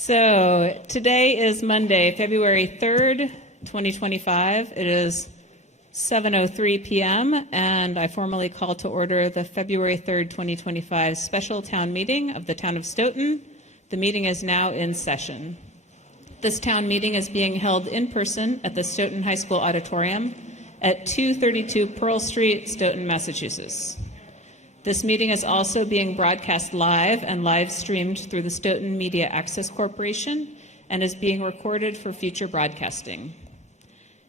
So today is Monday, February 3rd, 2025. It is 7:03 p.m. and I formally call to order the February 3rd, 2025 special town meeting of the town of Stoughton. The meeting is now in session. This town meeting is being held in person at the Stoughton High School Auditorium at 232 Pearl Street, Stoughton, Massachusetts. This meeting is also being broadcast live and live streamed through the Stoughton Media Access Corporation and is being recorded for future broadcasting.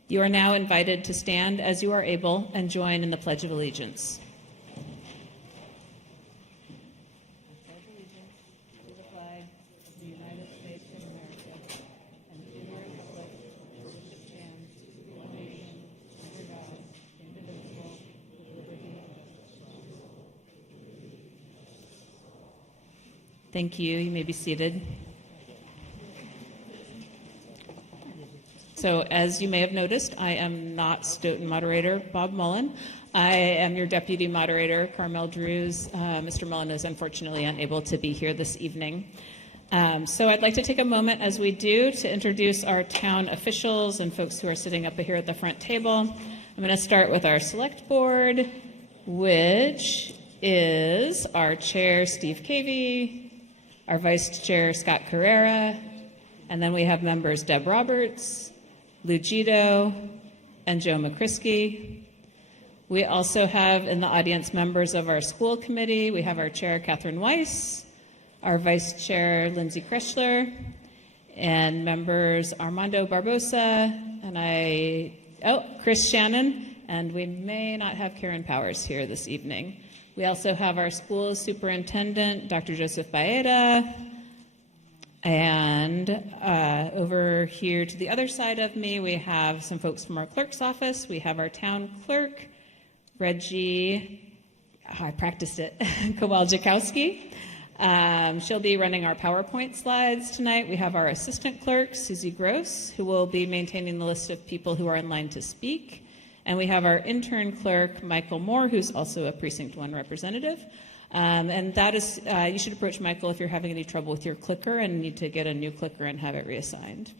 You are now invited to stand as you are able and join in the Pledge of Allegiance. Thank you. You may be seated. So as you may have noticed, I am not Stoughton moderator Bob Mullen. I am your deputy moderator, Carmel Drews. Mr. Mullen is unfortunately unable to be here this evening. So I'd like to take a moment, as we do, to introduce our town officials and folks who are sitting up here at the front table. I'm going to start with our select board, which is our chair, Steve Cavey, our vice chair, Scott Carrera, and then we have members Deb Roberts, Lou Gito, and Joe McCrisky. We also have in the audience members of our school committee. We have our chair, Catherine Weiss, our vice chair, Lindsay Kreschler, and members Armando Barbosa, and Chris Shannon, and we may not have Karen Powers here this evening. We also have our school superintendent, Dr. Joseph Baeta, and over here to the other side of me, we have some folks from our clerk's office. We have our town clerk, Reggie, I practiced it, Kowalczykowski. She'll be running our PowerPoint slides tonight. We have our assistant clerk, Susie Gross, who will be maintaining the list of people who are in line to speak. And we have our intern clerk, Michael Moore, who's also a Precinct 1 representative. And that is, you should approach Michael if you're having any trouble with your clicker and need to get a new clicker and have it reassigned.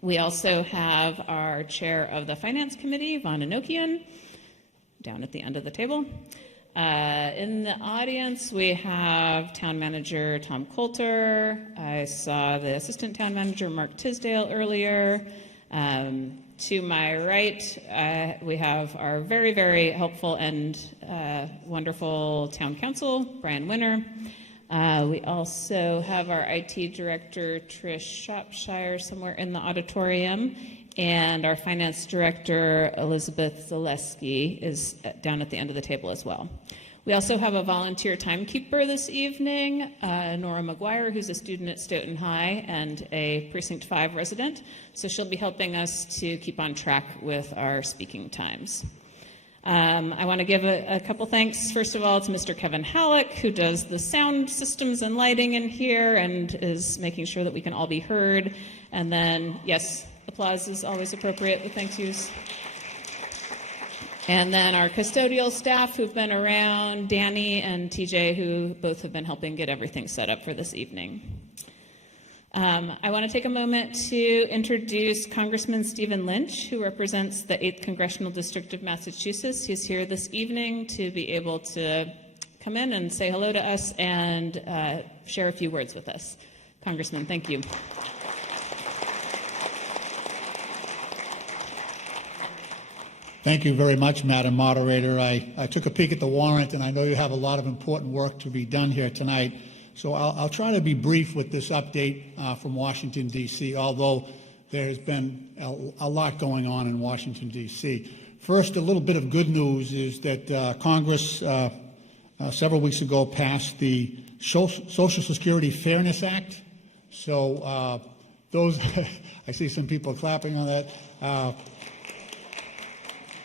We also have our chair of the Finance Committee, Vaughn Enochian, down at the end of the table. In the audience, we have Town Manager Tom Coulter. I saw the Assistant Town Manager, Mark Tisdale, earlier. To my right, we have our very, very helpful and wonderful Town Council, Brian Winter. We also have our IT Director, Trish Shropshire, somewhere in the auditorium, and our Finance Director, Elizabeth Zaleski, is down at the end of the table as well. We also have a volunteer timekeeper this evening, Nora McGuire, who's a student at Stoughton High and a Precinct 5 resident. So she'll be helping us to keep on track with our speaking times. I want to give a couple thanks, first of all, to Mr. Kevin Halleck, who does the sound systems and lighting in here and is making sure that we can all be heard. And then, yes, applause is always appropriate, the thank yous. And then our custodial staff who've been around, Danny and TJ, who both have been helping get everything set up for this evening. I want to take a moment to introduce Congressman Stephen Lynch, who represents the 8th Congressional District of Massachusetts. He's here this evening to be able to come in and say hello to us and share a few words with us. Congressman, thank you. Thank you very much, Madam Moderator. I took a peek at the warrant, and I know you have a lot of important work to be done here tonight. So I'll try to be brief with this update from Washington, D.C., although there's been a lot going on in Washington, D.C. First, a little bit of good news is that Congress several weeks ago passed the Social Security Fairness Act. So those, I see some people clapping on that.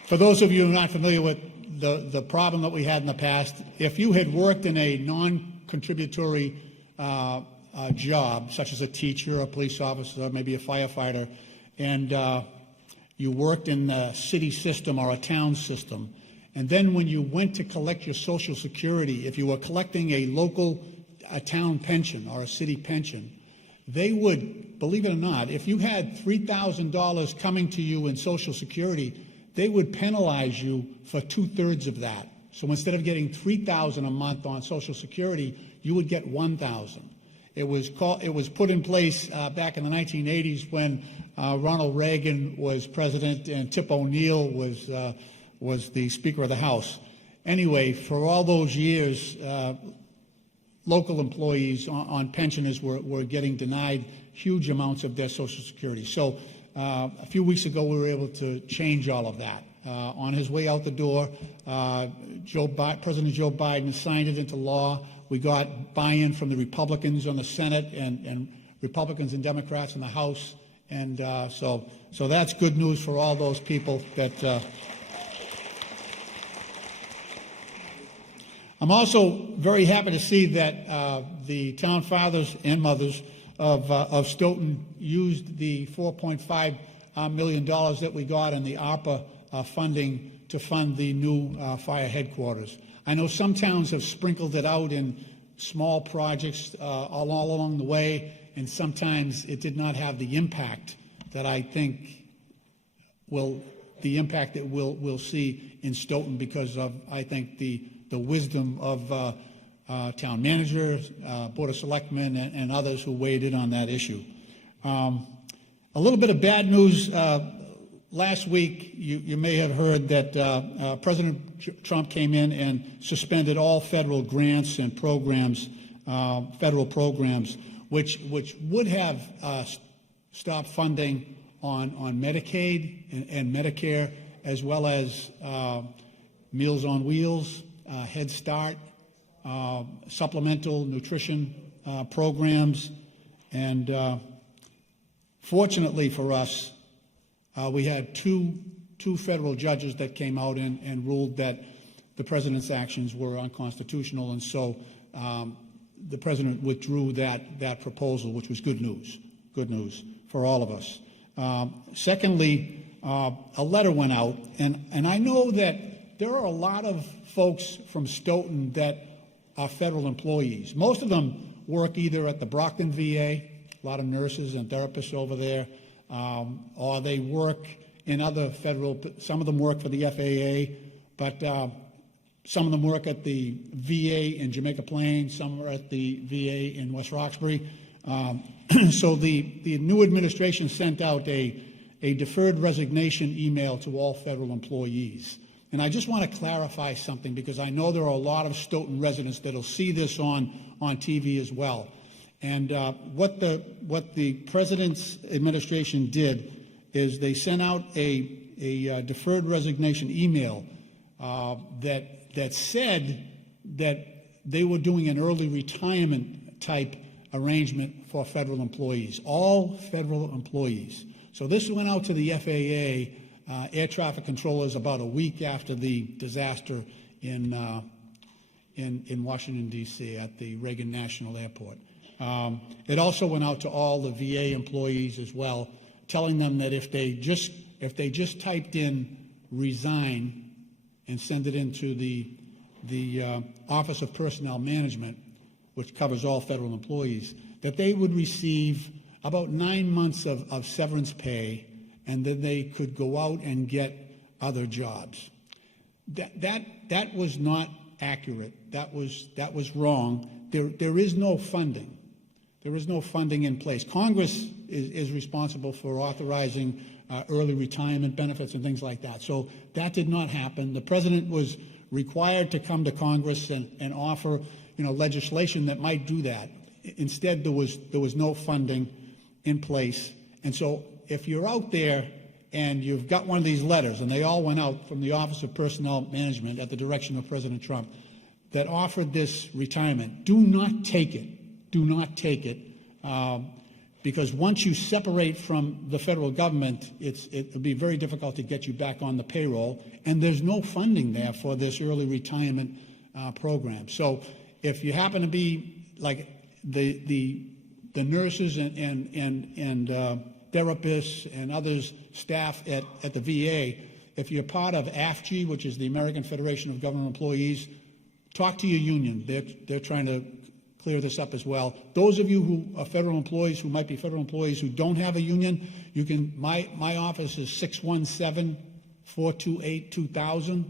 For those of you who are not familiar with the problem that we had in the past, if you had worked in a non-contributory job, such as a teacher, a police officer, maybe a firefighter, and you worked in the city system or a town system, and then when you went to collect your Social Security, if you were collecting a town pension or a city pension, they would, believe it or not, if you had $3,000 coming to you in Social Security, they would penalize you for 2/3 of that. So instead of getting $3,000 a month on Social Security, you would get $1,000. It was put in place back in the 1980s when Ronald Reagan was president and Tip O'Neill was the Speaker of the House. Anyway, for all those years, local employees on pensioners were getting denied huge amounts of their Social Security. So a few weeks ago, we were able to change all of that. On his way out the door, President Joe Biden signed it into law. We got buy-in from the Republicans on the Senate and Republicans and Democrats in the House. And so that's good news for all those people that... I'm also very happy to see that the town fathers and mothers of Stoughton used the $4.5 million that we got in the ARPA funding to fund the new fire headquarters. I know some towns have sprinkled it out in small projects all along the way, and sometimes it did not have the impact that I think we'll see in Stoughton because of, I think, the wisdom of town managers, Board of Selectmen, and others who weighed in on that issue. A little bit of bad news. Last week, you may have heard that President Trump came in and suspended all federal grants and programs, federal programs, which would have stopped funding on Medicaid and Medicare, as well as Meals on Wheels, Head Start, supplemental nutrition programs, and fortunately for us, we had two federal judges that came out and ruled that the president's actions were unconstitutional, and so the president withdrew that proposal, which was good news for all of us. Secondly, a letter went out, and I know that there are a lot of folks from Stoughton that are federal employees. Most of them work either at the Brockton VA, a lot of nurses and therapists over there, or they work in other federal, some of them work for the FAA, but some of them work at the VA in Jamaica Plains, some are at the VA in West Roxbury. So the new administration sent out a deferred resignation email to all federal employees. And I just want to clarify something because I know there are a lot of Stoughton residents that will see this on TV as well. And what the president's administration did is they sent out a deferred resignation email that said that they were doing an early retirement type arrangement for federal employees, all federal employees. So this went out to the FAA air traffic controllers about a week after the disaster in Washington, D.C. at the Reagan National Airport. It also went out to all the VA employees as well, telling them that if they just typed in resign and send it into the Office of Personnel Management, which covers all federal employees, that they would receive about 9 months of severance pay, and then they could go out and get other jobs. That was not accurate. That was wrong. There is no funding. There is no funding in place. Congress is responsible for authorizing early retirement benefits and things like that. So that did not happen. The president was required to come to Congress and offer, legislation that might do that. Instead, there was no funding in place. And so if you're out there and you've got one of these letters, and they all went out from the Office of Personnel Management at the direction of President Trump, that offered this retirement, do not take it. Do not take it. Because once you separate from the federal government, it'll be very difficult to get you back on the payroll, and there's no funding there for this early retirement program. So if you happen to be like the nurses and therapists and others, staff at the VA, if you're part of AFG, which is the American Federation of Government Employees, talk to your union. They're trying to clear this up as well. Those of you who are federal employees, who might be federal employees who don't have a union, you can, my office is 617-428-2000,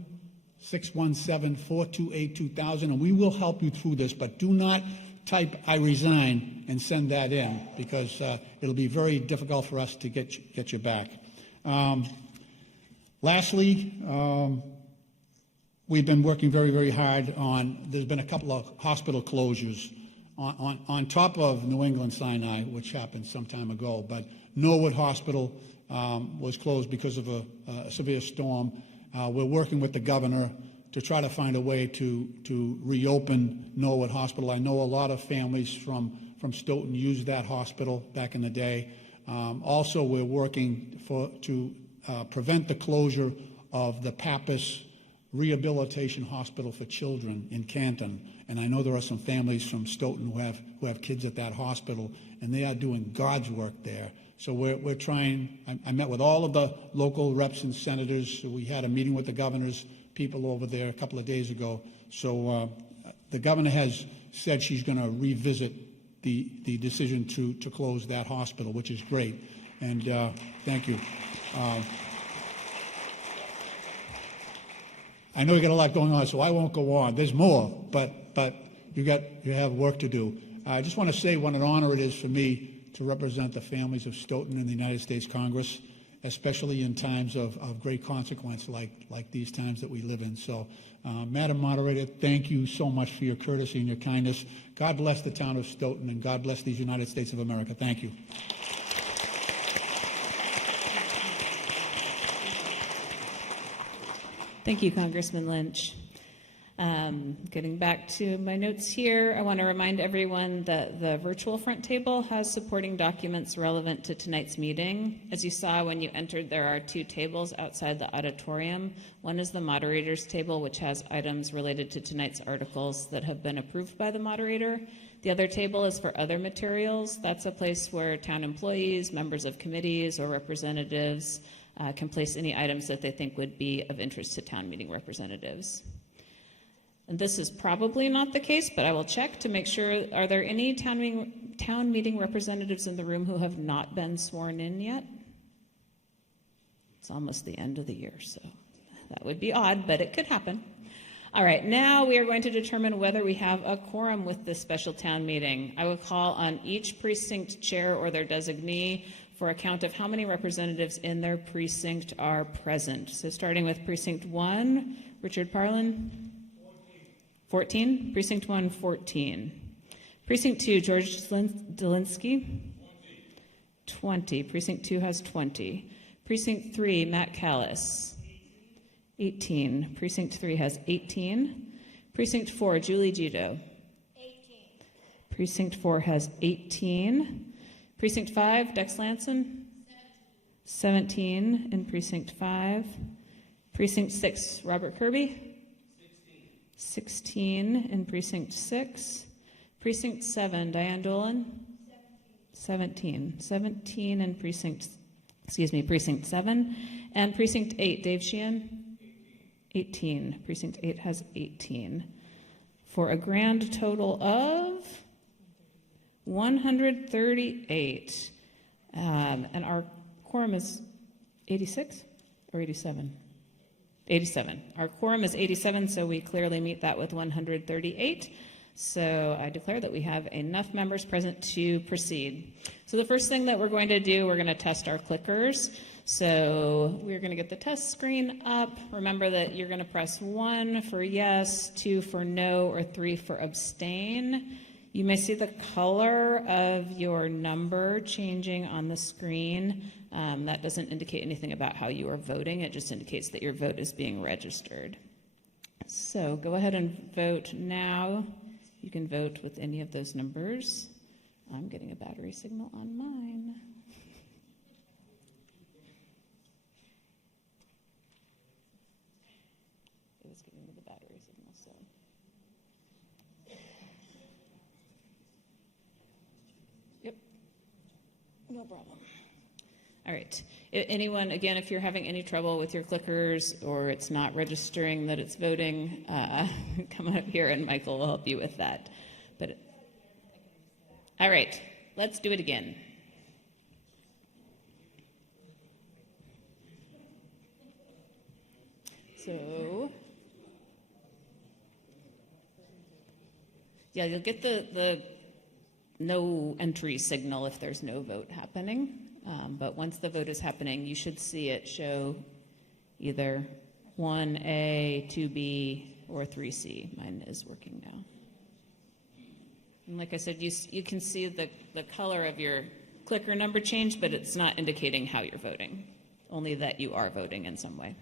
617-428-2000, and we will help you through this, but do not type "I resign" and send that in, because it'll be very difficult for us to get you back. Lastly, we've been working very, very hard on, there's been a couple of hospital closures on top of New England Sinai, which happened some time ago, but Norwood Hospital was closed because of a severe storm. We're working with the governor to try to find a way to reopen Norwood Hospital. I know a lot of families from Stoughton used that hospital back in the day. Also, we're working to prevent the closure of the Pappas Rehabilitation Hospital for Children in Canton. And I know there are some families from Stoughton who have kids at that hospital, and they are doing God's work there. So we're trying. I met with all of the local reps and senators. We had a meeting with the governor's people over there a couple of days ago. So the governor has said she's going to revisit the decision to close that hospital, which is great. And thank you. I know you got a lot going on, so I won't go on. There's more, but you have work to do. I just want to say what an honor it is for me to represent the families of Stoughton in the United States Congress, especially in times of great consequence like these times that we live in. So, Madam Moderator, thank you so much for your courtesy and your kindness. God bless the town of Stoughton, and God bless these United States of America. Thank you. Thank you, Congressman Lynch. Getting back to my notes here, I want to remind everyone that the virtual front table has supporting documents relevant to tonight's meeting. As you saw when you entered, there are two tables outside the auditorium. One is the moderator's table, which has items related to tonight's articles that have been approved by the moderator. The other table is for other materials. That's a place where town employees, members of committees, or representatives can place any items that they think would be of interest to town meeting representatives. And this is probably not the case, but I will check to make sure. Are there any town meeting representatives in the room who have not been sworn in yet? It's almost the end of the year, so that would be odd, but it could happen. All right, now we are going to determine whether we have a quorum with this special town meeting. I will call on each precinct chair or their designee for a count of how many representatives in their precinct are present. So starting with Precinct 1, Richard Parlin. 14. Precinct 1, 14. Precinct 2, George Delinsky. 20. Precinct 2 has 20. Precinct 3, Matt Callis. 18. Precinct 3 has 18. Precinct 4, Julie Gito. 18. Precinct 4 has 18. Precinct 5, Dex Lanson. 17 in Precinct 5. Precinct 6, Robert Kirby. 16 in Precinct 6. Precinct 7, Diane Dolan. 17 in Precinct 7. And Precinct 8, Dave Sheehan. 18. Precinct 8 has 18. For a grand total of 138. And our quorum is 86 or 87? 87. Our quorum is 87, so we clearly meet that with 138. So I declare that we have enough members present to proceed. So the first thing that we're going to do, we're going to test our clickers. So we're going to get the test screen up. Remember that you're going to press 1 for yes, 2 for no, or 3 for abstain. You may see the color of your number changing on the screen. That doesn't indicate anything about how you are voting. It just indicates that your vote is being registered. So go ahead and vote now. You can vote with any of those numbers. I'm getting a battery signal on mine. It was giving me the battery signal, so. Yep, no problem. All right. Anyone, again, if you're having any trouble with your clickers or it's not registering that it's voting, come up here and Michael will help you with that. But All right, let's do it again. So, yeah, you'll get the no entry signal if there's no vote happening. But once the vote is happening, you should see it show either 1A, 2B, or 3C. Mine is working now. And like I said, you can see the color of your clicker number change, but it's not indicating how you're voting, only that you are voting in some way.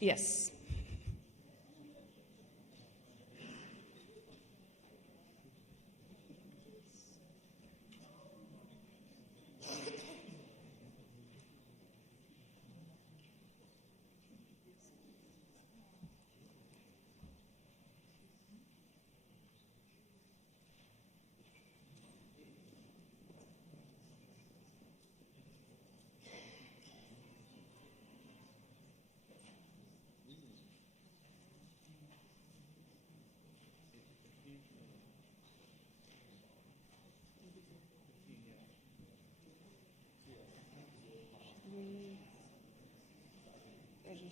Yes.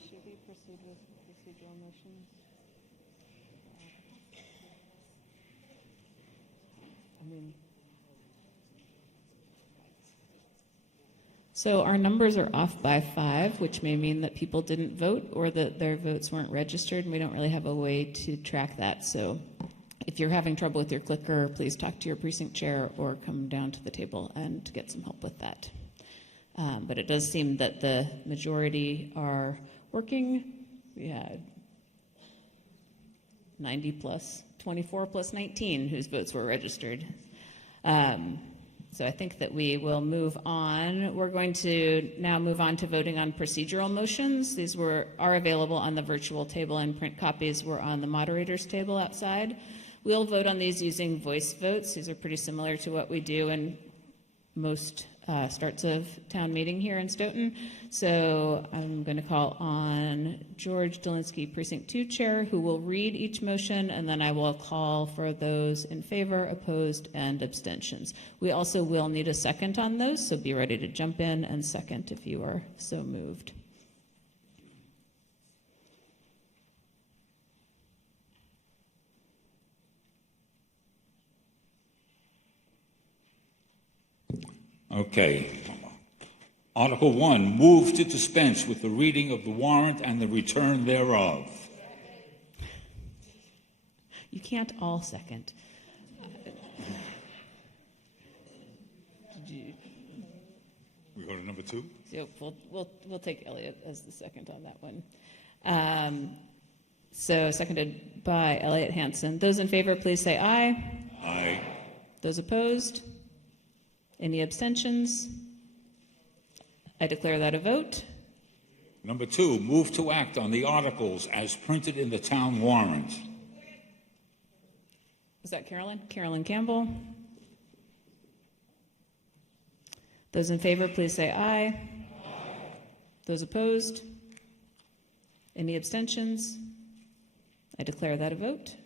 Should we proceed with procedural motions? So our numbers are off by 5, which may mean that people didn't vote or that their votes weren't registered, and we don't really have a way to track that. So if you're having trouble with your clicker, please talk to your precinct chair or come down to the table and get some help with that. But it does seem that the majority are working. We had 90 plus 24 plus 19 whose votes were registered. So I think that we will move on. We're going to now move on to voting on procedural motions. These are available on the virtual table, and print copies were on the moderator's table outside. We'll vote on these using voice votes. These are pretty similar to what we do in most starts of town meeting here in Stoughton. So I'm going to call on George Dolinsky, Precinct 2 Chair, who will read each motion, and then I will call for those in favor, opposed, and abstentions. We also will need a second on those, so be ready to jump in and second if you are so moved. Okay. Article 1, move to dispense with the reading of the warrant and the return thereof. You can't all second. We go to number 2? So we'll take Elliot as the second on that one. So seconded by Elliot Hansen. Those in favor, please say aye. Aye. Those opposed? Any abstentions? I declare that a vote. Number 2, move to act on the articles as printed in the town warrant. Was that Carolyn? Carolyn Campbell. Those in favor, please say aye. Aye. Those opposed? Any abstentions? I declare that a vote.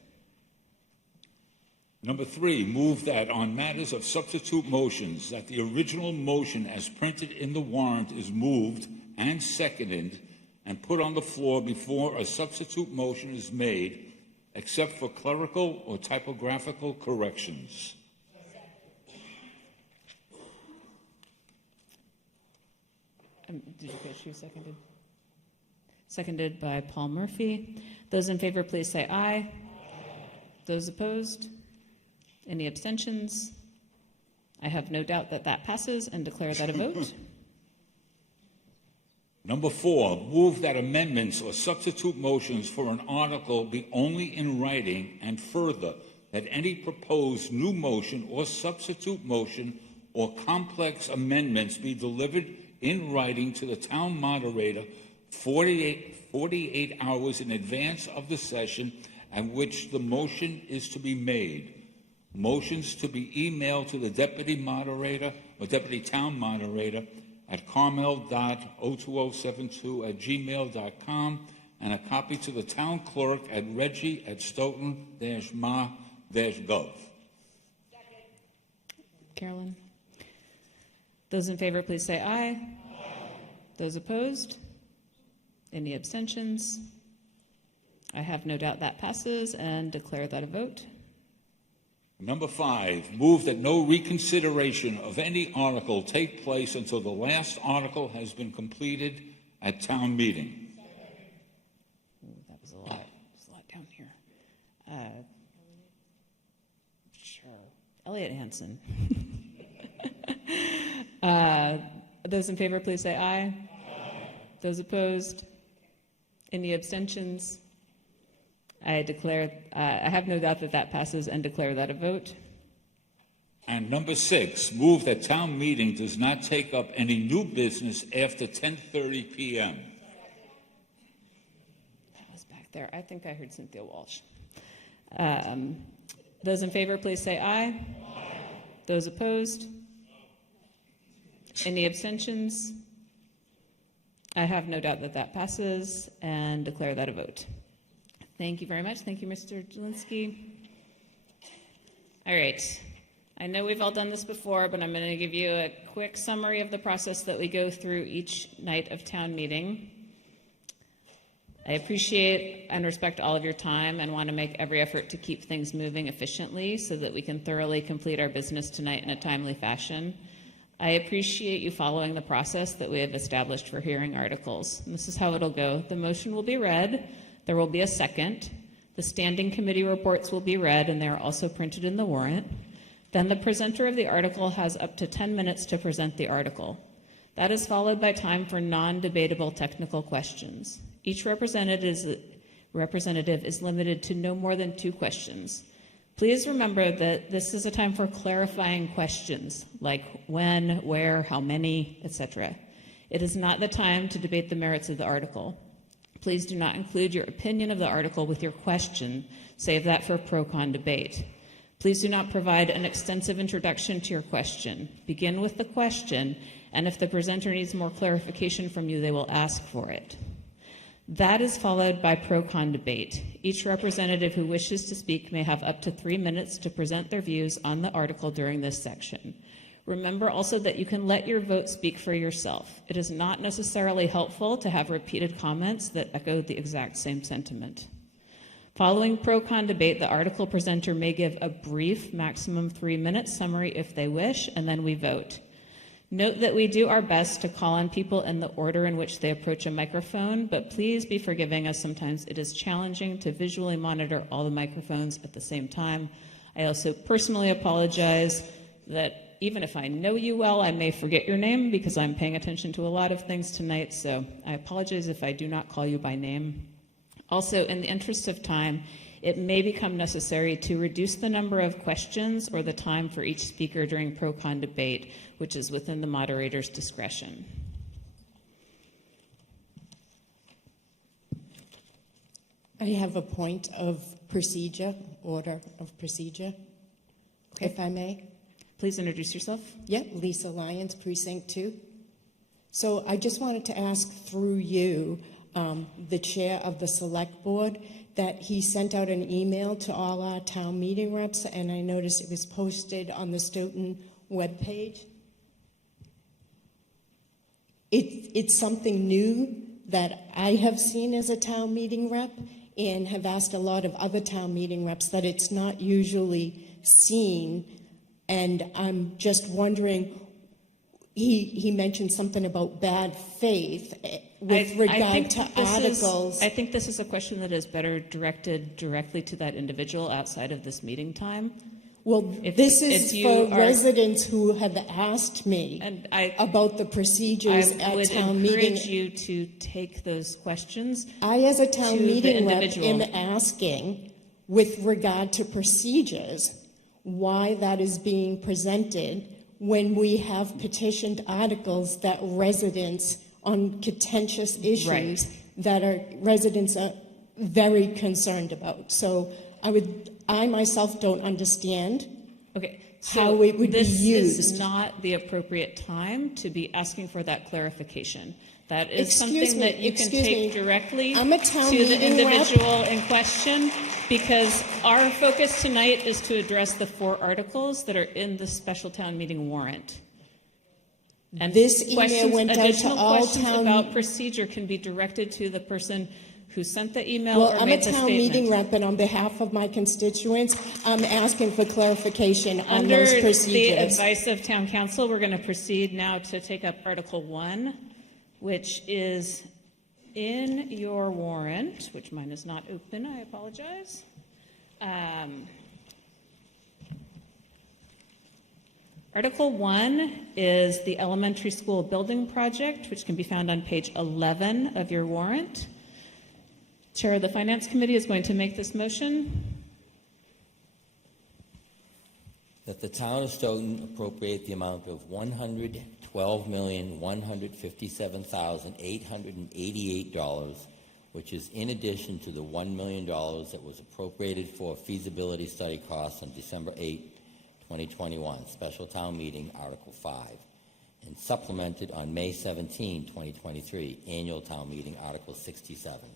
Number 3, move that on matters of substitute motions, that the original motion as printed in the warrant is moved and seconded and put on the floor before a substitute motion is made, except for clerical or typographical corrections. Did you catch who seconded? Seconded by Paul Murphy. Those in favor, please say aye. Aye. Those opposed? Any abstentions? I have no doubt that that passes and declare that a vote. Number 4, move that amendments or substitute motions for an article be only in writing, and further, that any proposed new motion or substitute motion or complex amendments be delivered in writing to the town moderator 48 hours in advance of the session at which the motion is to be made. Motions to be emailed to the deputy moderator or deputy town moderator at carmel.02072@gmail.com and a copy to the town clerk at reggie@stoughton-ma-gov. Carolyn? Those in favor, please say aye. Those opposed? Any abstentions? I have no doubt that passes and declare that a vote. Number 5, move that no reconsideration of any article take place until the last article has been completed at town meeting. Ooh, that was a lot. There's a lot down here. Sure. Elliot Hansen. Those in favor, please say aye. Those opposed? Any abstentions? I have no doubt that that passes and declare that a vote. And number 6, move that town meeting does not take up any new business after 10:30 p.m. That was back there. I think I heard Cynthia Walsh. Those in favor, please say aye. Those opposed? Any abstentions? I have no doubt that that passes and declare that a vote. Thank you very much. Thank you, Mr. Jelinski. All right. I know we've all done this before, but I'm going to give you a quick summary of the process that we go through each night of town meeting. I appreciate and respect all of your time and want to make every effort to keep things moving efficiently so that we can thoroughly complete our business tonight in a timely fashion. I appreciate you following the process that we have established for hearing articles. And this is how it'll go. The motion will be read. There will be a second. The standing committee reports will be read, and they are also printed in the warrant. Then the presenter of the article has up to 10 minutes to present the article. That is followed by time for non-debatable technical questions. Each representative is limited to no more than 2 questions. Please remember that this is a time for clarifying questions like when, where, how many, etc. It is not the time to debate the merits of the article. Please do not include your opinion of the article with your question. Save that for pro-con debate. Please do not provide an extensive introduction to your question. Begin with the question, and if the presenter needs more clarification from you, they will ask for it. That is followed by pro-con debate. Each representative who wishes to speak may have up to 3 minutes to present their views on the article during this section. Remember also that you can let your vote speak for yourself. It is not necessarily helpful to have repeated comments that echo the exact same sentiment. Following pro-con debate, the article presenter may give a brief, maximum 3-minute summary if they wish, and then we vote. Note that we do our best to call on people in the order in which they approach a microphone, but please be forgiving as sometimes it is challenging to visually monitor all the microphones at the same time. I also personally apologize that even if I know you well, I may forget your name because I'm paying attention to a lot of things tonight, so I apologize if I do not call you by name. Also, in the interest of time, it may become necessary to reduce the number of questions or the time for each speaker during pro-con debate, which is within the moderator's discretion. I have a point of procedure, order of procedure, if I may. Please introduce yourself. Yep, Lisa Lyons, Precinct 2. So I just wanted to ask through you, the chair of the select board, that he sent out an email to all our town meeting reps, and I noticed it was posted on the Stoughton webpage. It's something new that I have seen as a town meeting rep and have asked a lot of other town meeting reps that it's not usually seen. And I'm just wondering, he mentioned something about bad faith with regard to articles. I think this is a question that is better directed directly to that individual outside of this meeting time. Well, this is for residents who have asked me about the procedures at town meeting. I would encourage you to take those questions. I, as a town meeting rep, am asking, with regard to procedures, why that is being presented when we have petitioned articles that residents on contentious issues that are residents are very concerned about. So I myself don't understand. Okay, how it would be This used. is not the appropriate time to be asking for that clarification. That is Excuse something me, that you can excuse take me. directly I'm a town to the meeting rep. individual in question, because our focus tonight is to address the 4 articles that are in the special town meeting warrant. And This email went out to additional all questions town- about procedure can be directed to the person who sent the email Well, or I'm a made the town meeting statement. rep, and on behalf of my constituents, I'm asking for clarification on Under those the procedures. advice of town council, we're going to proceed now to take up Article 1, which is in your warrant, which mine is not open, I apologize. Article 1 is the elementary school building project, which can be found on page 11 of your warrant. Chair of the Finance Committee is going to make this motion. That the town of Stoughton appropriate the amount of $112,157,888, which is in addition to the $1 million that was appropriated for feasibility study costs on December 8, 2021, special town meeting, Article 5, and supplemented on May 17, 2023, annual town meeting, Article 67.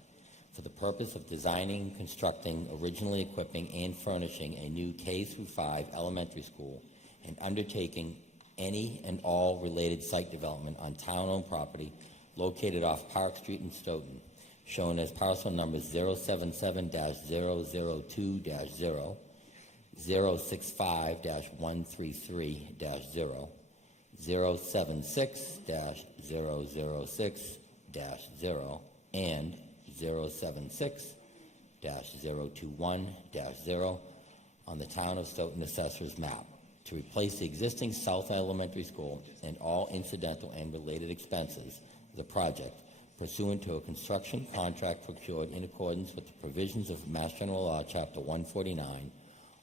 For the purpose of designing, constructing, originally equipping, and furnishing a new K-5 elementary school and undertaking any and all related site development on town-owned property located off Park Street in Stoughton, shown as parcel numbers 077-002-0, 065-133-0, 076-006-0, and 076-021-0 on the Town of Stoughton Assessor's map to replace the existing South Elementary School and all incidental and related expenses of the project pursuant to a construction contract procured in accordance with the provisions of Mass General Law, Chapter 149,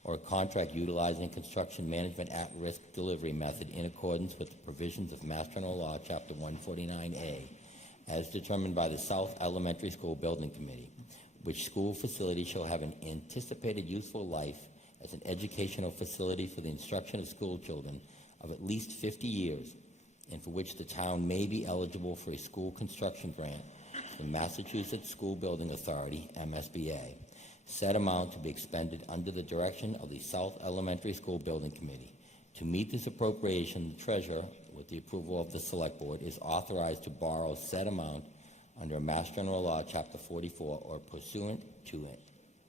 or a contract utilizing construction management at-risk delivery method in accordance with the provisions of Mass General Law, Chapter 149A, as determined by the South Elementary School Building Committee, which school facility shall have an anticipated useful life as an educational facility for the instruction of school children of at least 50 years, and for which the town may be eligible for a school construction grant from the Massachusetts School Building Authority, MSBA. Said amount to be expended under the direction of the South Elementary School Building Committee. To meet this appropriation, the treasurer, with the approval of the Select Board, is authorized to borrow said amount under Mass General Law, Chapter 44, or pursuant to it,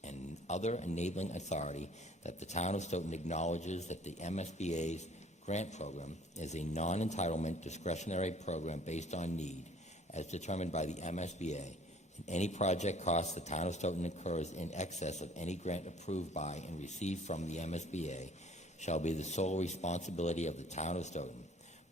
and other enabling authority that the Town of Stoughton acknowledges that the MSBA's grant program is a non-entitlement discretionary program based on need, as determined by the MSBA, and any project costs the Town of Stoughton incurs in excess of any grant approved by and received from the MSBA shall be the sole responsibility of the Town of Stoughton.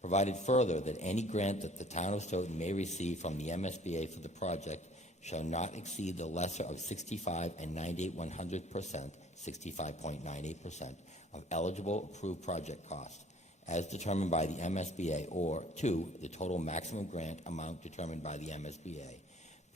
Provided further that any grant that the Town of Stoughton may receive from the MSBA for the project shall not exceed the lesser of 65 and 98/100%, 65.98% of eligible approved project cost, as determined by the MSBA, or 2, the total maximum grant amount determined by the MSBA,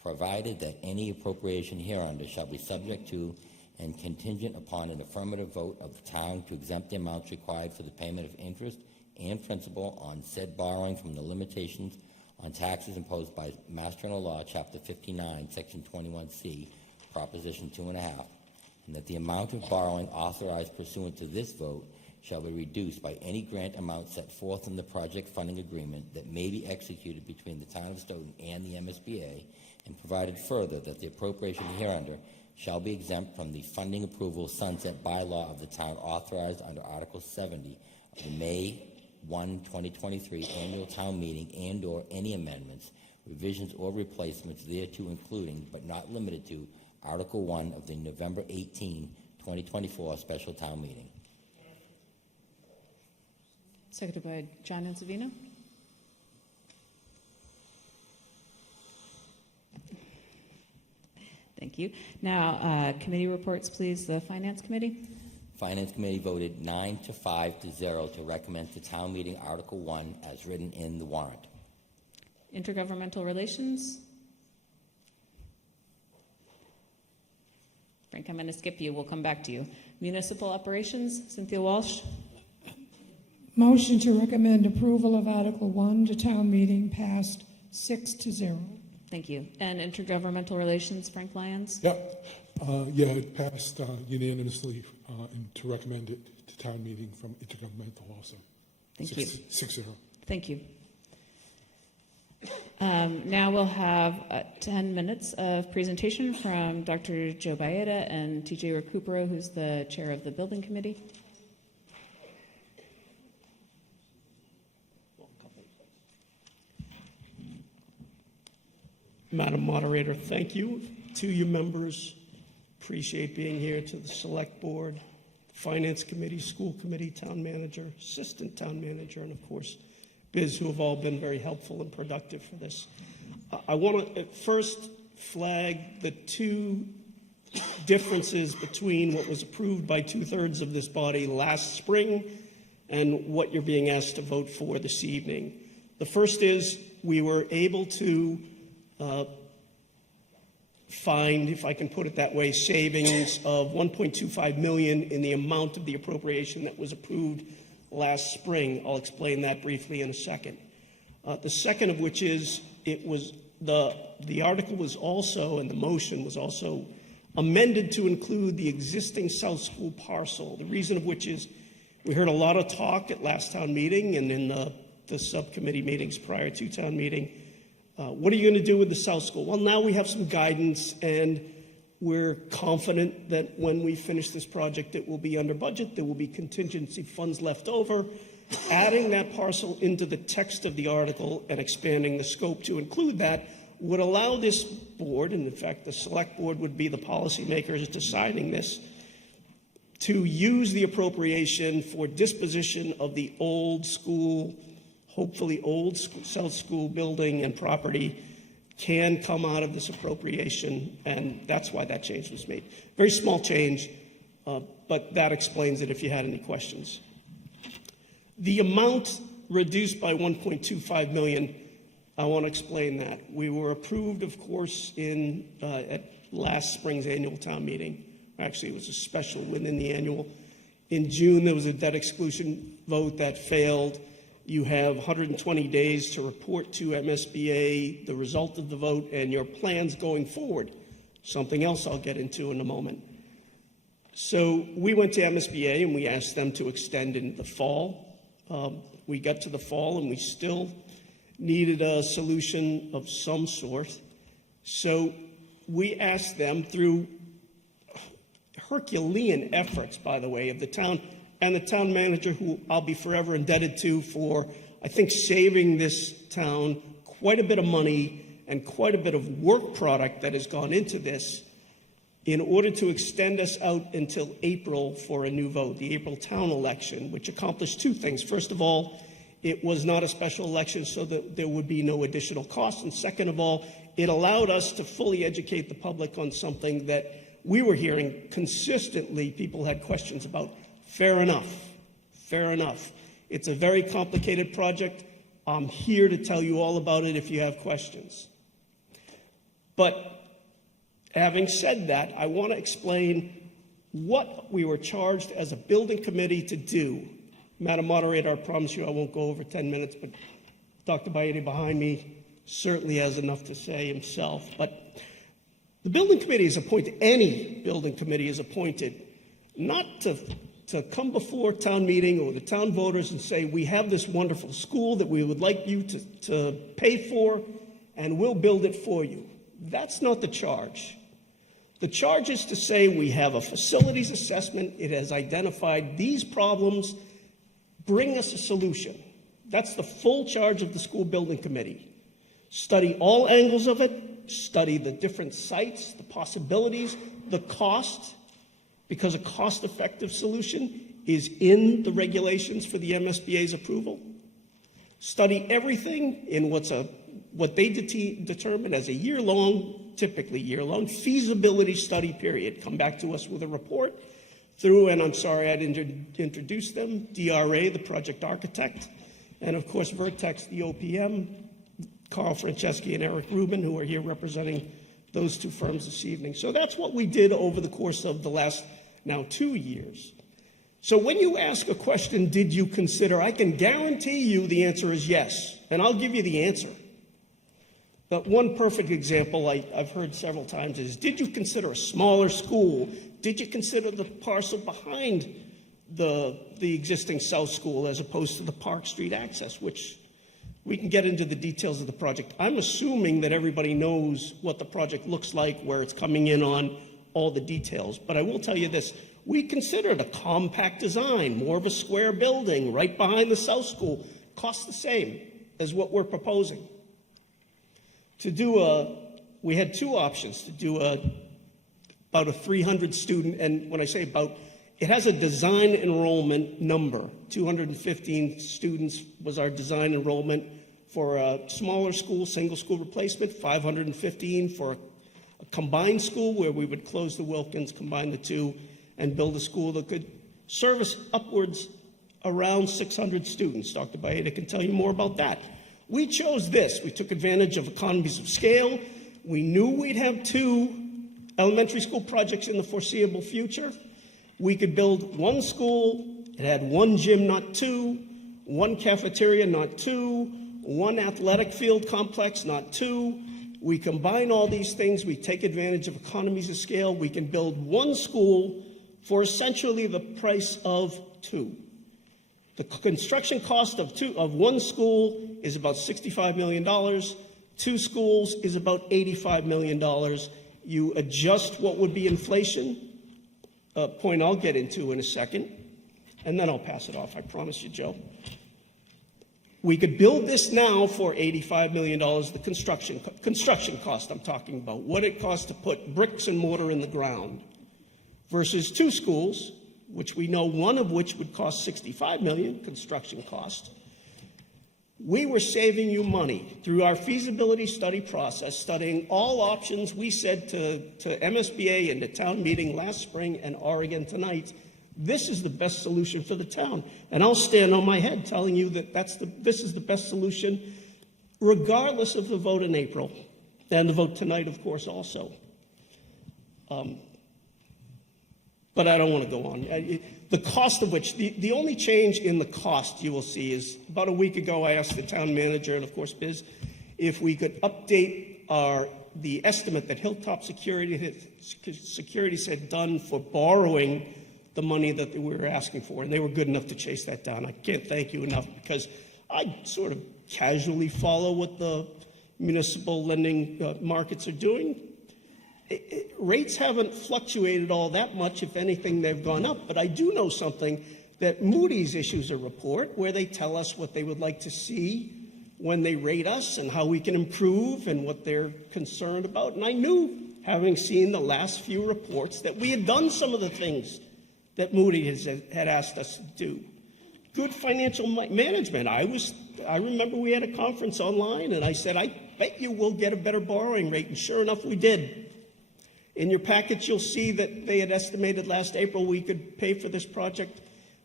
provided that any appropriation hereunder shall be subject to and contingent upon an affirmative vote of the town to exempt the amounts required for the payment of interest and principal on said borrowing from the limitations on taxes imposed by Mass General Law, Chapter 59, Section 21C, Proposition 2.5, and that the amount of borrowing authorized pursuant to this vote shall be reduced by any grant amount set forth in the project funding agreement that may be executed between the Town of Stoughton and the MSBA, and provided further that the appropriation hereunder shall be exempt from the funding approval sunset bylaw of the town authorized under Article 70 of the May 1, 2023 annual town meeting, and/or any amendments, revisions, or replacements thereto, including but not limited to Article 1 of the November 18, 2024 special town meeting. Seconded by John Ansavino. Thank you. Now, committee reports, please. The Finance Committee. Finance Committee voted 9-5-0 to recommend to town meeting Article 1 as written in the warrant. Intergovernmental Relations. Frank, I'm going to skip you. We'll come back to you. Municipal Operations. Cynthia Walsh. Motion to recommend approval of Article 1 to town meeting passed 6-0. Thank you. And intergovernmental relations, Frank Lyons? Yep. Yeah, it passed unanimously, and to recommend it to town meeting from intergovernmental also. Thank you. 6-0. Thank you. Now we'll have 10 minutes of presentation from Dr. Joe Baeta and TJ Recupero, who's the chair of the building committee. Madam Moderator, thank you. To you members, appreciate being here. To the Select Board, Finance Committee, School Committee, Town Manager, Assistant Town Manager, and of course, Biz, who have all been very helpful and productive for this. I want to first flag the two differences between what was approved by 2/3 of this body last spring and what you're being asked to vote for this evening. The first is we were able to find, if I can put it that way, savings of $1.25 million in the amount of the appropriation that was approved last spring. I'll explain that briefly in a second. The second of which is it was the article was also, and the motion was also amended to include the existing South School parcel. The reason of which is we heard a lot of talk at last town meeting and in the subcommittee meetings prior to town meeting. What are you going to do with the South School? Well, now we have some guidance, and we're confident that when we finish this project, it will be under budget. There will be contingency funds left over. Adding that parcel into the text of the article and expanding the scope to include that would allow this board, and in fact the Select Board would be the policymakers deciding this, to use the appropriation for disposition of the old school, hopefully old South School building and property can come out of this appropriation, and that's why that change was made. Very small change, but that explains it if you had any questions. The amount reduced by $1.25 million, I want to explain that. We were approved, of course, at last spring's annual town meeting. Actually, it was a special within the annual. In June, there was a debt exclusion vote that failed. You have 120 days to report to MSBA the result of the vote and your plans going forward. Something else I'll get into in a moment. So we went to MSBA and we asked them to extend in the fall. We got to the fall and we still needed a solution of some sort. So we asked them, through Herculean efforts, by the way, of the town and the town manager, who I'll be forever indebted to for, I think, saving this town quite a bit of money and quite a bit of work product that has gone into this, in order to extend us out until April for a new vote, the April town election, which accomplished two things. First of all, it was not a special election, so that there would be no additional cost. And second of all, it allowed us to fully educate the public on something that we were hearing consistently people had questions about. Fair enough. Fair enough. It's a very complicated project. I'm here to tell you all about it if you have questions. But having said that, I want to explain what we were charged as a building committee to do. Madam Moderator, I promise you I won't go over 10 minutes, but Dr. Baeta behind me certainly has enough to say himself. But the building committee is appointed, any building committee is appointed, not to come before town meeting or the town voters and say, we have this wonderful school that we would like you to pay for, and we'll build it for you. That's not the charge. The charge is to say we have a facilities assessment. It has identified these problems. Bring us a solution. That's the full charge of the school building committee. Study all angles of it. Study the different sites, the possibilities, the cost, because a cost-effective solution is in the regulations for the MSBA's approval. Study everything in what they determine as a year-long, typically year-long, feasibility study period. Come back to us with a report through, and I'm sorry I didn't introduce them, DRA, the project architect, and of course Vertex, the OPM, Carl Franceschi and Eric Rubin, who are here representing those two firms this evening. So that's what we did over the course of the last, now 2 years. So when you ask a question, did you consider, I can guarantee you the answer is yes, and I'll give you the answer. But one perfect example I've heard several times is, did you consider a smaller school? Did you consider the parcel behind the existing South School as opposed to the Park Street access, which we can get into the details of the project. I'm assuming that everybody knows what the project looks like, where it's coming in on, all the details. But I will tell you this, we considered a compact design, more of a square building right behind the South School, costs the same as what we're proposing. We had two options to do about a 300 student, and when I say about, it has a design enrollment number. 215 students was our design enrollment for a smaller school, single school replacement, 515 for a combined school where we would close the Wilkins, combine the two, and build a school that could service upwards around 600 students. Dr. Baeta can tell you more about that. We chose this. We took advantage of economies of scale. We knew we'd have two elementary school projects in the foreseeable future. We could build one school. It had one gym, not two, one cafeteria, not two, one athletic field complex, not two. We combine all these things. We take advantage of economies of scale. We can build one school for essentially the price of two. The construction cost of one school is about $65 million. Two schools is about $85 million. You adjust what would be inflation, a point I'll get into in a second, and then I'll pass it off, I promise you, Joe. We could build this now for $85 million, the construction cost I'm talking about, what it costs to put bricks and mortar in the ground, versus two schools, which we know one of which would cost $65 million, construction cost. We were saving you money through our feasibility study process, studying all options. We said to MSBA and the town meeting last spring and Oregon tonight, this is the best solution for the town. And I'll stand on my head telling you that this is the best solution, regardless of the vote in April, and the vote tonight, of course, also. But I don't want to go on. The cost of which, the only change in the cost you will see is, about a week ago, I asked the town manager, and of course Biz, if we could update the estimate that Hilltop Securities had done for borrowing the money that we were asking for, and they were good enough to chase that down. I can't thank you enough, because I sort of casually follow what the municipal lending markets are doing. Rates haven't fluctuated all that much. If anything, they've gone up. But I do know something, that Moody's issues a report where they tell us what they would like to see when they rate us and how we can improve and what they're concerned about. And I knew, having seen the last few reports, that we had done some of the things that Moody's had asked us to do. Good financial management. I remember we had a conference online, and I said, I bet you we'll get a better borrowing rate. And sure enough, we did. In your package, you'll see that they had estimated last April we could pay for this project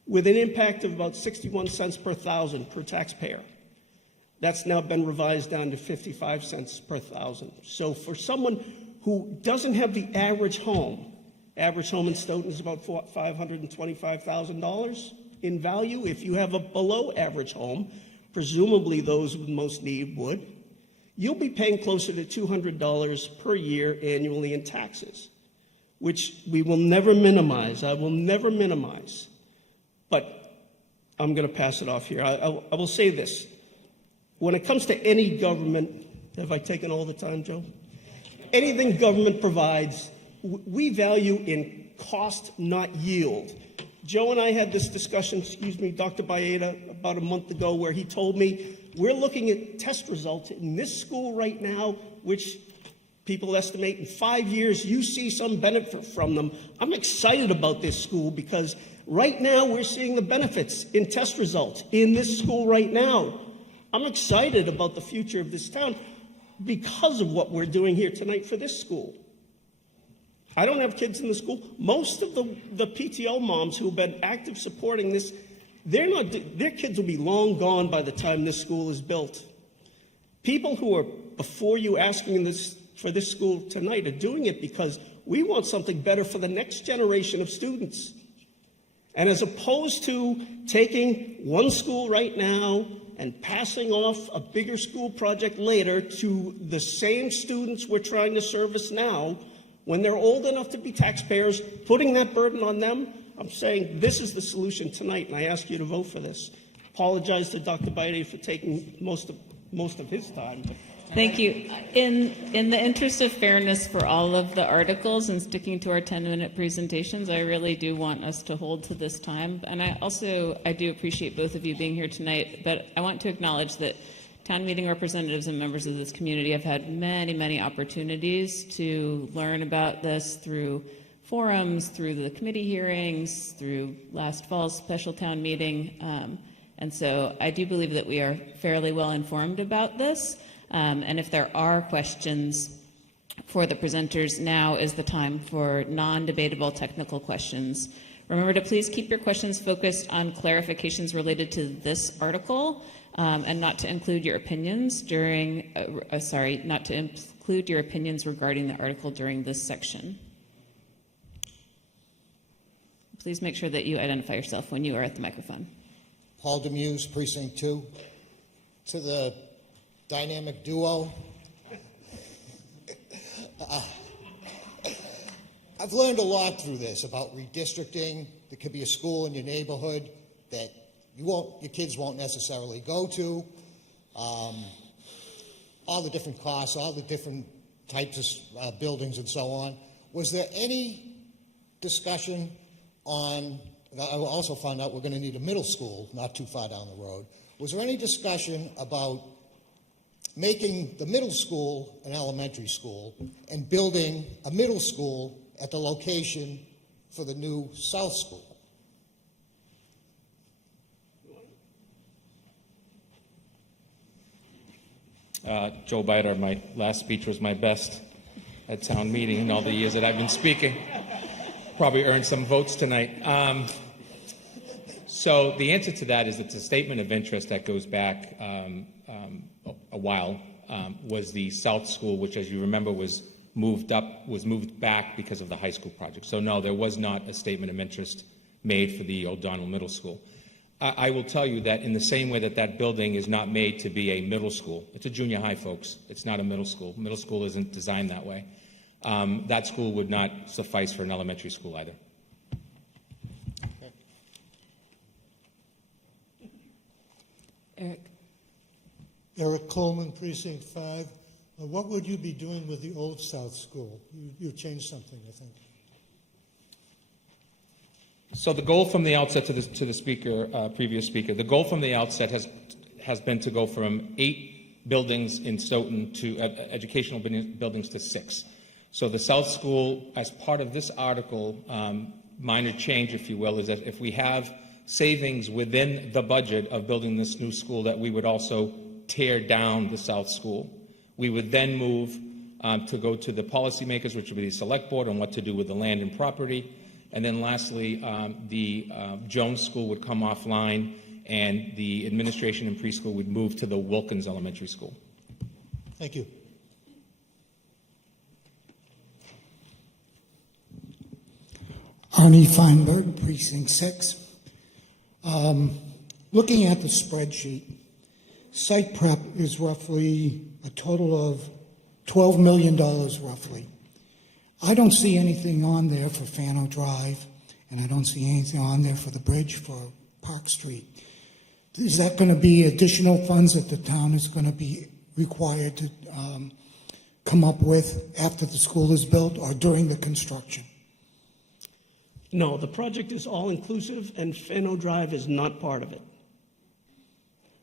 with an impact of about 61 cents per thousand per taxpayer. That's now been revised down to 55 cents per thousand. So for someone who doesn't have the average home in Stoughton is about $525,000 in value. If you have a below average home, presumably those with most need would, you'll be paying closer to $200 per year annually in taxes, which we will never minimize. I will never minimize. But I'm going to pass it off here. I will say this. When it comes to any government, have I taken all the time, Joe? Anything government provides, we value in cost, not yield. Joe and I had this discussion, Dr. Baeta, about a month ago, where he told me, we're looking at test results in this school right now, which people estimate in 5 years, you see some benefit from them. I'm excited about this school because right now we're seeing the benefits in test results in this school right now. I'm excited about the future of this town because of what we're doing here tonight for this school. I don't have kids in the school. Most of the PTO moms who have been active supporting this, their kids will be long gone by the time this school is built. People who are before you asking for this school tonight are doing it because we want something better for the next generation of students. And as opposed to taking one school right now and passing off a bigger school project later to the same students we're trying to service now, when they're old enough to be taxpayers, putting that burden on them, I'm saying this is the solution tonight, and I ask you to vote for this. Apologize to Dr. Beide for taking most of his time. Thank you. In the interest of fairness for all of the articles and sticking to our 10-minute presentations, I really do want us to hold to this time. And I do appreciate both of you being here tonight, but I want to acknowledge that town meeting representatives and members of this community have had many, many opportunities to learn about this through forums, through the committee hearings, through last fall's special town meeting. And so I do believe that we are fairly well informed about this. And if there are questions for the presenters, now is the time for non-debatable technical questions. Remember to please keep your questions focused on clarifications related to this article, and not to include your opinions during, not to include your opinions regarding the article during this section. Please make sure that you identify yourself when you are at the microphone. Paul Demuse, Precinct 2. To the dynamic duo, I've learned a lot through this about redistricting. There could be a school in your neighborhood that your kids won't necessarily go to. All the different costs, all the different types of buildings and so on. Was there any discussion on, I also found out we're going to need a middle school not too far down the road. Was there any discussion about making the middle school an elementary school and building a middle school at the location for the new South School? Joe Biter, my last speech was my best at town meeting in all the years that I've been speaking. Probably earned some votes tonight. So the answer to that is it's a statement of interest that goes back a while. Was the South School, which, as you remember, was moved back because of the high school project. So no, there was not a statement of interest made for the O'Donnell Middle School. I will tell you that in the same way that that building is not made to be a middle school, it's a junior high, folks. It's not a middle school. Middle school isn't designed that way. That school would not suffice for an elementary school either. Eric. Eric Coleman, Precinct 5. What would you be doing with the old South School? You changed something, I think. So the goal from the outset to the speaker, previous speaker, the goal from the outset has been to go from 8 buildings in Stoughton to educational buildings to 6. So the South School, as part of this article, minor change, if you will, is that if we have savings within the budget of building this new school, that we would also tear down the South School. We would then move to go to the policymakers, which would be the select board, on what to do with the land and property. And then lastly, the Jones School would come offline, and the administration and preschool would move to the Wilkins Elementary School. Thank you. Arnie Feinberg, Precinct 6. Looking at the spreadsheet, site prep is roughly a total of $12 million roughly. I don't see anything on there for Fano Drive, and I don't see anything on there for the bridge for Park Street. Is that going to be additional funds that the town is going to be required to come up with after the school is built or during the construction? No, the project is all-inclusive, and Fano Drive is not part of it.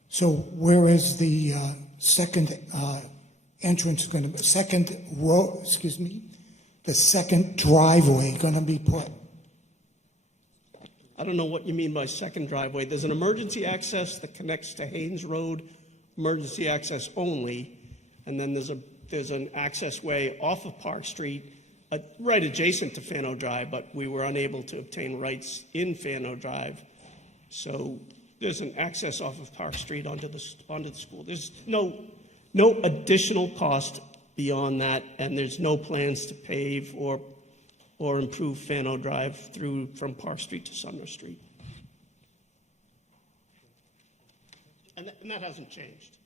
So where is the second entrance going to be, second row, excuse me, the second driveway going to be put? I don't know what you mean by second driveway. There's an emergency access that connects to Haynes Road, emergency access only, and then there's an access way off of Park Street, right adjacent to Fano Drive, but we were unable to obtain rights in Fano Drive. So there's an access off of Park Street onto the school. There's no additional cost beyond that, and there's no plans to pave or or improve Fano Drive through from Park Street to Sumner Street. And that hasn't changed.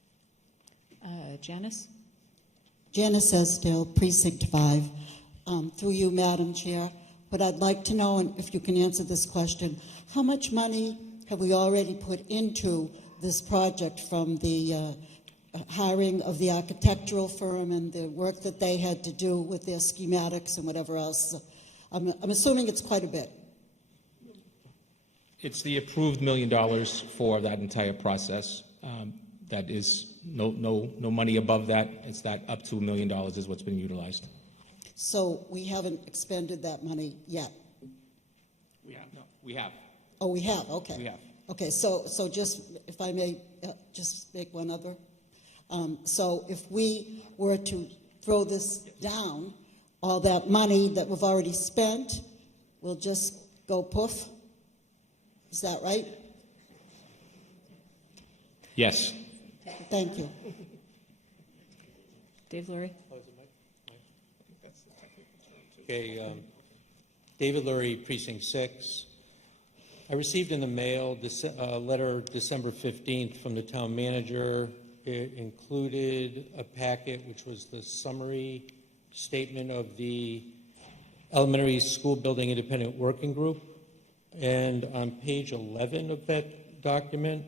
Janice? Janice Esdale, Precinct 5. Through you, Madam Chair, but I'd like to know, and if you can answer this question, how much money have we already put into this project from the hiring of the architectural firm and the work that they had to do with their schematics and whatever else? I'm assuming it's quite a bit. It's the approved $1 million for that entire process. That is no money above that. It's that up to $1 million is what's been utilized. So we haven't expended that money yet? We have. No, we have. Oh, we have, okay. We have. Okay, so just, if I may, just make one other. So if we were to throw this down, all that money that we've already spent will just go poof? Is that right? Yes. Thank you. Dave Lurie? Okay, David Lurie, Precinct 6. I received in the mail a letter December 15th from the town manager. It included a packet which was the summary statement of the Elementary School Building Independent Working Group. And on page 11 of that document,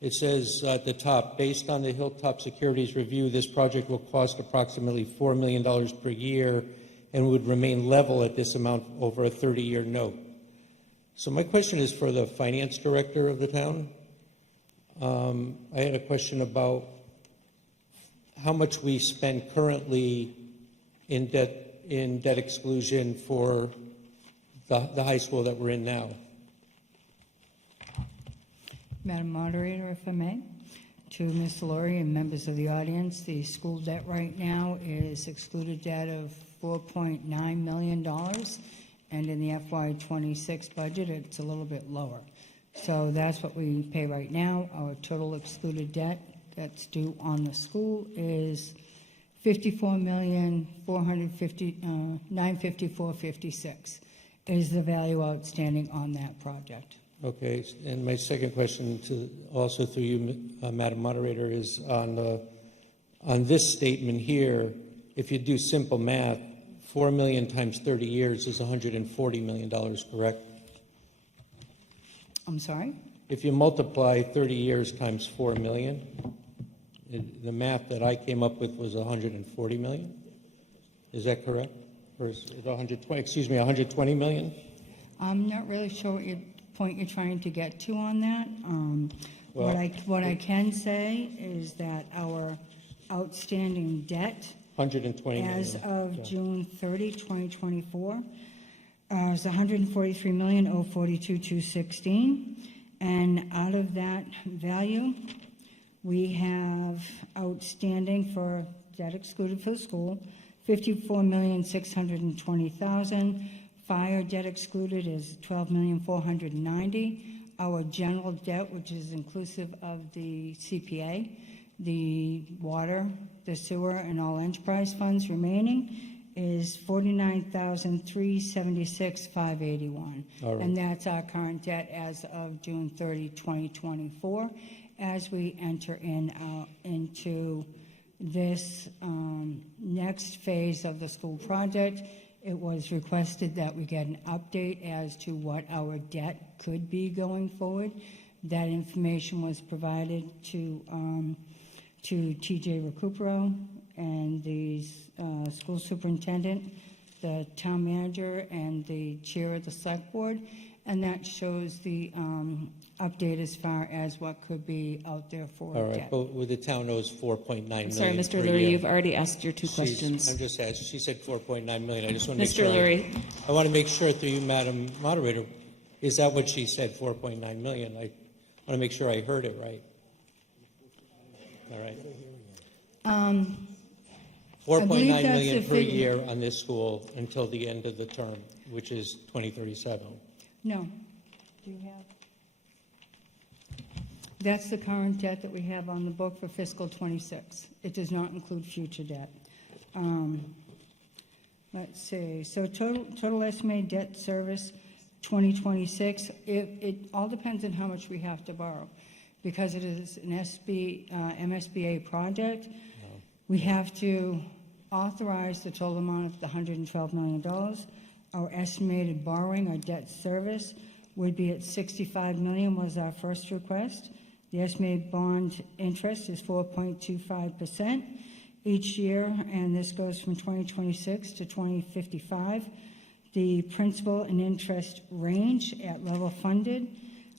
it says at the top, based on the Hilltop Securities review, this project will cost approximately $4 million per year and would remain level at this amount over a 30-year note. So my question is for the finance director of the town. I had a question about how much we spend currently in debt exclusion for the high school that we're in now. Madam Moderator, if I may, to Ms. Laurie and members of the audience, the school debt right now is excluded debt of $4.9 million, and in the FY26 budget, it's a little bit lower. So that's what we pay right now. Our total excluded debt that's due on the school is $54,450,954.56 is the value outstanding on that project. Okay, and my second question, also through you, Madam Moderator, is on this statement here. If you do simple math, 4 million times 30 years is $140 million, correct? I'm sorry? If you multiply 30 years times 4 million, the math that I came up with was 140 million. Is that correct? Or is it 120 million? I'm not really sure what point you're trying to get to on that. Well, what I can say is that our outstanding debt 120 million. as of June 30, 2024, is $143,042,216, and out of that value, we have outstanding for debt excluded for the school, $54,620,000. Fire debt excluded is $12,490,000. Our general debt, which is inclusive of the CPA, the water, the sewer, and all enterprise funds remaining, is $49,376,581. All right. And that's our current debt as of June 30, 2024. As we enter into this next phase of the school project, it was requested that we get an update as to what our debt could be going forward. That information was provided to TJ Recupero and the school superintendent, the town manager, and the chair of the select board, and that shows the update as far as what could be out there for All right, debt. but the town owes 4.9 million. Sorry, Mr. per Lurie, year. you've already asked your two questions. I'm just asking. She said 4.9 million. I just want to make Mr. sure. Lurie. I want to make sure through you, Madam Moderator, is that what she said, 4.9 million? I want to make sure I heard it right. All right. 4.9 that's million the per figure. year on this school until the end of the term, which is 2037. No. Do you have? That's the current debt that we have on the book for fiscal '26. It does not include future debt. Let's see, so total estimated debt service 2026, it all depends on how much we have to borrow. Because it is an MSBA project, we have to authorize the total amount of the $112 million. Our estimated borrowing, our debt service, would be at $65 million was our first request. The estimated bond interest is 4.25% each year, and this goes from 2026 to 2055. The principal and interest range at level funded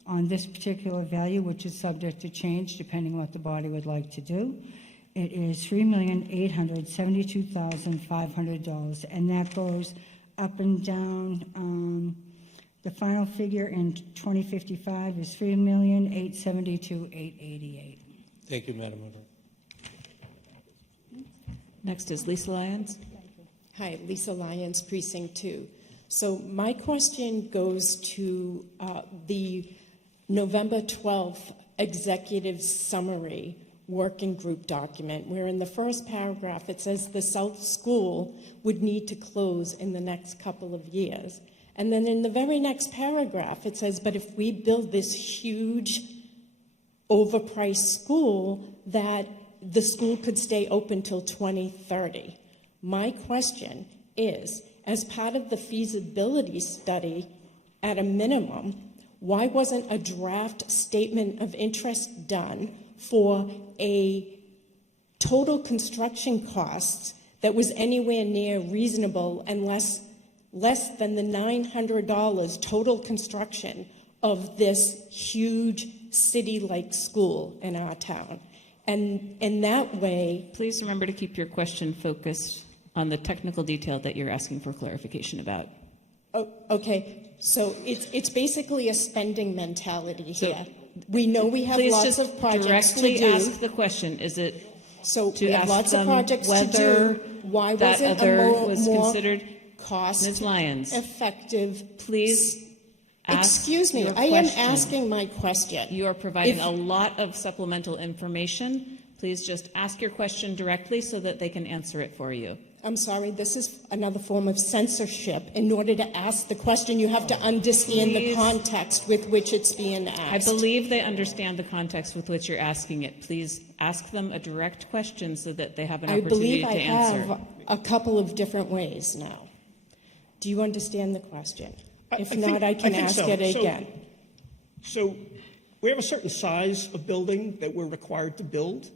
on this particular value, which is subject to change depending what the body would like to do, it is $3,872,500, and that goes up and down. The final figure in 2055 is $3,872,888. Thank you, Madam Member. Next is Lisa Lyons. Hi, Lisa Lyons, Precinct 2. So my question goes to the November 12th executive summary working group document, where in the first paragraph it says the South School would need to close in the next couple of years. And then in the very next paragraph it says, but if we build this huge overpriced school, that the school could stay open till 2030. My question is, as part of the feasibility study, at a minimum, why wasn't a draft statement of interest done for a total construction costs that was anywhere near reasonable and less than the $900 total construction of this huge city-like school in our town? And in that way... Please remember to keep your question focused on the technical detail that you're asking for clarification about. Oh, okay, so it's basically a spending mentality here. We know we have lots of projects to do. Please just directly ask the question. Is it so to we have ask lots of them projects to whether do? Why that wasn't other a more was considered? Cost Ms. Lyons, effective? please ask Excuse me, your I am question. asking my question. You are providing a lot of supplemental information. Please just ask your question directly so that they can answer it for you. I'm sorry, this is another form of censorship. In order to ask the question, you have to understand the context with which it's being asked. I believe they understand the context with which you're asking it. Please ask them a direct question so that they have an opportunity to answer. I believe I have a couple of different ways now. Do you understand the question? If not, I can ask it again. So we have a certain size of building that we're required to build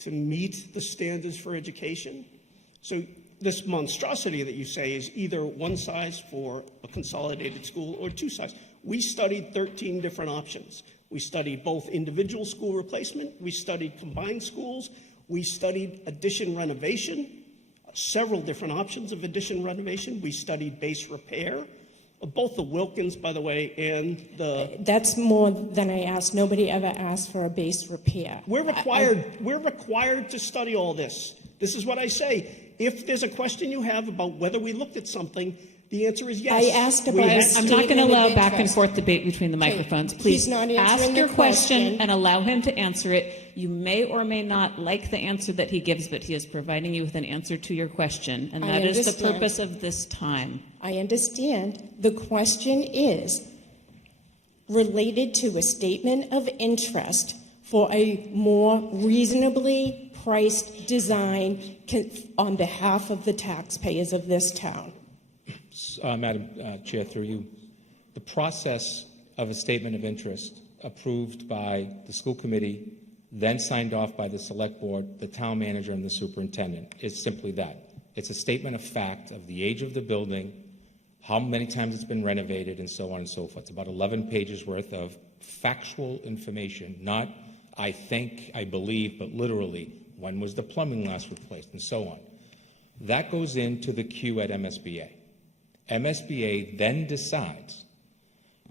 to meet the standards for education. So this monstrosity that you say is either one size for a consolidated school or two size. We studied 13 different options. We studied both individual school replacement, we studied combined schools, we studied addition renovation, several different options of addition renovation. We studied base repair, both the Wilkins, by the way, and the... That's more than I asked. Nobody ever asked for a base repair. We're required to study all this. This is what I say. If there's a question you have about whether we looked at something, the answer is yes. I asked about I'm not going to allow back and forth debate between the microphones. Please He's not ask answering your the question and allow him to answer it. You may or may not like the answer that he gives, but he is providing you with an answer to your question, and that is the purpose of this time. I understand. The question is related to a statement of interest for a more reasonably priced design on behalf of the taxpayers of this town. Madam Chair, through you, the process of a statement of interest approved by the school committee, then signed off by the select board, the town manager, and the superintendent is simply that. It's a statement of fact of the age of the building, how many times it's been renovated, and so on and so forth. It's about 11 pages worth of factual information, not I think, I believe, but literally when was the plumbing last replaced, and so on. That goes into the queue at MSBA. MSBA then decides,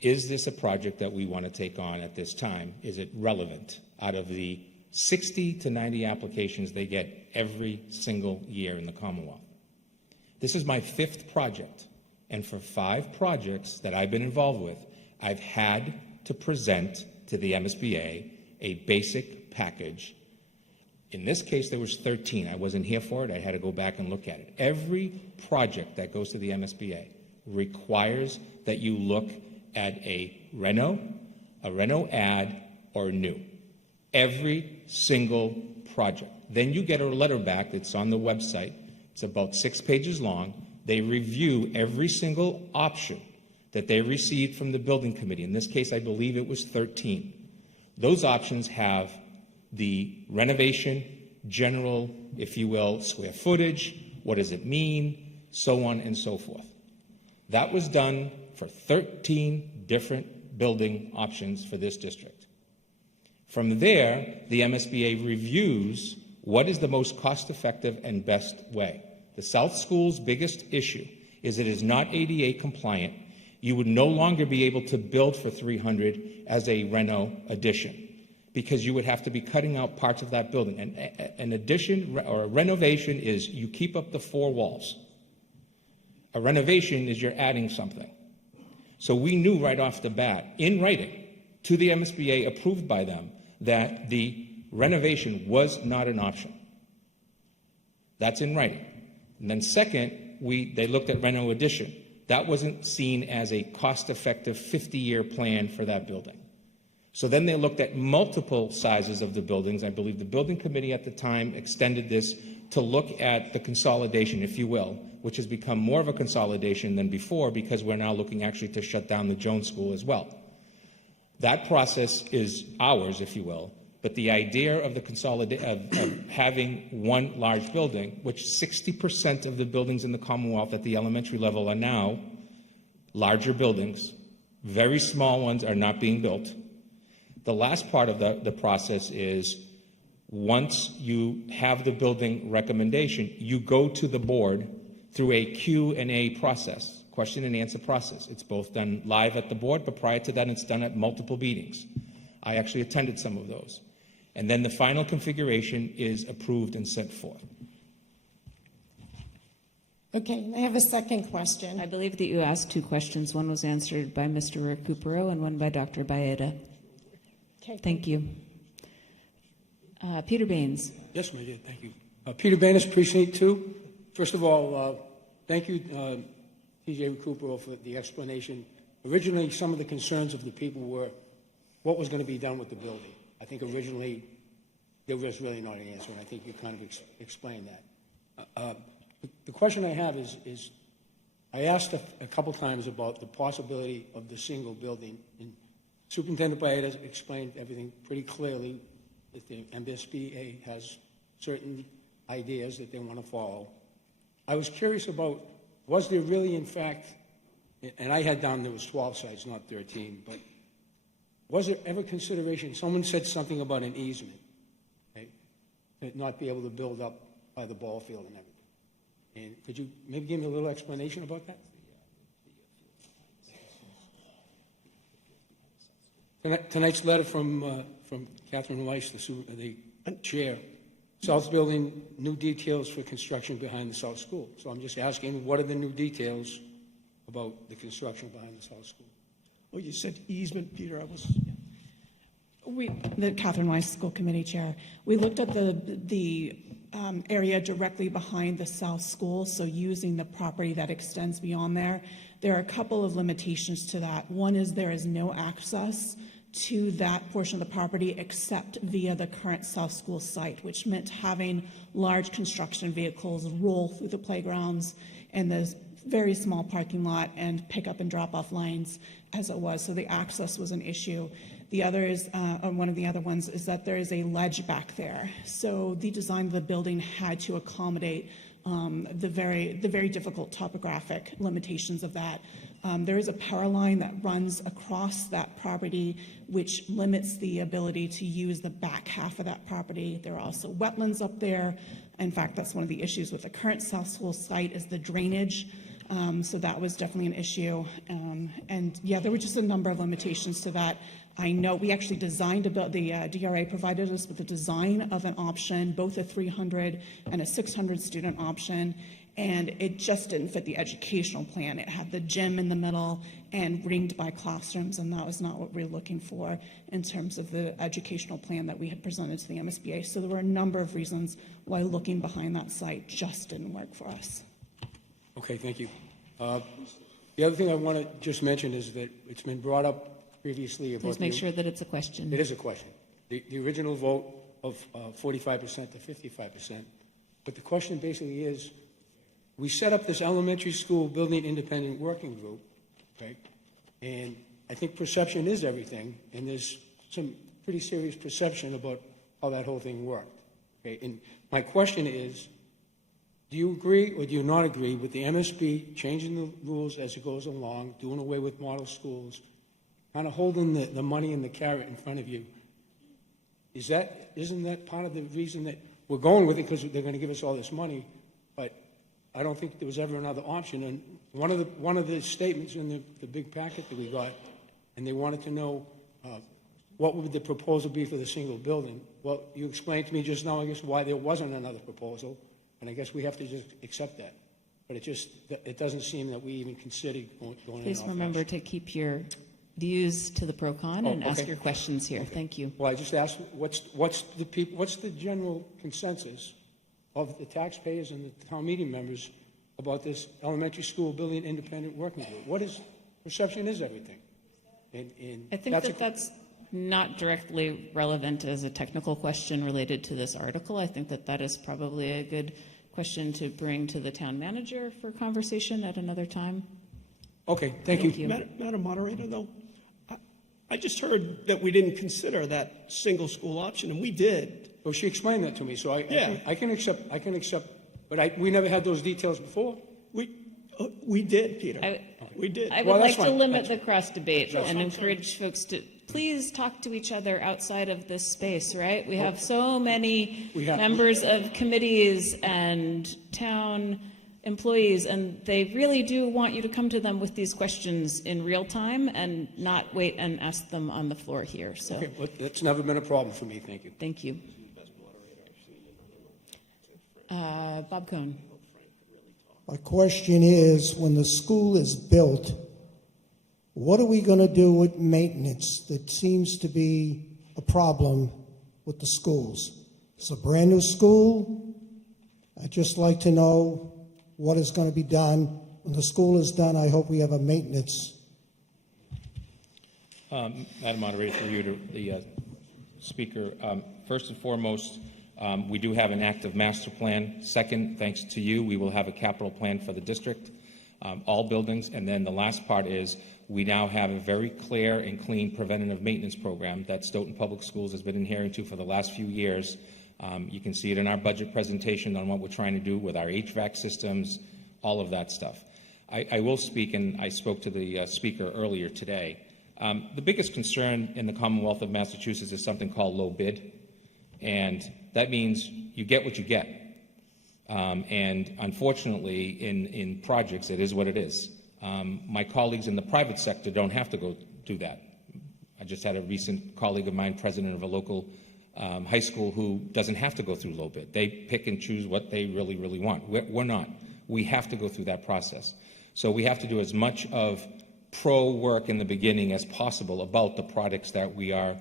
is this a project that we want to take on at this time? Is it relevant? Out of the 60 to 90 applications they get every single year in the Commonwealth. This is my 5th project, and for 5 projects that I've been involved with, I've had to present to the MSBA a basic package In this case, there was 13. I wasn't here for it. I had to go back and look at it. Every project that goes to the MSBA requires that you look at a reno add, or new. Every single project. Then you get a letter back that's on the website. It's about 6 pages long. They review every single option that they received from the building committee. In this case, I believe it was 13. Those options have the renovation, general, if you will, square footage, what does it mean, so on and so forth. That was done for 13 different building options for this district. From there, the MSBA reviews what is the most cost-effective and best way. The South School's biggest issue is it is not ADA compliant. You would no longer be able to build for 300 as a reno addition, because you would have to be cutting out parts of that building. An addition or a renovation is you keep up the 4 walls. A renovation is you're adding something. So we knew right off the bat, in writing, to the MSBA, approved by them, that the renovation was not an option. That's in writing. And then second, they looked at reno addition. That wasn't seen as a cost-effective 50-year plan for that building. So then they looked at multiple sizes of the buildings. I believe the building committee at the time extended this to look at the consolidation, if you will, which has become more of a consolidation than before because we're now looking actually to shut down the Jones School as well. That process is ours, if you will, but the idea of of having one large building, which 60% of the buildings in the Commonwealth at the elementary level are now larger buildings, very small ones are not being built. The last part of the process is once you have the building recommendation, you go to the board through a Q&A process, question and answer process. It's both done live at the board, but prior to that, it's done at multiple meetings. I actually attended some of those. And then the final configuration is approved and sent forth. Okay, I have a second question. I believe that you asked 2 questions. One was answered by Mr. Recupero and one by Dr. Baeta. Okay. Thank you. Peter Baines. Yes, my dear, thank you. Peter Baines, Precinct 2. First of all, thank you, TJ Recupero, for the explanation. Originally, some of the concerns of the people were what was going to be done with the building. I think originally there was really not an answer, and I think you kind of explained that. The question I have is I asked a couple times about the possibility of the single building, and Superintendent Baeta explained everything pretty clearly, that the MSBA has certain ideas that they want to follow. I was curious about, was there really, in fact, and I had down there was 12 sites, not 13, but was there ever consideration, someone said something about an easement, okay, to not be able to build up by the ball field and everything. And could you maybe give me a little explanation about that? Tonight's letter from Catherine Weiss, the chair, South Building, new details for construction behind the South School. So I'm just asking, what are the new details about the construction behind the South School? Well, you said easement, Peter. The Catherine Weiss School Committee Chair. We looked at the area directly behind the South School, so using the property that extends beyond there. There are a couple of limitations to that. One is there is no access to that portion of the property except via the current South School site, which meant having large construction vehicles roll through the playgrounds and the very small parking lot and pick up and drop off lines as it was. So the access was an issue. The other is, one of the other ones is that there is a ledge back there. So the design of the building had to accommodate the very difficult topographic limitations of that. There is a power line that runs across that property, which limits the ability to use the back half of that property. There are also wetlands up there. In fact, that's one of the issues with the current South School site is the drainage So that was definitely an issue. And yeah, there were just a number of limitations to that. I know we actually designed about the DRA provided us with the design of an option, both a 300 and a 600 student option, and it just didn't fit the educational plan. It had the gym in the middle and ringed by classrooms, and that was not what we were looking for in terms of the educational plan that we had presented to the MSBA. So there were a number of reasons why looking behind that site just didn't work for us. Okay, thank you. The other thing I want to just mention is that it's been brought up previously about... Please make sure that it's a question. It is a question. The original vote of 45% to 55%. But the question basically is, we set up this elementary school building independent working group, okay? And I think perception is everything, and there's some pretty serious perception about how that whole thing worked, okay? And my question is, do you agree or do you not agree with the MSB changing the rules as it goes along, doing away with model schools, kind of holding the money and the carrot in front of you? Isn't that part of the reason that we're going with it, because they're going to give us all this money? But I don't think there was ever another option. And one of the statements in the big packet that we got, and they wanted to know what would the proposal be for the single building. Well, you explained to me just now, I guess, why there wasn't another proposal, and I guess we have to just accept that. But it doesn't seem that we even considered going in. Please remember to keep your views to the pro-con and ask your questions here. Okay. Thank you. Well, I just asked, what's the general consensus of the taxpayers and the town meeting members about this elementary school building independent working group? Perception is everything. And I think that's not directly relevant as a technical question related to this article. I think that is probably a good question to bring to the town manager for conversation at another time. Okay, thank you. Madam Moderator, though, I just heard that we didn't consider that single school option, and we did. Well, she explained that to me, so I can accept, but we never had those details before. We did, Peter. We did. I would like to limit the cross debate and encourage folks to please talk to each other outside of this space, right? We have so many members of committees and town employees, and they really do want you to come to them with these questions in real time and not wait and ask them on the floor here. So okay, well, that's never been a problem for me. Thank you. Thank you. Bob Cohn. My question is, when the school is built, what are we going to do with maintenance? That seems to be a problem with the schools. It's a brand new school. I'd just like to know what is going to be done. When the school is done, I hope we have a maintenance. Madam Moderator, through you to the Speaker, first and foremost, we do have an active master plan. Second, thanks to you, we will have a capital plan for the district, all buildings. And then the last part is we now have a very clear and clean preventative maintenance program that Stoughton Public Schools has been adhering to for the last few years. You can see it in our budget presentation on what we're trying to do with our HVAC systems, all of that stuff. I will speak, and I spoke to the speaker earlier today. The biggest concern in the Commonwealth of Massachusetts is something called low bid, and that means you get what you get. And unfortunately, in projects, it is what it is. My colleagues in the private sector don't have to go do that. I just had a recent colleague of mine, president of a local high school, who doesn't have to go through low bid. They pick and choose what they really, really want. We're not. We have to go through that process. So we have to do as much of pro work in the beginning as possible about the products that we are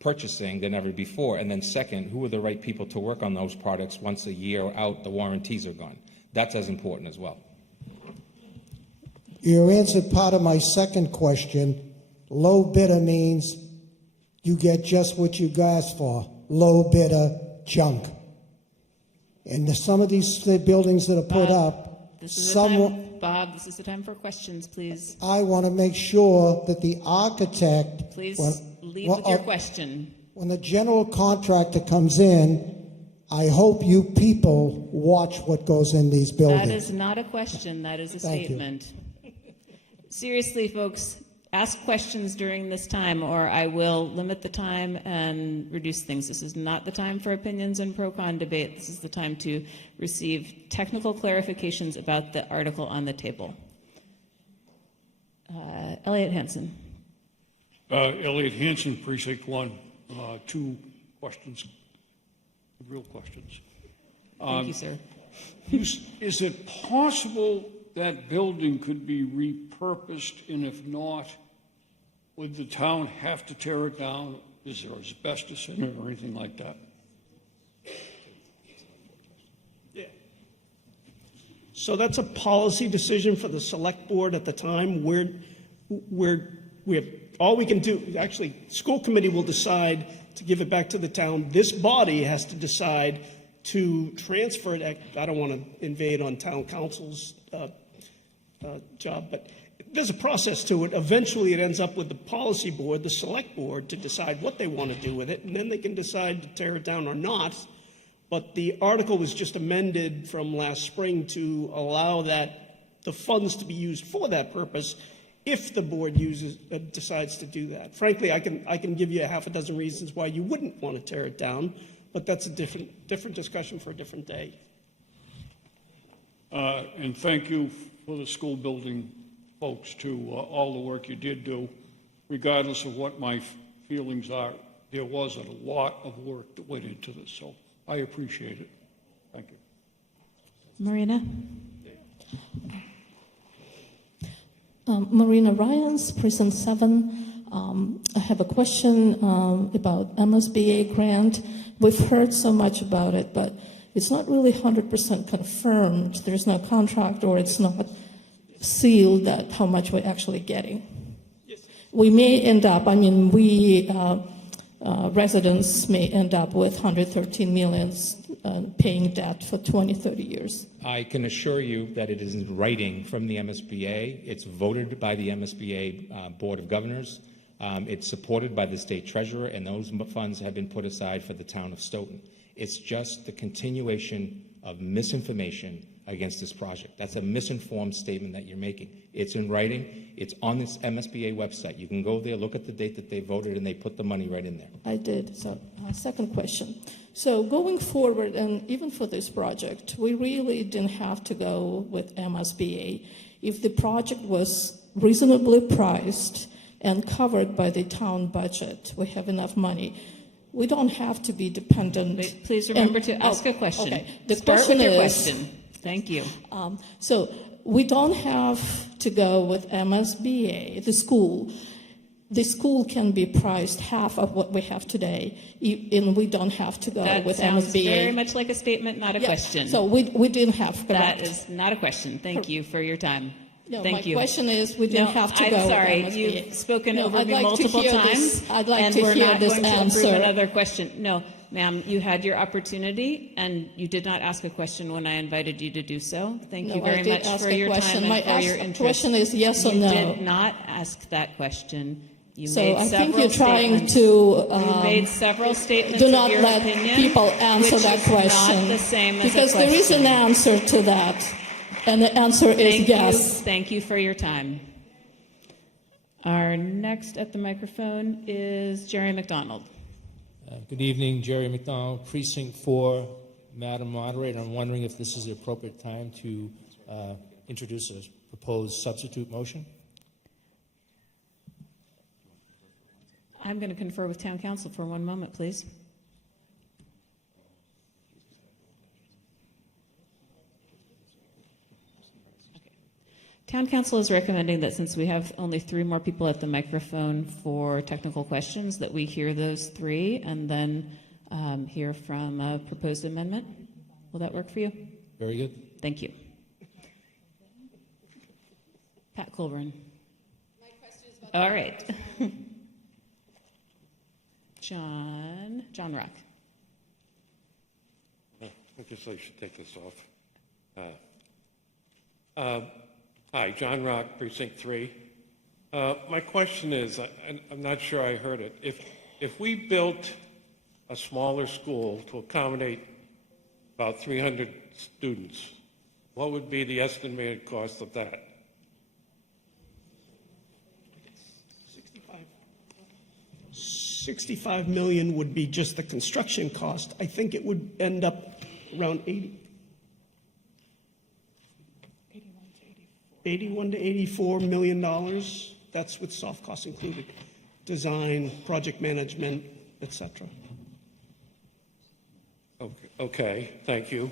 purchasing than ever before. And then second, who are the right people to work on those products once a year out, the warranties are gone. That's as important as well. You answered part of my second question. Low bidder means you get just what you asked for. Low bidder junk. And some of these buildings that are put up, this is the time for questions, please. I want to make sure that the architect... Please lead with your question. When the general contractor comes in, I hope you people watch what goes in these buildings. That is not a question. That is a statement. Seriously, folks, ask questions during this time, or I will limit the time and reduce things. This is not the time for opinions and pro-con debate. This is the time to receive technical clarifications about the article on the table. Elliot Hansen. Elliot Hansen, Precinct 1. Two questions, real questions. Thank you, sir. Is it possible that building could be repurposed, and if not, would the town have to tear it down? Is there asbestos in it or anything like that? Yeah. So that's a policy decision for the select board at the time. We have, all we can do, actually, school committee will decide to give it back to the town. This body has to decide to transfer it. I don't want to invade on town council's job, but there's a process to it. Eventually, it ends up with the policy board, the select board, to decide what they want to do with it, and then they can decide to tear it down or not. But the article was just amended from last spring to allow the funds to be used for that purpose if the board decides to do that. Frankly, I can give you a half a dozen reasons why you wouldn't want to tear it down, but that's a different discussion for a different day. And thank you for the school building folks too, all the work you did do. Regardless of what my feelings are, there was a lot of work that went into this, so I appreciate it. Thank you. Marina? Marina Ryans, Precinct 7. I have a question about MSBA grant. We've heard so much about it, but it's not really 100% confirmed. There's no contract, or it's not sealed that how much we're actually getting. Yes. We may end up, residents may end up with 113 millions paying debt for 20, 30 years. I can assure you that it is in writing from the MSBA. It's voted by the MSBA Board of Governors. It's supported by the state treasurer, and those funds have been put aside for the town of Stoughton. It's just the continuation of misinformation against this project. That's a misinformed statement that you're making. It's in writing. It's on this MSBA website. You can go there, look at the date that they voted, and they put the money right in there. I did. So, second question. So going forward, and even for this project, we really didn't have to go with MSBA. If the project was reasonably priced and covered by the town budget, we have enough money. We don't have to be dependent. Wait, please remember to ask a question. Okay. The Start question with your is, question. Thank you. So we don't have to go with MSBA, the school. The school can be priced half of what we have today, and we don't have to go That with sounds MSBA. very much like a statement, not a question. So we didn't have, correct? That is not a question. Thank you for your time. No, Thank my you. question is, we didn't have to go I'm sorry, with MSBA. you've spoken No, over I'd me like to multiple hear times. this- I'd like and to we're hear not this going to approve answer. another question. No, ma'am, you had your opportunity, and you did not ask a question when I invited you to do so. Thank you No, I very did much ask for a your question. time My and for your interest. question is yes or you no. You did not ask that question. You So made I several think you're trying statements. to, you made several statements do of not your let opinion, people answer which that is question. not the same as because a there is an question. answer to that, and the answer is Thank yes. you. Thank you for your time. Our next at the microphone is Jerry McDonald. Good evening, Jerry McDonald, Precinct 4. Madam Moderator, I'm wondering if this is the appropriate time to introduce a proposed substitute motion. I'm going to confer with Town Council for one moment, please. Town Council is recommending that since we have only 3 more people at the microphone for technical questions, that we hear those 3 and then hear from a proposed amendment. Will that work for you? Very good. Thank you. Pat Colburn. All right. John Rock. I guess I should take this off. Hi, John Rock, Precinct 3. My question is, I'm not sure I heard it. If we built a smaller school to accommodate about 300 students, what would be the estimated cost of that? 65 million would be just the construction cost. I think it would end up around 81 to 84 million dollars. That's with soft costs included, design, project management, etc. Okay, thank you.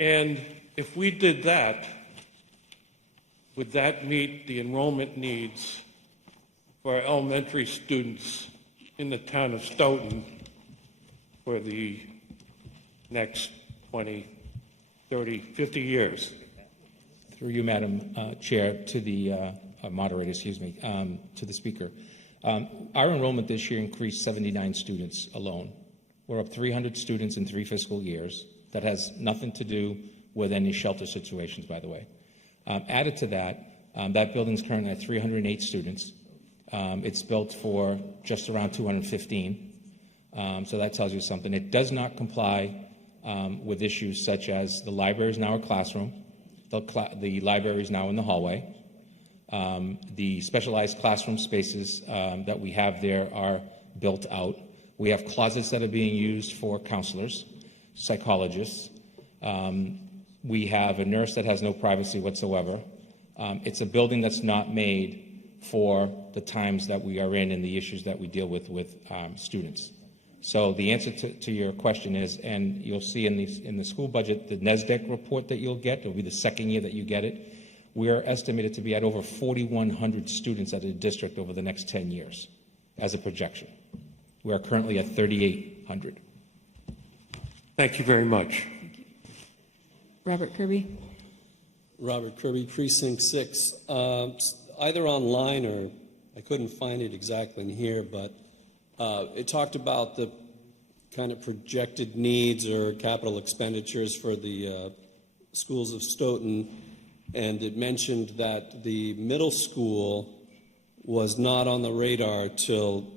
And if we did that, would that meet the enrollment needs for our elementary students in the town of Stoughton for the next 20, 30, 50 years? Through you, Madam Chair, to the moderator, to the speaker. Our enrollment this year increased 79 students alone. We're up 300 students in 3 fiscal years. That has nothing to do with any shelter situations, by the way. Added to that, that building's currently at 308 students. It's built for just around 215. So that tells you something. It does not comply with issues such as the library is now a classroom. The library is now in the hallway. The specialized classroom spaces that we have there are built out. We have closets that are being used for counselors, psychologists. We have a nurse that has no privacy whatsoever. It's a building that's not made for the times that we are in and the issues that we deal with students. So the answer to your question is, and you'll see in the school budget, the NESDEC report that you'll get, it'll be the second year that you get it, we are estimated to be at over 4,100 students at the district over the next 10 years as a projection. We are currently at 3,800. Thank you very much. Robert Kirby. Robert Kirby, Precinct 6. Either online or I couldn't find it exactly in here, but it talked about the kind of projected needs or capital expenditures for the schools of Stoughton, and it mentioned that the middle school was not on the radar till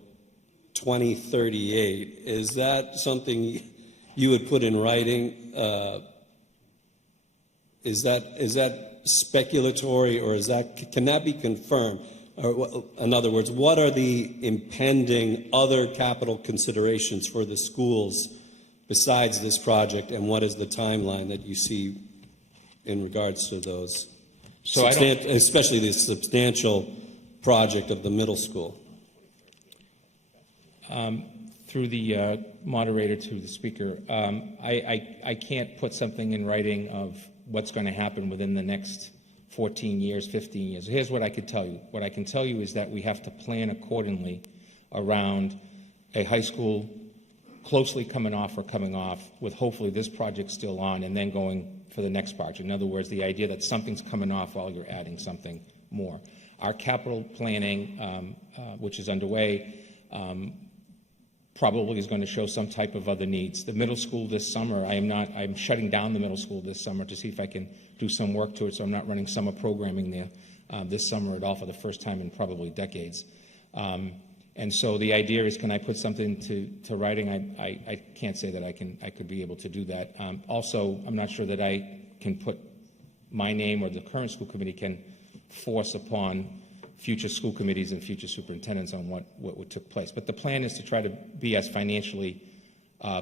2038. Is that something you would put in writing? Is that speculatory, or can that be confirmed? Or, in other words, what are the impending other capital considerations for the schools besides this project, and what is the timeline that you see in regards to those, especially the substantial project of the middle school? Through the moderator to the speaker, I can't put something in writing of what's going to happen within the next 14 years, 15 years. Here's what I could tell you. What I can tell you is that we have to plan accordingly around a high school closely coming off with hopefully this project still on and then going for the next project. In other words, the idea that something's coming off while you're adding something more. Our capital planning, which is underway, probably is going to show some type of other needs. The middle school this summer, I'm shutting down the middle school this summer to see if I can do some work to it, so I'm not running summer programming there this summer at all for the first time in probably decades. And so the idea is, can I put something to writing? I can't say that I could be able to do that. Also, I'm not sure that I can put my name or the current school committee can force upon future school committees and future superintendents on what took place. But the plan is to try to be as financially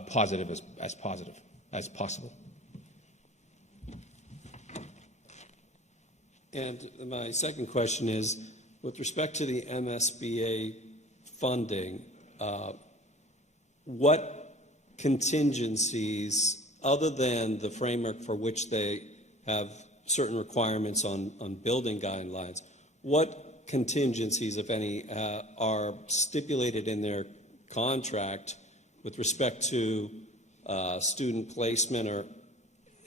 positive as possible. And my second question is, with respect to the MSBA funding, what contingencies, other than the framework for which they have certain requirements on building guidelines, what contingencies, if any, are stipulated in their contract with respect to student placement or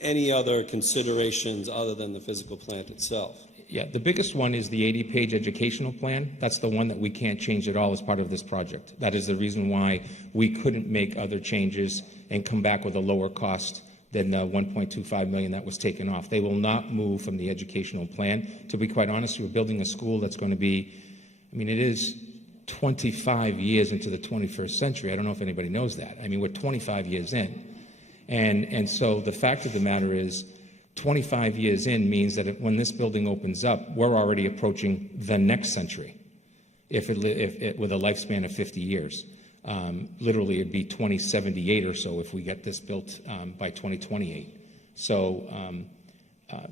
any other considerations other than the physical plant itself? Yeah, the biggest one is the 80-page educational plan. That's the one that we can't change at all as part of this project. That is the reason why we couldn't make other changes and come back with a lower cost than the $1.25 million that was taken off. They will not move from the educational plan. To be quite honest, we're building a school that's going to be, it is 25 years into the 21st century. I don't know if anybody knows that. We're 25 years in. And so the fact of the matter is, 25 years in means that when this building opens up, we're already approaching the next century, if it with a lifespan of 50 years. Literally, it'd be 2078 or so if we get this built by 2028. So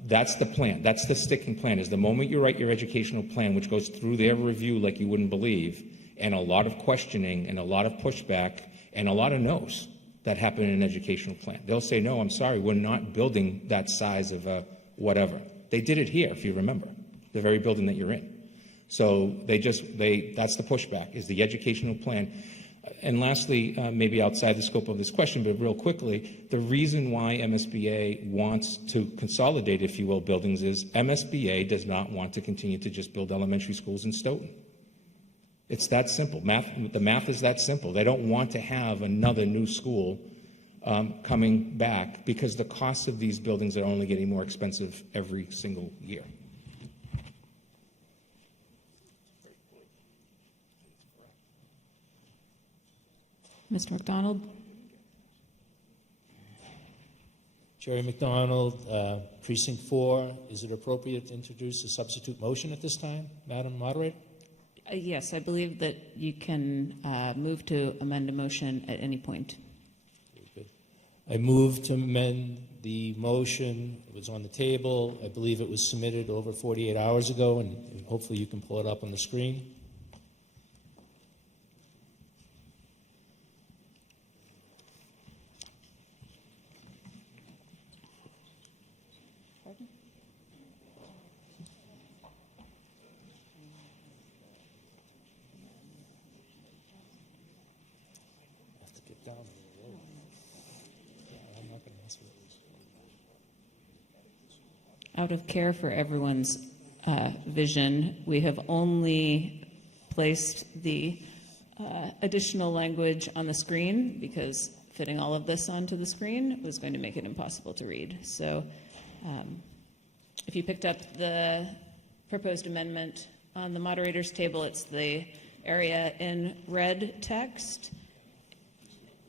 That's the plan. That's the sticking plan, is the moment you write your educational plan, which goes through their review like you wouldn't believe, and a lot of questioning and a lot of pushback and a lot of no's that happen in an educational plan. They'll say, no, I'm sorry, we're not building that size of a whatever. They did it here, if you remember, the very building that you're in. So that's the pushback, is the educational plan. And lastly, maybe outside the scope of this question, but real quickly, the reason why MSBA wants to consolidate, if you will, buildings is MSBA does not want to continue to just build elementary schools in Stoughton. It's that simple. The math is that simple. They don't want to have another new school coming back because the costs of these buildings are only getting more expensive every single year. Mr. McDonald? Jerry McDonald, Precinct 4. Is it appropriate to introduce a substitute motion at this time, Madam Moderator? Yes, I believe that you can move to amend a motion at any point. Very good. I move to amend the motion. It was on the table. I believe it was submitted over 48 hours ago, and hopefully you can pull it up on the screen. Out of care for everyone's vision, we have only placed the additional language on the screen because fitting all of this onto the screen was going to make it impossible to read. So if you picked up the proposed amendment on the moderator's table, it's the area in red text.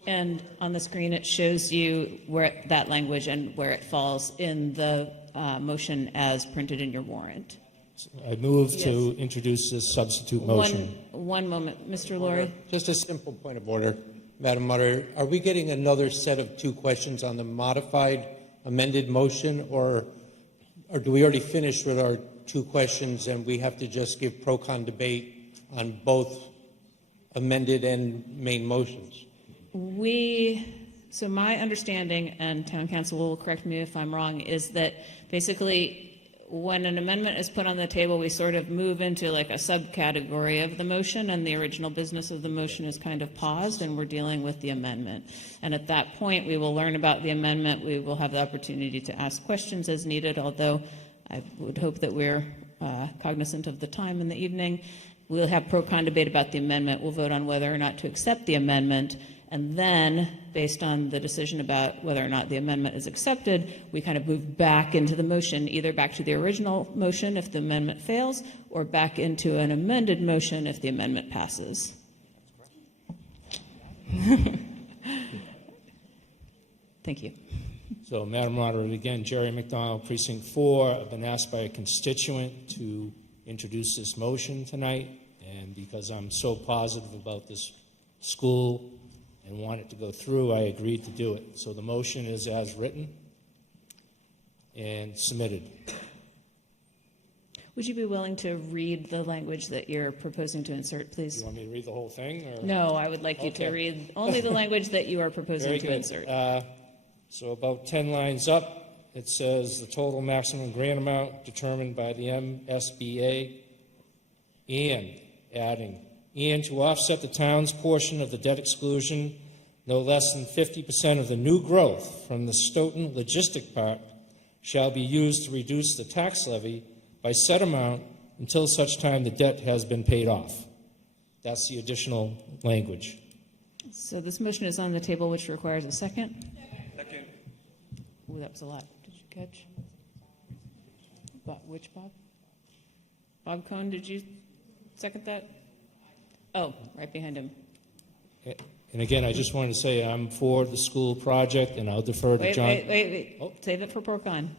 And on the screen, it shows you where that language and where it falls in the motion as printed in your warrant. I move to introduce this substitute motion. One moment, Mr. Laurie. Just a simple point of order, Madam Moderator. Are we getting another set of 2 questions on the modified amended motion, or do we already finish with our 2 questions and we have to just give pro-con debate on both amended and main motions? So my understanding, and town council will correct me if I'm wrong, is that basically when an amendment is put on the table, we sort of move into like a subcategory of the motion, and the original business of the motion is kind of paused, and we're dealing with the amendment. And at that point, we will learn about the amendment. We will have the opportunity to ask questions as needed, although I would hope that we're cognizant of the time in the evening. We'll have pro-con debate about the amendment. We'll vote on whether or not to accept the amendment. And then, based on the decision about whether or not the amendment is accepted, we kind of move back into the motion, either back to the original motion if the amendment fails, or back into an amended motion if the amendment passes. Thank you. So, Madam Moderator, again, Jerry McDonald, Precinct 4. I've been asked by a constituent to introduce this motion tonight, and because I'm so positive about this school and want it to go through, I agreed to do it. So the motion is as written and submitted. Would you be willing to read the language that you're proposing to insert, please? You want me to read the whole thing? Or? No, I would like you to read only the language that you are proposing Very to good. insert. So about 10 lines up, it says the total maximum grant amount determined by the MSBA, and adding, and to offset the town's portion of the debt exclusion, no less than 50% of the new growth from the Stoughton Logistic Park shall be used to reduce the tax levy by said amount until such time the debt has been paid off. That's the additional language. So this motion is on the table, which requires a second. Second. Ooh, that was a lot. Did you catch? Which Bob? Bob Cohn, did you second that? Oh, right behind him. And again, I just wanted to say I'm for the school project, and I'll defer to John. Wait. Oh. Save it for pro-con.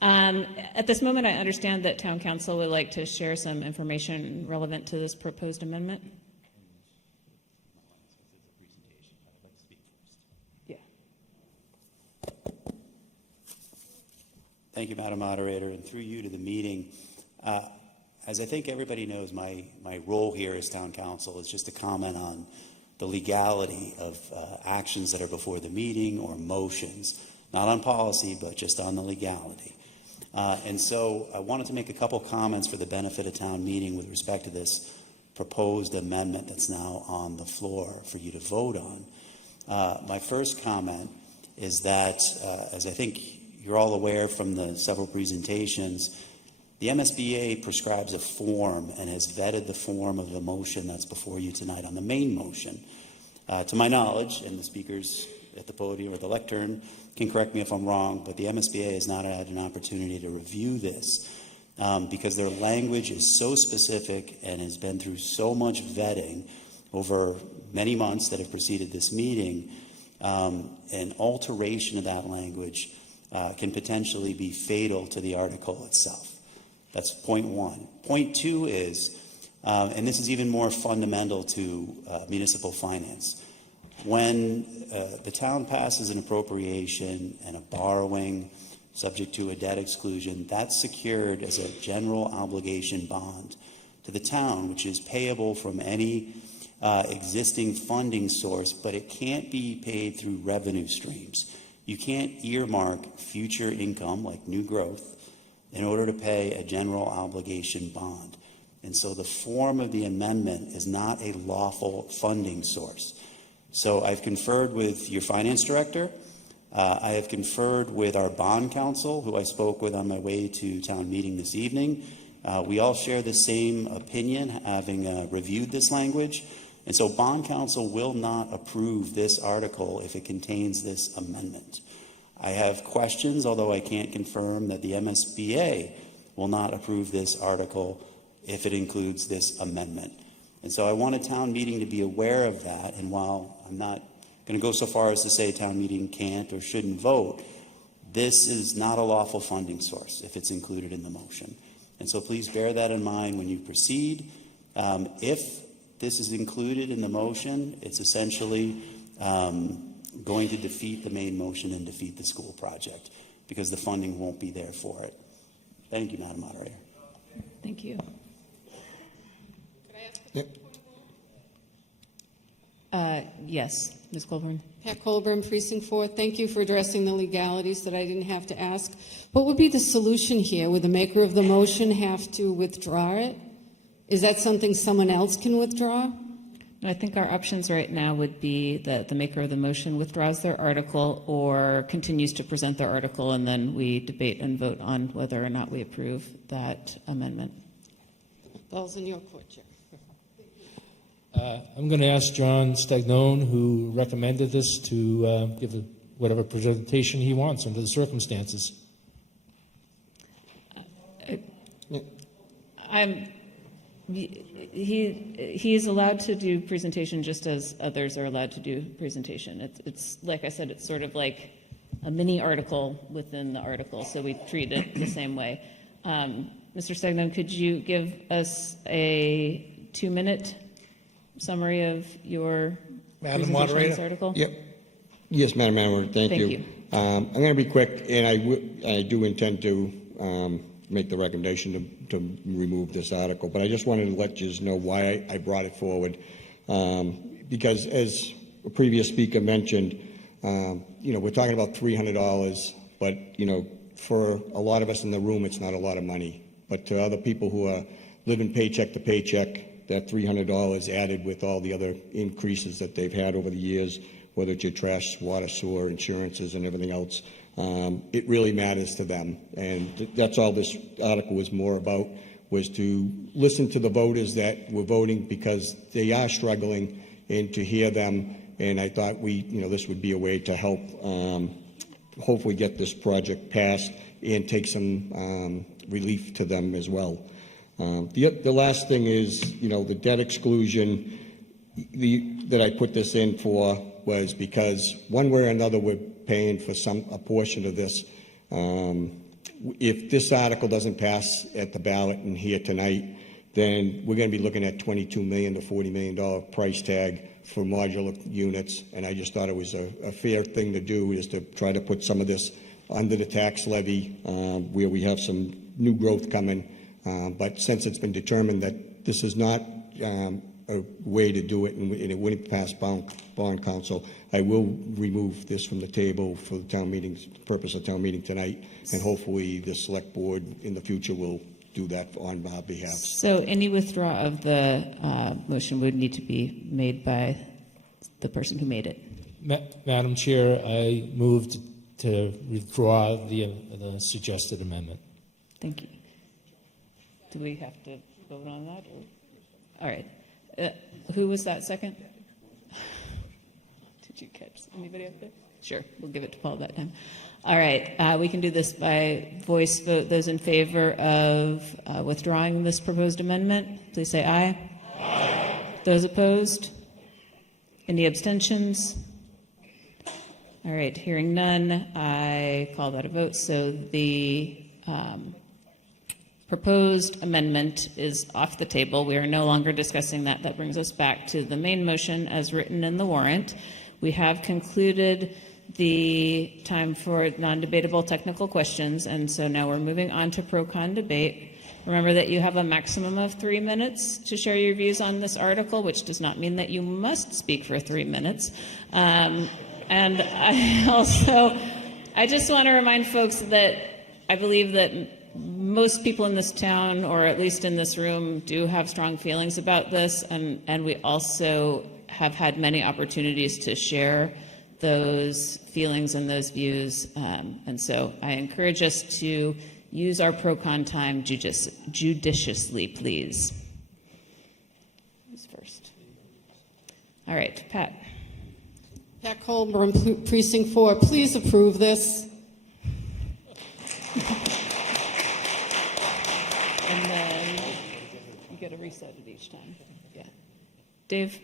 At this moment, I understand that town council would like to share some information relevant to this proposed amendment. Yeah. Thank you, Madam Moderator, and through you to the meeting. As I think everybody knows, my role here as Town Council is just to comment on the legality of actions that are before the meeting or motions, not on policy, but just on the legality. And so I wanted to make a couple comments for the benefit of town meeting with respect to this proposed amendment that's now on the floor for you to vote on. My first comment is that, as I think you're all aware from the several presentations, the MSBA prescribes a form and has vetted the form of the motion that's before you tonight on the main motion. To my knowledge, and the speakers at the podium or the lectern can correct me if I'm wrong, but the MSBA has not had an opportunity to review this because their language is so specific and has been through so much vetting over many months that have preceded this meeting. An alteration of that language can potentially be fatal to the article itself. That's point one. Point two is, and this is even more fundamental to municipal finance, when the town passes an appropriation and a borrowing subject to a debt exclusion, that's secured as a general obligation bond to the town, which is payable from any existing funding source, but it can't be paid through revenue streams. You can't earmark future income, like new growth, in order to pay a general obligation bond. And so the form of the amendment is not a lawful funding source. So I've conferred with your finance director. I have conferred with our bond counsel, who I spoke with on my way to town meeting this evening. We all share the same opinion, having reviewed this language. And so bond counsel will not approve this article if it contains this amendment. I have questions, although I can't confirm that the MSBA will not approve this article if it includes this amendment. And so I want a town meeting to be aware of that. And while I'm not going to go so far as to say town meeting can't or shouldn't vote, this is not a lawful funding source if it's included in the motion. And so please bear that in mind when you proceed. If this is included in the motion, it's essentially going to defeat the main motion and defeat the school project because the funding won't be there for it. Thank you, Madam Moderator. Thank you. Yep. Yes, Ms. Colburn. Pat Colburn, Precinct 4. Thank you for addressing the legalities that I didn't have to ask. What would be the solution here? Would the maker of the motion have to withdraw it? Is that something someone else can withdraw? I think our options right now would be that the maker of the motion withdraws their article or continues to present their article, and then we debate and vote on whether or not we approve that amendment. Ball's in your court, Chair. I'm going to ask John Stagnone, who recommended this, to give whatever presentation he wants under the circumstances. He is allowed to do presentation just as others are allowed to do presentation. It's like I said, it's sort of like a mini article within the article, so we treat it the same way. Mr. Stagnone, could you give us a 2-minute summary of your Madam presentation on this Moderator? article? Yep. Yes, Madam Moderator, thank you. I'm going to be quick, and I do intend to make the recommendation to remove this article, but I just wanted to let you know why I brought it forward. Because as a previous speaker mentioned, we're talking about $300, but, for a lot of us in the room, it's not a lot of money. But to other people who are living paycheck to paycheck, that $300 added with all the other increases that they've had over the years, whether it's your trash, water, sewer, insurances, and everything else, it really matters to them. And that's all this article was more about, was to listen to the voters that were voting because they are struggling, and to hear them. And I thought this would be a way to help hopefully get this project passed and take some relief to them as well. The last thing is, the debt exclusion that I put this in for was because one way or another we're paying for a portion of this. If this article doesn't pass at the ballot and here tonight, then we're going to be looking at $22 million to $40 million price tag for modular units. And I just thought it was a fair thing to do, is to try to put some of this under the tax levy, where we have some new growth coming. But since it's been determined that this is not a way to do it, and it wouldn't pass bond council, I will remove this from the table for the town meeting's purpose of town meeting tonight, and hopefully the select board in the future will do that on our behalf. So any withdrawal of the motion would need to be made by the person who made it. Madam Chair, I moved to withdraw the suggested amendment. Thank you. Do we have to vote on that? Or? All right. Who was that second? Did you catch anybody up there? Sure, we'll give it to Paul that time. All right, we can do this by voice vote. Those in favor of withdrawing this proposed amendment, please say aye. Aye. Those opposed? Any abstentions? All right, hearing none, I call that a vote. So the proposed amendment is off the table. We are no longer discussing that. That brings us back to the main motion as written in the warrant. We have concluded the time for non-debatable technical questions, and so now we're moving on to pro-con debate. Remember that you have a maximum of 3 minutes to share your views on this article, which does not mean that you must speak for 3 minutes. And I just want to remind folks that I believe that most people in this town, or at least in this room, do have strong feelings about this, and we also have had many opportunities to share those feelings and those views, and so I encourage us to use our pro-con time judiciously, please. Who's first? All right, Pat. Pat Colburn, Precinct 4, please approve this. And then you get a reset at each time. Yeah. Dave?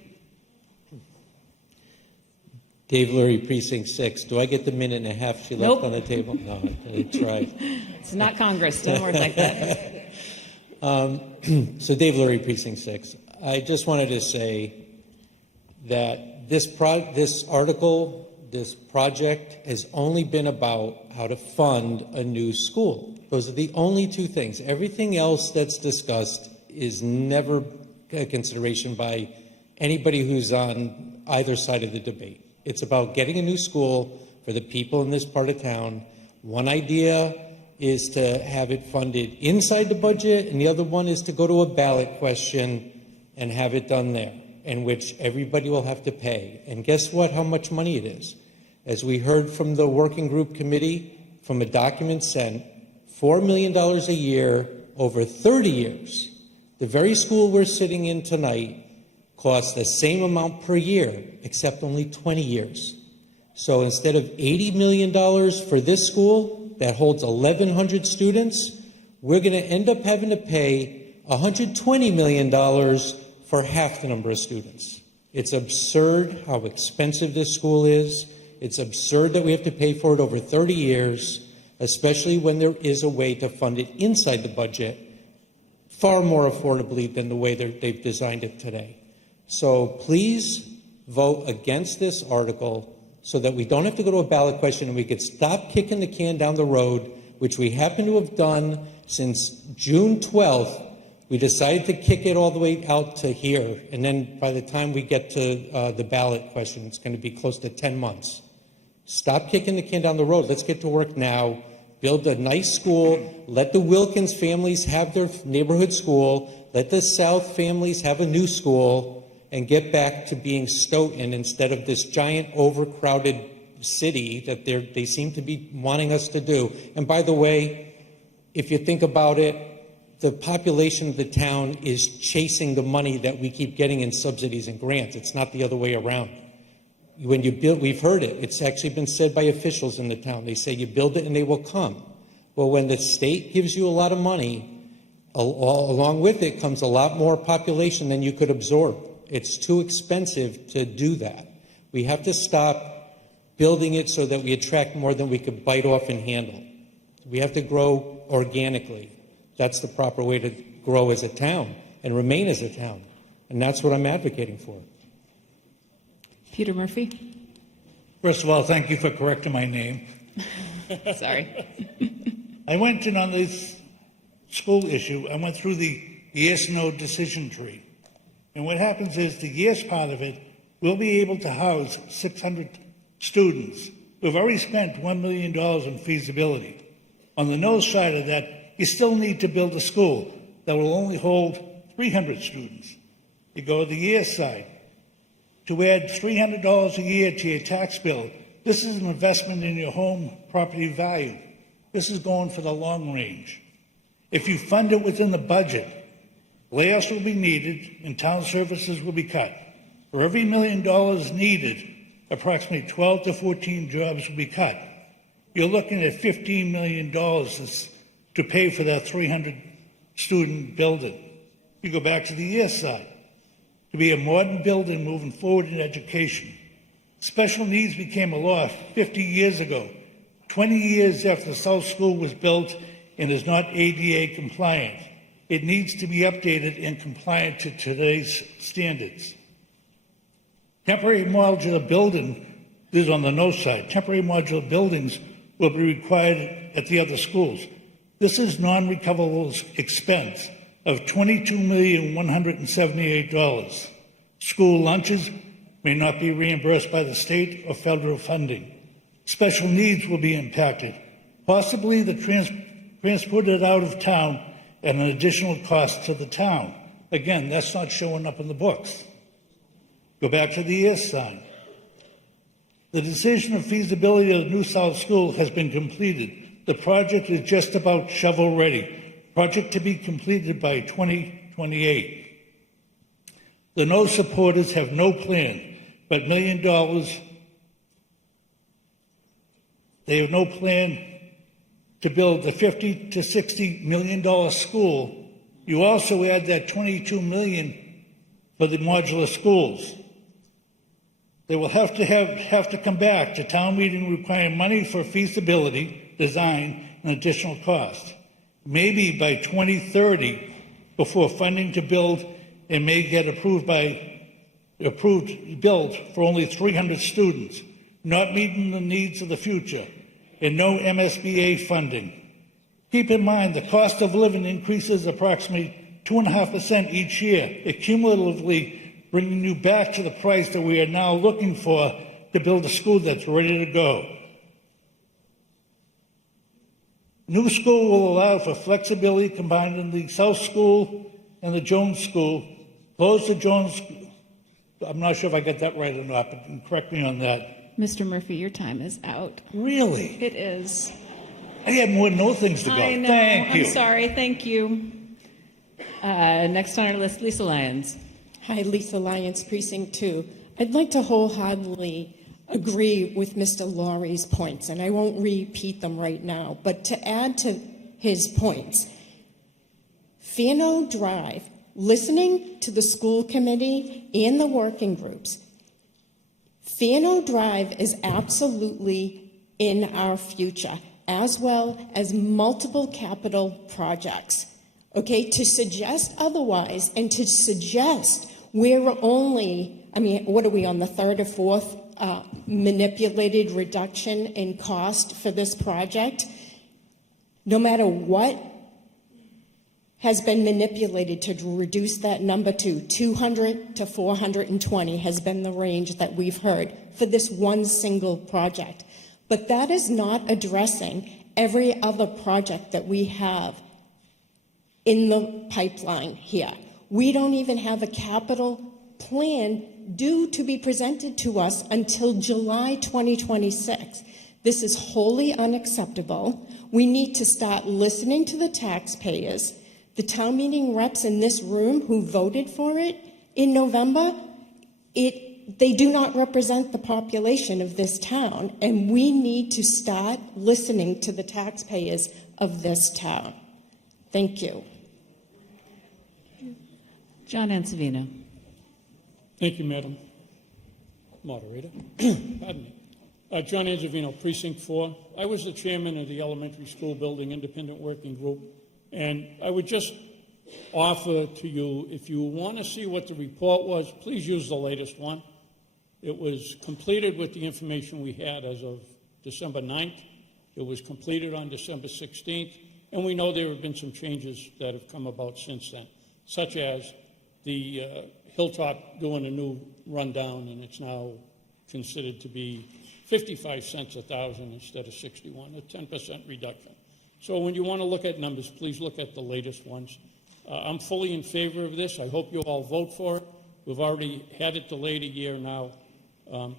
Dave Lurie, Precinct 6. Do I get the minute and a half she left on the table? No, I tried. It's not Congress. Don't work like that. So Dave Lurie, Precinct 6. I just wanted to say that this article, this project, has only been about how to fund a new school. Those are the only two things. Everything else that's discussed is never a consideration by anybody who's on either side of the debate. It's about getting a new school for the people in this part of town. One idea is to have it funded inside the budget, and the other one is to go to a ballot question and have it done there, in which everybody will have to pay. And guess what? How much money it is. As we heard from the working group committee, from a document sent, $4 million a year over 30 years. The very school we're sitting in tonight costs the same amount per year, except only 20 years. So instead of $80 million for this school that holds 1,100 students, we're going to end up having to pay $120 million for half the number of students. It's absurd how expensive this school is. It's absurd that we have to pay for it over 30 years, especially when there is a way to fund it inside the budget far more affordably than the way they've designed it today. So please vote against this article so that we don't have to go to a ballot question and we could stop kicking the can down the road, which we happen to have done since June 12th. We decided to kick it all the way out to here, and then by the time we get to the ballot question, it's going to be close to 10 months. Stop kicking the can down the road. Let's get to work now. Build a nice school. Let the Wilkins families have their neighborhood school. Let the South families have a new school, and get back to being Stoughton instead of this giant overcrowded city that they seem to be wanting us to do. And by the way, if you think about it, the population of the town is chasing the money that we keep getting in subsidies and grants. It's not the other way around. When you build, we've heard it. It's actually been said by officials in the town. They say you build it and they will come. Well, when the state gives you a lot of money, along with it comes a lot more population than you could absorb. It's too expensive to do that. We have to stop building it so that we attract more than we could bite off and handle. We have to grow organically. That's the proper way to grow as a town and remain as a town. And that's what I'm advocating for. Peter Murphy. First of all, thank you for correcting my name. Sorry. I went in on this school issue. I went through the yes/no decision tree. And what happens is the yes part of it, we'll be able to house 600 students. We've already spent $1 million in feasibility. On the no side of that, you still need to build a school that will only hold 300 students. You go to the yes side. To add $300 a year to your tax bill, this is an investment in your home property value. This is going for the long range. If you fund it within the budget, layoffs will be needed and town services will be cut. For every $1 million needed, approximately 12 to 14 jobs will be cut. You're looking at $15 million to pay for that 300-student building. You go back to the yes side. To be a modern building moving forward in education. Special needs became a law 50 years ago, 20 years after the South School was built and is not ADA compliant. It needs to be updated and compliant to today's standards. Temporary modular building is on the no side. Temporary modular buildings will be required at the other schools. This is non-recoverable expense of $22,178. School lunches may not be reimbursed by the state or federal funding. Special needs will be impacted, possibly transported out of town at an additional cost to the town. Again, that's not showing up in the books. Go back to the yes side. The decision of feasibility of the New South School has been completed. The project is just about shovel ready. Project to be completed by 2028. The no supporters have no plan, but $1 million. They have no plan to build the $50 to $60 million school. You also add that $22 million for the modular schools. They will have to come back to town meeting requiring money for feasibility, design, and additional cost. Maybe by 2030, before funding to build and may get approved build for only 300 students, not meeting the needs of the future, and no MSBA funding. Keep in mind the cost of living increases approximately 2.5% each year, cumulatively bringing you back to the price that we are now looking for to build a school that's ready to go. New school will allow for flexibility combining the South School and the Jones School. Close the Jones, I'm not sure if I got that right or not, but correct me on that. Mr. Murphy, your time is out. Really? It is. I had more than no things to go. I know. Thank you. I'm sorry. Thank you. Next on our list, Lisa Lyons. Hi, Lisa Lyons, Precinct 2. I'd like to wholeheartedly agree with Mr. Laurie's points, and I won't repeat them right now, but to add to his points, Fano Drive, listening to the school committee and the working groups, Fano Drive is absolutely in our future, as well as multiple capital projects. Okay, to suggest otherwise and to suggest we're only, what are we on the third or fourth manipulated reduction in cost for this project? No matter what has been manipulated to reduce that number to 200 to 420 has been the range that we've heard for this one single project. But that is not addressing every other project that we have in the pipeline here. We don't even have a capital plan due to be presented to us until July 2026. This is wholly unacceptable. We need to start listening to the taxpayers. The town meeting reps in this room who voted for it in November, they do not represent the population of this town, and we need to start listening to the taxpayers of this town. Thank you. John Ansavino. Thank you, Madam Moderator. Pardon me. John Ansavino, Precinct 4. I was the chairman of the Elementary School Building Independent Working Group, and I would just offer to you, if you want to see what the report was, please use the latest one. It was completed with the information we had as of December 9th. It was completed on December 16th, and we know there have been some changes that have come about since then, such as the Hilltop doing a new rundown, and it's now considered to be 55 cents a thousand instead of 61, a 10% reduction. So when you want to look at numbers, please look at the latest ones. I'm fully in favor of this. I hope you all vote for it. We've already had it delayed a year now.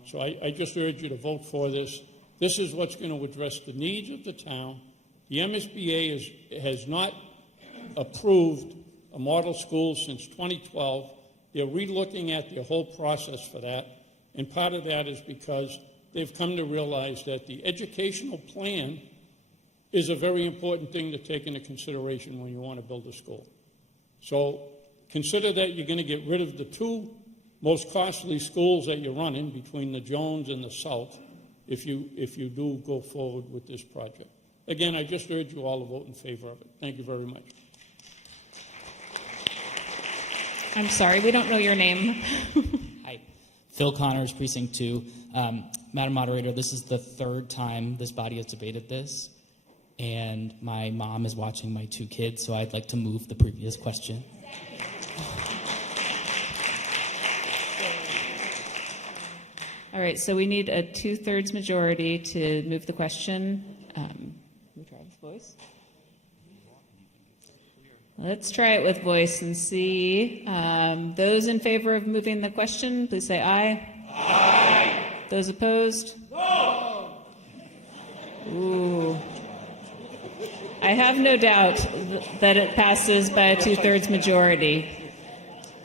So I just urge you to vote for this. This is what's going to address the needs of the town. The MSBA has not approved a model school since 2012. They're relooking at the whole process for that. And part of that is because they've come to realize that the educational plan is a very important thing to take into consideration when you want to build a school. So consider that you're going to get rid of the two most costly schools that you're running between the Jones and the South if you do go forward with this project. Again, I just urge you all to vote in favor of it. Thank you very much. I'm sorry, we don't know your name. Hi, Phil Connors, Precinct 2. Madam Moderator, this is the third time this body has debated this, and my mom is watching my two kids, so I'd like to move the previous question. All right, so we need a 2/3 majority to move the question. We try with voice. Let's try it with voice and see. Those in favor of moving the question, please say aye. Aye. Those opposed? No. Ooh. I have no doubt that it passes by a 2/3 majority.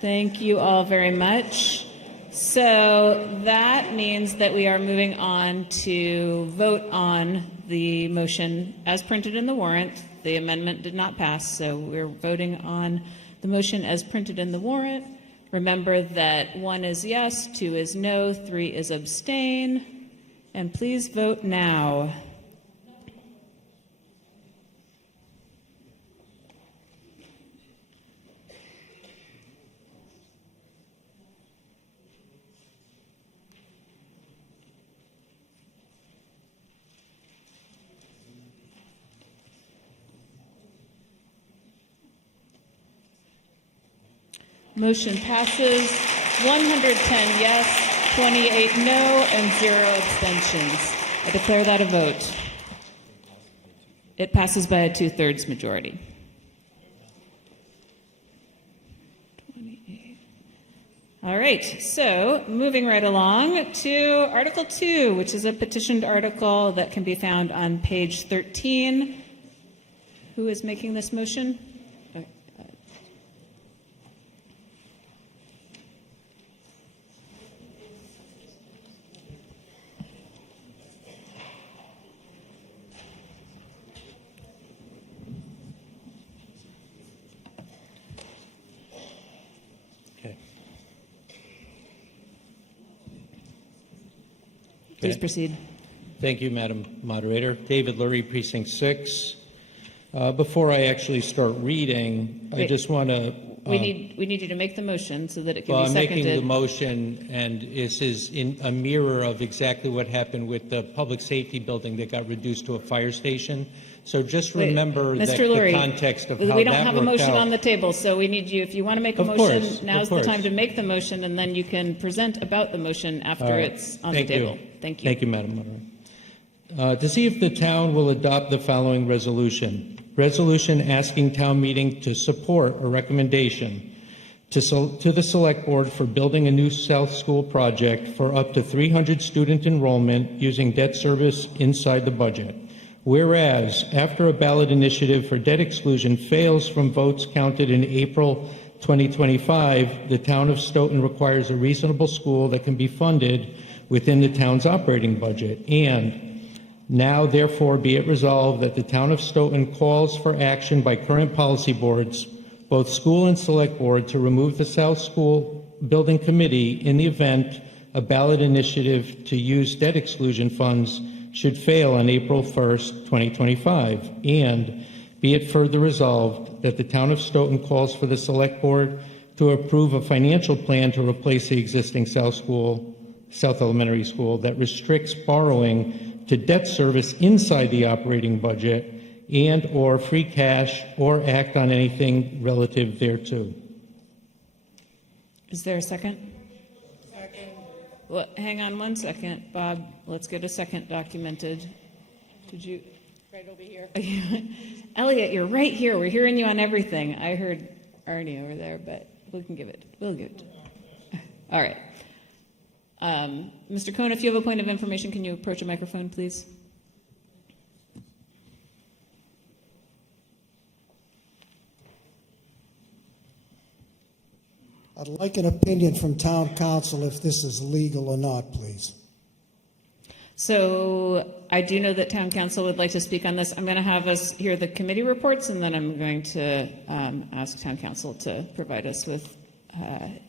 Thank you all very much. So that means that we are moving on to vote on the motion as printed in the warrant. The amendment did not pass, so we're voting on the motion as printed in the warrant. Remember that 1 is yes, 2 is no, 3 is abstain, and please vote now. Motion passes 110 yes, 28 no, and 0 abstentions. I declare that a vote. It passes by a 2/3 majority. 28. All right, so moving right along to Article 2, which is a petitioned article that can be found on page 13. Who is making this motion? Please proceed. Thank you, Madam Moderator. David Lurie, Precinct 6. Before I actually start reading, I just want to... We need you to make the motion so that it can Well, be I'm seconded. making the motion, and this is in a mirror of exactly what happened with the public safety building that got reduced to a fire station. So just remember that Mr. Lurie, the context of how that we don't have a motion worked out. on the table, so we need you, if you want to make a Of motion, course, now's of the time course. to make the motion, and then you can present about the motion after All right. it's on Thank the table. you. Thank you. Thank you, Madam Moderator. To see if the town will adopt the following resolution. Resolution asking town meeting to support a recommendation to the Select Board for building a new South School project for up to 300 student enrollment using debt service inside the budget. Whereas, after a ballot initiative for debt exclusion fails from votes counted in April 2025, the town of Stoughton requires a reasonable school that can be funded within the town's operating budget. And now, therefore, be it resolved that the town of Stoughton calls for action by current policy boards, both school and select board, to remove the South School Building Committee in the event a ballot initiative to use debt exclusion funds should fail on April 1st, 2025. And be it further resolved that the town of Stoughton calls for the select board to approve a financial plan to replace the existing South Elementary School that restricts borrowing to debt service inside the operating budget and/or free cash or act on anything relative thereto. Is there a second? Well, hang on one second, Bob. Let's get a second documented. Did you? Right over here. Elliot, you're right here. We're hearing you on everything. I heard Arnie over there, but we'll give it. All right. Mr. Cohn, if you have a point of information, can you approach a microphone, please? I'd like an opinion from town council if this is legal or not, please. So I do know that town council would like to speak on this. I'm going to have us hear the committee reports, and then I'm going to ask town council to provide us with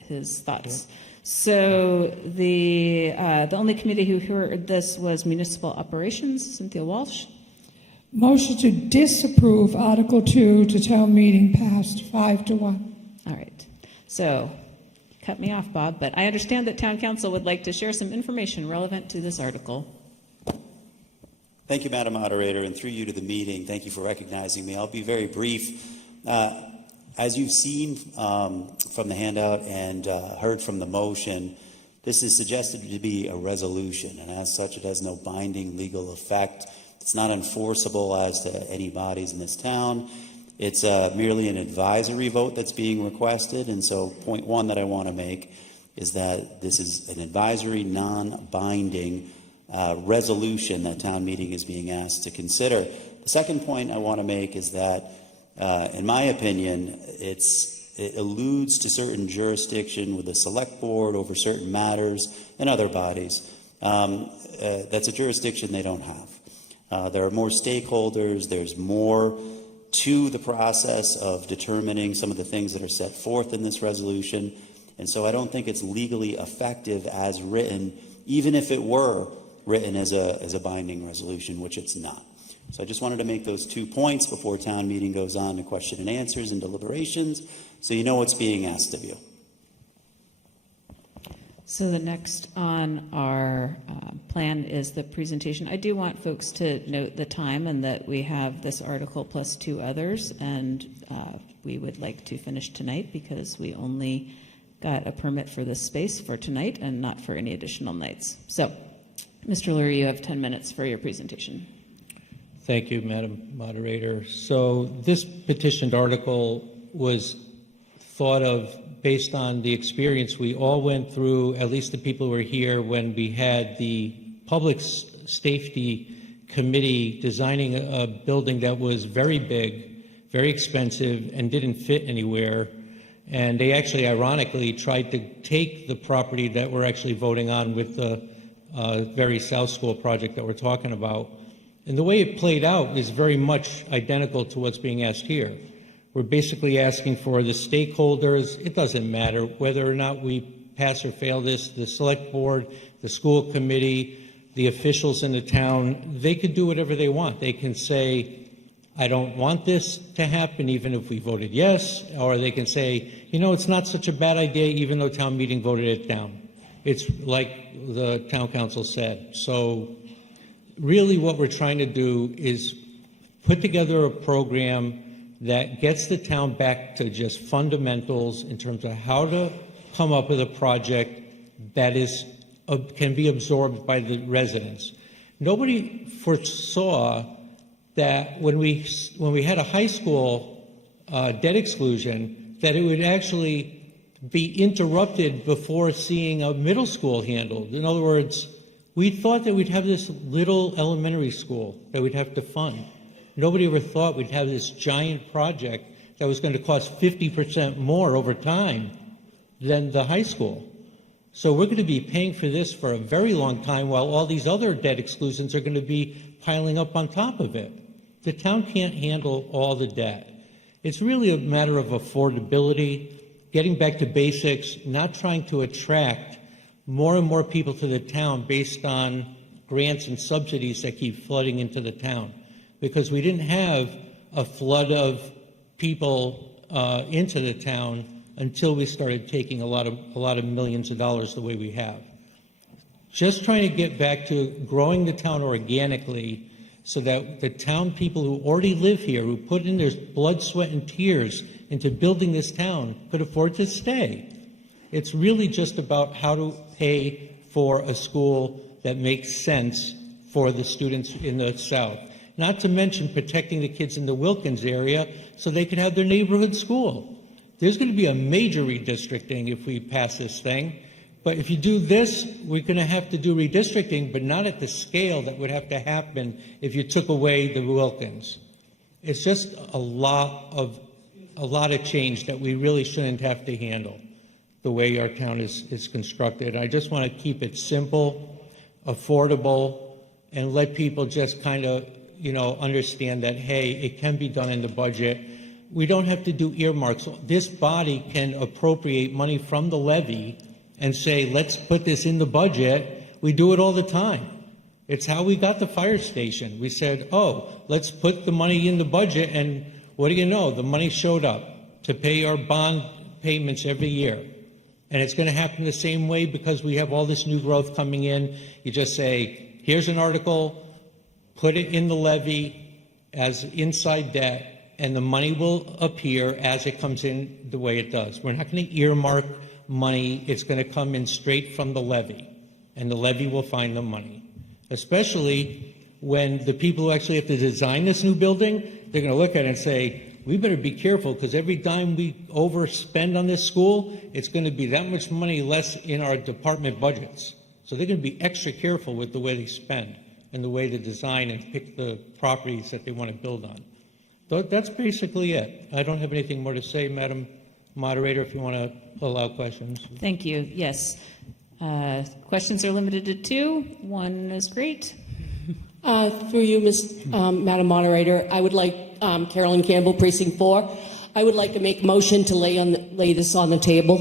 his thoughts. So the only committee who heard this was municipal operations. Cynthia Walsh. Motion to disapprove Article 2 to town meeting passed 5-1. All right. So, cut me off, Bob, but I understand that town council would like to share some information relevant to this article. Thank you, Madam Moderator, and through you to the meeting, thank you for recognizing me. I'll be very brief. As you've seen from the handout and heard from the motion, this is suggested to be a resolution, and as such, it has no binding legal effect. It's not enforceable as to any bodies in this town. It's merely an advisory vote that's being requested, and so point one that I want to make is that this is an advisory, non-binding resolution that town meeting is being asked to consider. The second point I want to make is that, in my opinion, it alludes to certain jurisdiction with the select board over certain matters and other bodies. That's a jurisdiction they don't have. There are more stakeholders, there's more to the process of determining some of the things that are set forth in this resolution. And so I don't think it's legally effective as written, even if it were written as a binding resolution, which it's not. So I just wanted to make those 2 points before town meeting goes on to question and answers and deliberations, so you know what's being asked of you. So the next on our plan is the presentation. I do want folks to note the time and that we have this article plus 2 others, and we would like to finish tonight because we only got a permit for this space for tonight and not for any additional nights. So, Mr. Lurie, you have 10 minutes for your presentation. Thank you, Madam Moderator. So this petitioned article was thought of based on the experience we all went through, at least the people who were here, when we had the Public Safety Committee designing a building that was very big, very expensive, and didn't fit anywhere. And they actually, ironically, tried to take the property that we're actually voting on with the very South School project that we're talking about. And the way it played out is very much identical to what's being asked here. We're basically asking for the stakeholders. It doesn't matter whether or not we pass or fail this, the select board, the school committee, the officials in the town, they could do whatever they want. They can say, I don't want this to happen, even if we voted yes, or they can say, you know, it's not such a bad idea, even though town meeting voted it down. It's like the town council said. So really what we're trying to do is put together a program that gets the town back to just fundamentals in terms of how to come up with a project that can be absorbed by the residents. Nobody foresaw that when we had a high school debt exclusion, that it would actually be interrupted before seeing a middle school handled. In other words, we thought that we'd have this little elementary school that we'd have to fund. Nobody ever thought we'd have this giant project that was going to cost 50% more over time than the high school. So we're going to be paying for this for a very long time while all these other debt exclusions are going to be piling up on top of it. The town can't handle all the debt. It's really a matter of affordability, getting back to basics, not trying to attract more and more people to the town based on grants and subsidies that keep flooding into the town. Because we didn't have a flood of people into the town until we started taking a lot of millions of dollars the way we have. just trying to get back to growing the town organically so that the town people who already live here, who put in their blood, sweat, and tears into building this town, could afford to stay. It's really just about how to pay for a school that makes sense for the students in the South. Not to mention protecting the kids in the Wilkins area so they can have their neighborhood school. There's going to be a major redistricting if we pass this thing. But if you do this, we're going to have to do redistricting, but not at the scale that would have to happen if you took away the Wilkins. It's just a lot of change that we really shouldn't have to handle the way our town is constructed. I just want to keep it simple, affordable, and let people just kind of, understand that, hey, it can be done in the budget. We don't have to do earmarks. This body can appropriate money from the levy and say, let's put this in the budget. We do it all the time. It's how we got the fire station. We said, oh, let's put the money in the budget, and what do you know? The money showed up to pay our bond payments every year. And it's going to happen the same way because we have all this new growth coming in. You just say, here's an article, put it in the levy as inside debt, and the money will appear as it comes in the way it does. We're not going to earmark money. It's going to come in straight from the levy, and the levy will find the money, especially when the people who actually have to design this new building, they're going to look at it and say, we better be careful because every dime we overspend on this school, it's going to be that much money less in our department budgets. So they're going to be extra careful with the way they spend and the way they design and pick the properties that they want to build on. So that's basically it. I don't have anything more to say, Madam Moderator, if you want to allow questions. Thank you. Yes. Questions are limited to 2. 1 is great. Through you, Madam Moderator, I would like Carolyn Campbell, Precinct 4. I would like to make a motion to lay this on the table.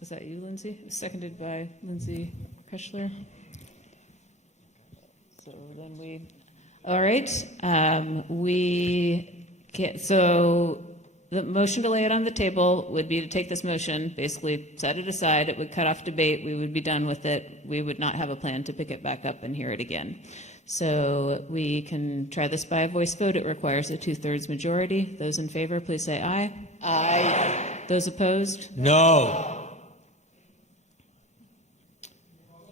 Was that you, Lindsay? Seconded by Lindsay Kreschler. So then all right. So the motion to lay it on the table would be to take this motion, basically set it aside. It would cut off debate. We would be done with it. We would not have a plan to pick it back up and hear it again. So we can try this by a voice vote. It requires a 2/3 majority. Those in favor, please say aye. Aye. Those opposed? No.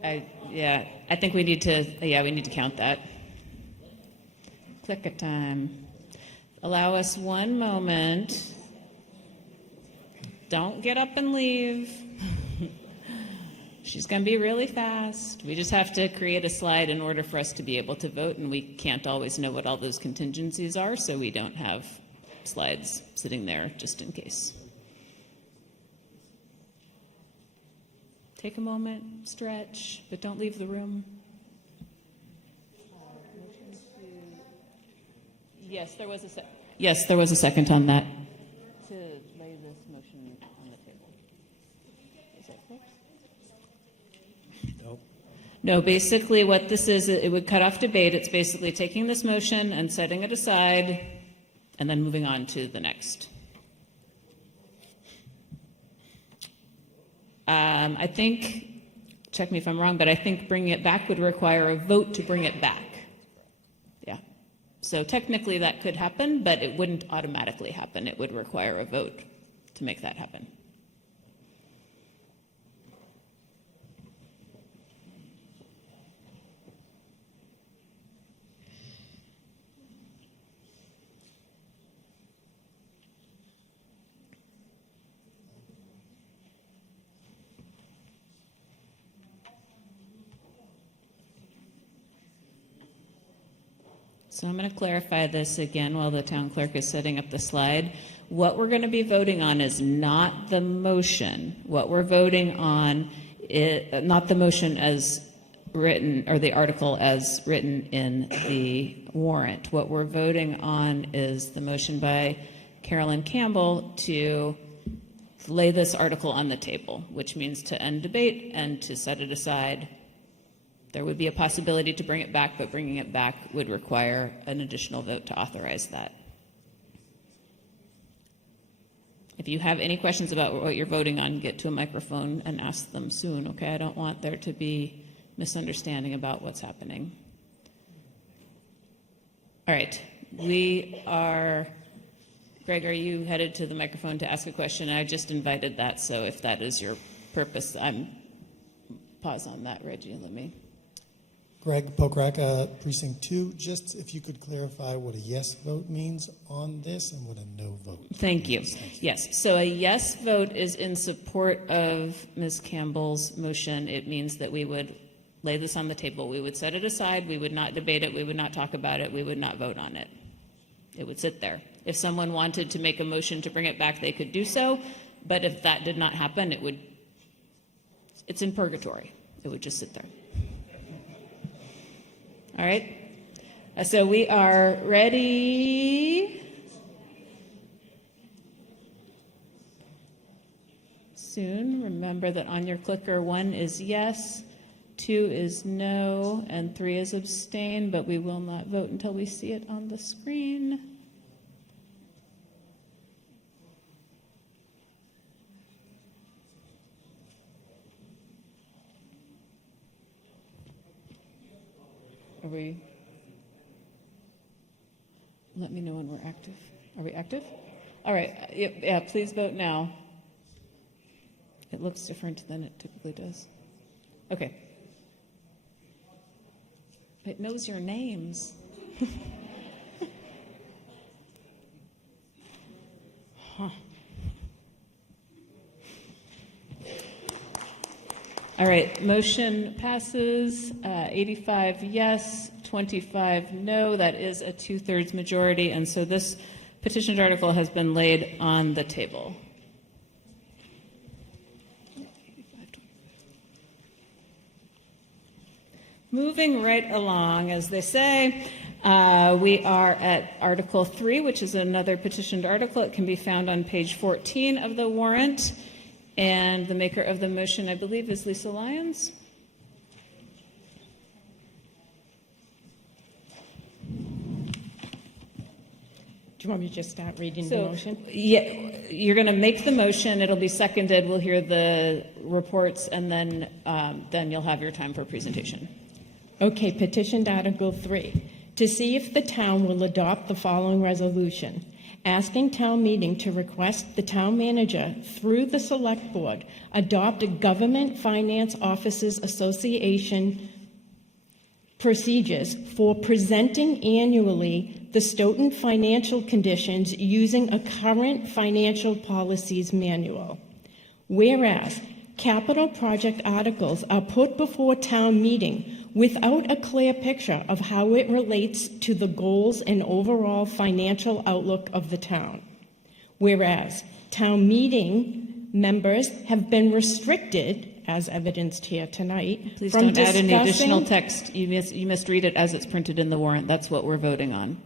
I think we need to count that. Clicker time. Allow us 1 moment. Don't get up and leave. She's going to be really fast. We just have to create a slide in order for us to be able to vote, and we can't always know what all those contingencies are, so we don't have slides sitting there just in case. Take a moment, stretch, but don't leave the room. Yes, there was a second on that. To lay this motion on the table. Is that correct? No, basically what this is, it would cut off debate. It's basically taking this motion and setting it aside and then moving on to the next. I think, check me if I'm wrong, but I think bringing it back would require a vote to bring it back. Yeah. So technically that could happen, but it wouldn't automatically happen. It would require a vote to make that happen. So I'm going to clarify this again while the town clerk is setting up the slide. What we're going to be voting on is not the motion. What we're voting on is not the motion as written, or the article as written in the warrant. What we're voting on is the motion by Carolyn Campbell to lay this article on the table, which means to end debate and to set it aside. There would be a possibility to bring it back, but bringing it back would require an additional vote to authorize that. If you have any questions about what you're voting on, get to a microphone and ask them soon, okay? I don't want there to be misunderstanding about what's happening. All right, Greg, are you headed to the microphone to ask a question? I just invited that, so if that is your purpose, pause on that, Reggie, let me. Greg Pokraka, Precinct 2. Just if you could clarify what a yes vote means on this and what a no vote Thank you. means. Thank you. Yes, so a yes vote is in support of Ms. Campbell's motion. It means that we would lay this on the table. We would set it aside. We would not debate it. We would not talk about it. We would not vote on it. It would sit there. If someone wanted to make a motion to bring it back, they could do so. But if that did not happen, it's in purgatory. It would just sit there. All right. So we are ready. Soon. Remember that on your clicker, 1 is yes, 2 is no, and 3 is abstain, but we will not vote until we see it on the screen. Let me know when we're active. Are we active? All right. Yeah, please vote now. It looks different than it typically does. Okay. It knows your names. Huh. All right, motion passes, 85 yes, 25 no. That is a 2/3 majority, and so this petitioned article has been laid on the table. Moving right along, as they say, we are at Article 3, which is another petitioned article. It can be found on page 14 of the warrant. And the maker of the motion, I believe, is Lisa Lyons. Do you want me to just start reading the motion? Yeah, you're going to make the motion. It'll be seconded. We'll hear the reports, and then you'll have your time for presentation. Okay, petitioned Article 3. To see if the town will adopt the following resolution. Asking town meeting to request the town manager through the select board adopt a Government Finance Officers Association procedures for presenting annually the Stoughton financial conditions using a current financial policies manual. Whereas capital project articles are put before town meeting without a clear picture of how it relates to the goals and overall financial outlook of the town. Whereas town meeting members have been restricted, as evidenced here tonight, Please from don't add any additional discussing- text. You must read it as it's printed in the warrant. That's what we're voting on.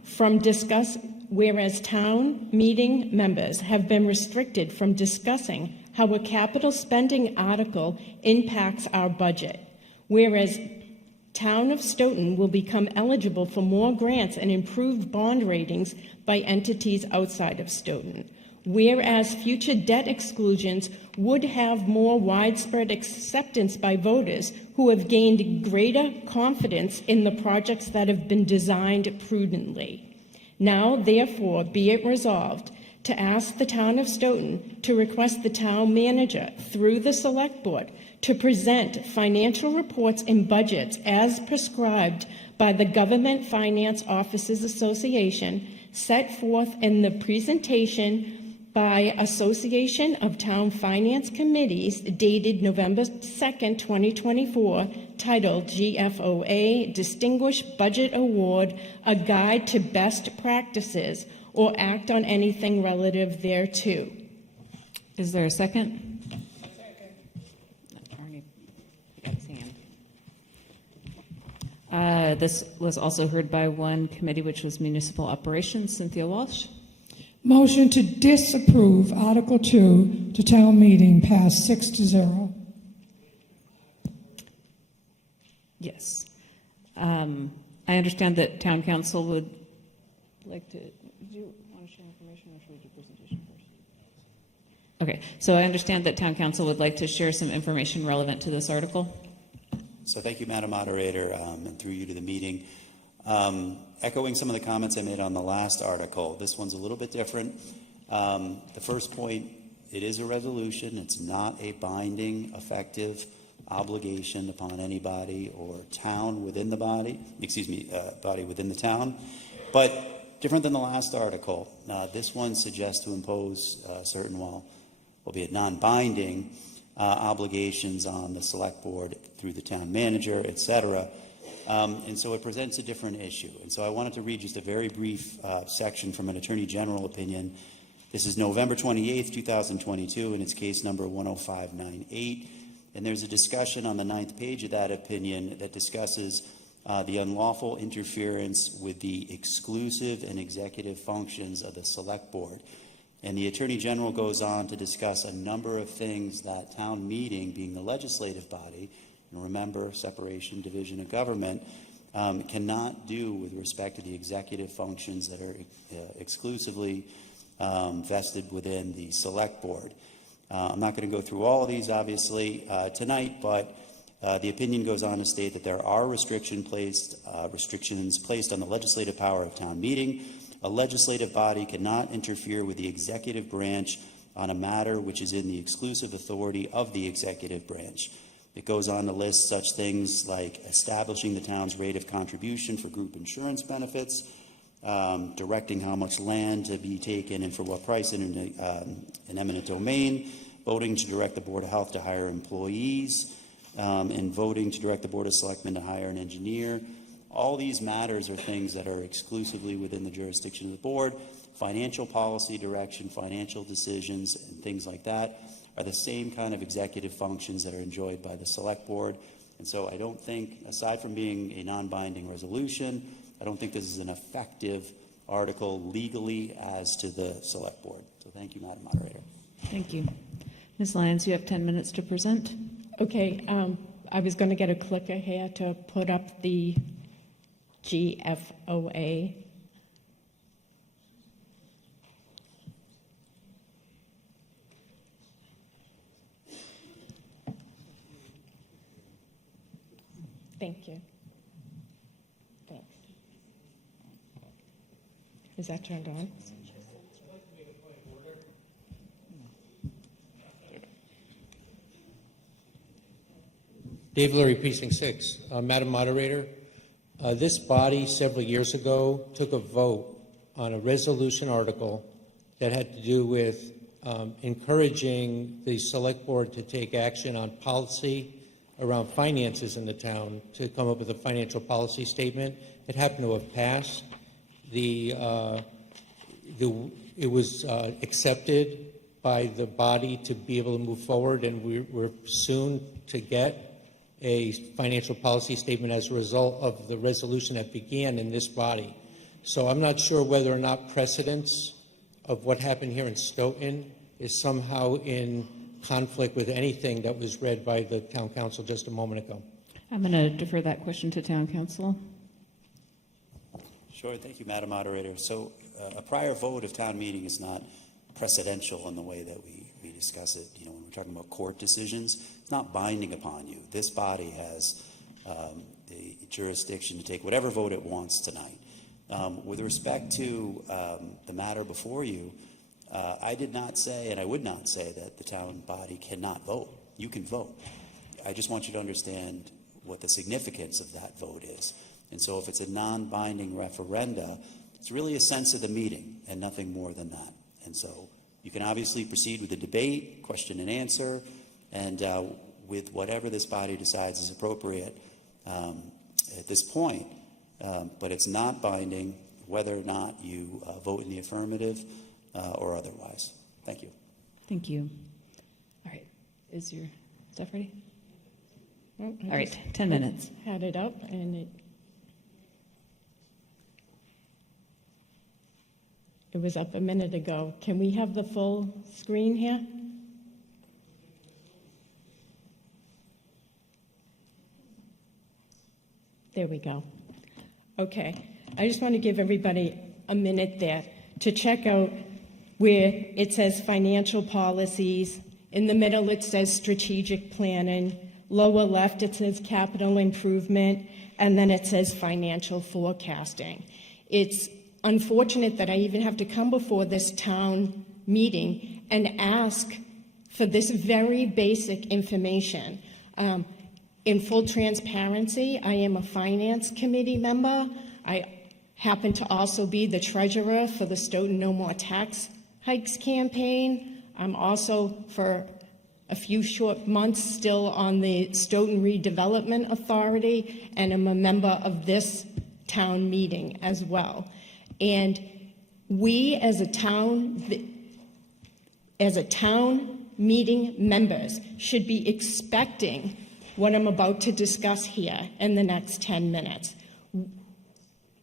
Whereas town meeting members have been restricted from discussing how a capital spending article impacts our budget. Whereas Town of Stoughton will become eligible for more grants and improved bond ratings by entities outside of Stoughton. Whereas future debt exclusions would have more widespread acceptance by voters who have gained greater confidence in the projects that have been designed prudently. Now, therefore, be it resolved to ask the Town of Stoughton to request the town manager through the select board to present financial reports and budgets as prescribed by the Government Finance Officers Association, set forth in the presentation by Association of Town Finance Committees dated November 2nd, 2024, titled GFOA Distinguished Budget Award, A Guide to Best Practices, or act on anything relative thereto. Is there a second? This was also heard by one committee, which was Municipal Operations. Cynthia Walsh. Motion to disapprove Article 2 to town meeting passed 6-0. Yes. I understand that town council would like to. Do you want to share information, or should we do presentation first? Okay, so I understand that town council would like to share some information relevant to this article. So thank you, Madam Moderator, and through you to the meeting. Echoing some of the comments I made on the last article, this one's a little bit different. The first point, it is a resolution. It's not a binding, effective obligation upon anybody or town within the body, body within the town. But different than the last article, this one suggests to impose certain, albeit non-binding, obligations on the select board through the town manager, et cetera. And so it presents a different issue. And so I wanted to read just a very brief section from an Attorney General opinion. This is November 28th, 2022, and it's case number 10598. And there's a discussion on the 9th page of that opinion that discusses the unlawful interference with the exclusive and executive functions of the select board. And the Attorney General goes on to discuss a number of things that town meeting, being the legislative body, and remember, separation, division of government, cannot do with respect to the executive functions that are exclusively vested within the select board. I'm not going to go through all of these, obviously, tonight, but the opinion goes on to state that there are restrictions placed on the legislative power of town meeting. A legislative body cannot interfere with the executive branch on a matter which is in the exclusive authority of the executive branch. It goes on to list such things like establishing the town's rate of contribution for group insurance benefits, directing how much land to be taken and for what price in an eminent domain, voting to direct the Board of Health to hire employees, and voting to direct the Board of Selectmen to hire an engineer. All these matters are things that are exclusively within the jurisdiction of the board. Financial policy direction, financial decisions, and things like that are the same kind of executive functions that are enjoyed by the select board. And so I don't think, aside from being a non-binding resolution, I don't think this is an effective article legally as to the select board. So thank you, Madam Moderator. Thank you. Ms. Lyons, you have 10 minutes to present. Okay, I was going to get a clicker here to put up the GFOA. Thank you. Thanks. Is that turned on? Dave Lurie, Precinct 6. Madam Moderator, this body several years ago took a vote on a resolution article that had to do with encouraging the select board to take action on policy around finances in the town, to come up with a financial policy statement. It happened to have passed. It was accepted by the body to be able to move forward, and we're soon to get a financial policy statement as a result of the resolution that began in this body. So I'm not sure whether or not precedence of what happened here in Stoughton is somehow in conflict with anything that was read by the town council just a moment ago. I'm going to defer that question to town council. Sure. Thank you, Madam Moderator. So a prior vote of town meeting is not precedential in the way that we discuss it. You know, when we're talking about court decisions, it's not binding upon you. This body has the jurisdiction to take whatever vote it wants tonight. With respect to the matter before you, I did not say, and I would not say, that the town body cannot vote. You can vote. I just want you to understand what the significance of that vote is. And so if it's a non-binding referenda, it's really a sense of the meeting and nothing more than that. And so you can obviously proceed with the debate, question and answer, and with whatever this body decides is appropriate at this point. But it's not binding whether or not you vote in the affirmative or otherwise. Thank you. Thank you. All right. Is your stuff ready? All right. 10 minutes. Had it up and it was up a minute ago. Can we have the full screen here? There we go. Okay. I just want to give everybody a minute there to check out where it says financial policies. In the middle, it says strategic planning. Lower left, it says capital improvement. And then it says financial forecasting. It's unfortunate that I even have to come before this town meeting and ask for this very basic information. In full transparency, I am a finance committee member. I happen to also be the treasurer for the Stoughton No More Tax Hikes campaign. I'm also, for a few short months, still on the Stoughton Redevelopment Authority, and I'm a member of this town meeting as well. And we as a town meeting members should be expecting what I'm about to discuss here in the next 10 minutes.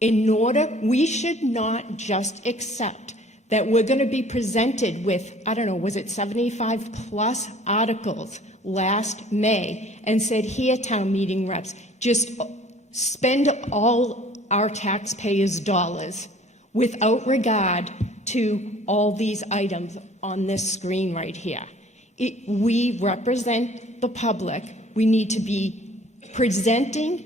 We should not just accept that we're going to be presented with, I don't know, was it 75 plus articles last May, and said, here, town meeting reps, just spend all our taxpayers' dollars without regard to all these items on this screen right here. We represent the public. We need to be presented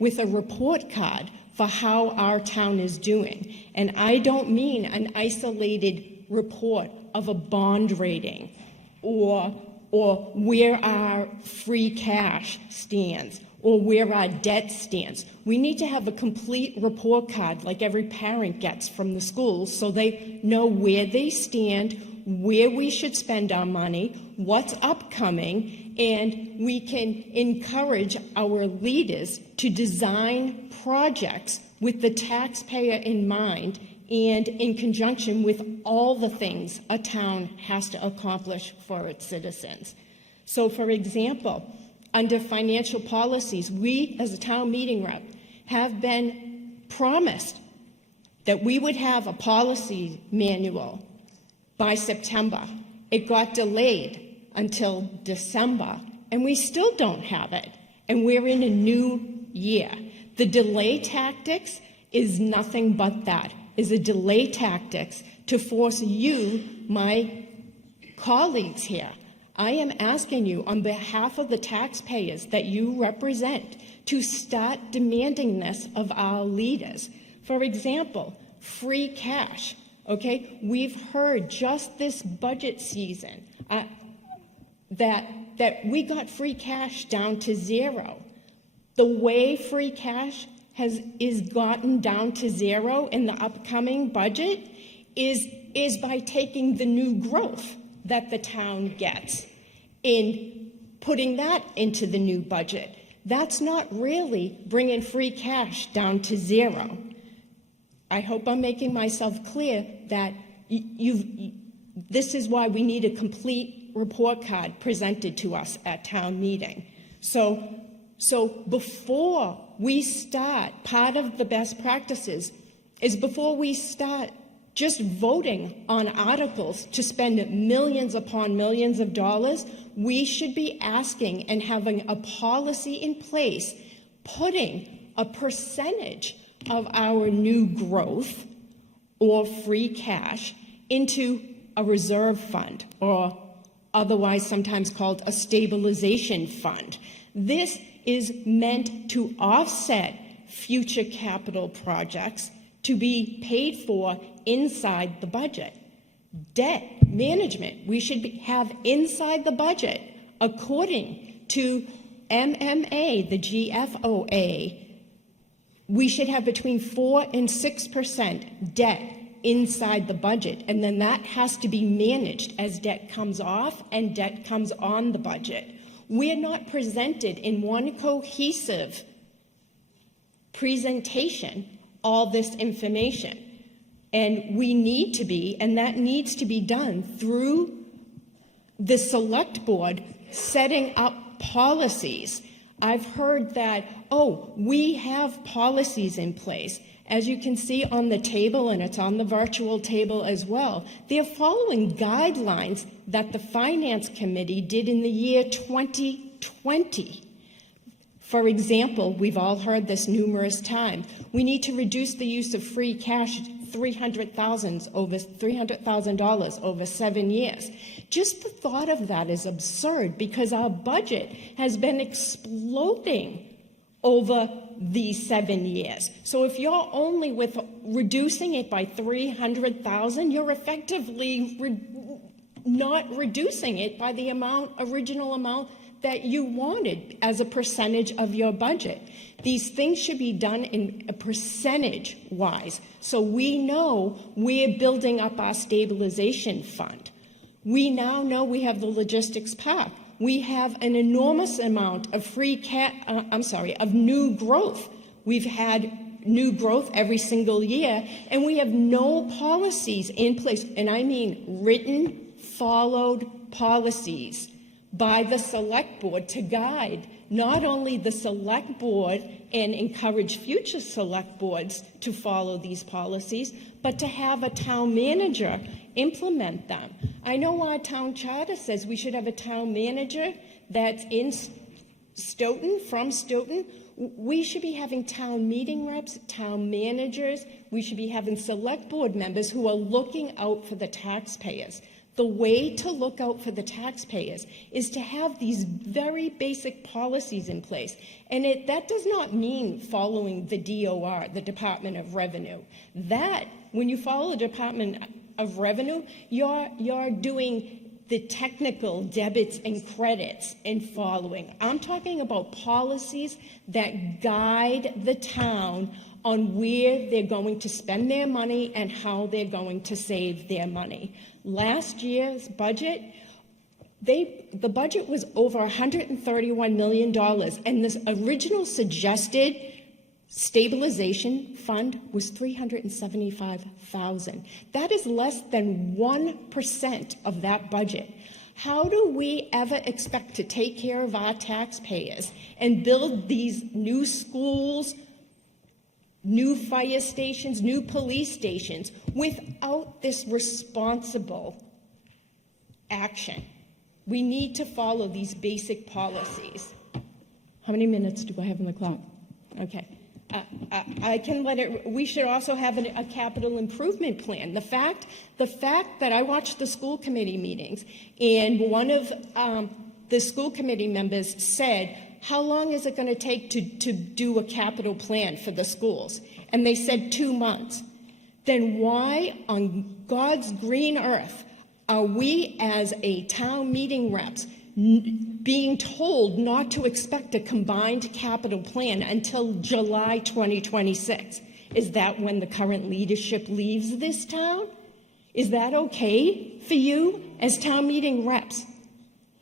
with a report card for how our town is doing. And I don't mean an isolated report of a bond rating or where our free cash stands or where our debt stands. We need to have a complete report card like every parent gets from the schools, so they know where they stand, where we should spend our money, what's upcoming, and we can encourage our leaders to design projects with the taxpayer in mind and in conjunction with all the things a town has to accomplish for its citizens. So, for example, under financial policies, we as a town meeting rep have been promised that we would have a policy manual by September. It got delayed until December, and we still don't have it. And we're in a new year. The delay tactics is nothing but that, is a delay tactics to force you, my colleagues here. I am asking you on behalf of the taxpayers that you represent to start demanding this of our leaders. For example, free cash. Okay, we've heard just this budget season that we got free cash down to zero. The way free cash is gotten down to zero in the upcoming budget is by taking the new growth that the town gets in putting that into the new budget. That's not really bringing free cash down to zero. I hope I'm making myself clear that this is why we need a complete report card presented to us at town meeting. So before we start, part of the best practices is before we start just voting on articles to spend millions upon millions of dollars, we should be asking and having a policy in place, putting a percentage of our new growth or free cash into a reserve fund, or otherwise sometimes called a stabilization fund. This is meant to offset future capital projects to be paid for inside the budget. Debt management, we should have inside the budget, according to MMA, the GFOA, we should have between 4% and 6% debt inside the budget, and then that has to be managed as debt comes off and debt comes on the budget. We're not presented in one cohesive presentation all this information, and we need to be, and that needs to be done through the select board setting up policies. I've heard that, we have policies in place. As you can see on the table, and it's on the virtual table as well, they're following guidelines that the Finance Committee did in the year 2020. For example, we've all heard this numerous times. We need to reduce the use of free cash $300,000 over 7 years. Just the thought of that is absurd because our budget has been exploding over these 7 years. So if you're only with reducing it by 300,000, you're effectively not reducing it by the original amount that you wanted as a percentage of your budget. These things should be done in a percentage-wise. So we know we're building up our stabilization fund. We now know we have the logistics park. We have an enormous amount of of new growth. We've had new growth every single year, and we have no policies in place, and I mean written, followed policies by the select board to guide not only the select board and encourage future select boards to follow these policies, but to have a town manager implement them. I know our town charter says we should have a town manager that's in Stoughton, from Stoughton. We should be having town meeting reps, town managers. We should be having select board members who are looking out for the taxpayers. The way to look out for the taxpayers is to have these very basic policies in place. And that does not mean following the DOR, the Department of Revenue. That, when you follow the Department of Revenue, you're doing the technical debits and credits and following. I'm talking about policies that guide the town on where they're going to spend their money and how they're going to save their money. Last year's budget, the budget was over $131 million, and this original suggested stabilization fund was $375,000. That is less than 1% of that budget. How do we ever expect to take care of our taxpayers and build these new schools, new fire stations, new police stations without this responsible action? We need to follow these basic policies. How many minutes do I have on the clock? Okay. I can let it. We should also have a capital improvement plan. The fact that I watched the school committee meetings, and one of the school committee members said, "How long is it going to take to do a capital plan for the schools?" And they said 2 months. Then why on God's green earth are we as a town meeting reps being told not to expect a combined capital plan until July 2026? Is that when the current leadership leaves this town? Is that okay for you as town meeting reps?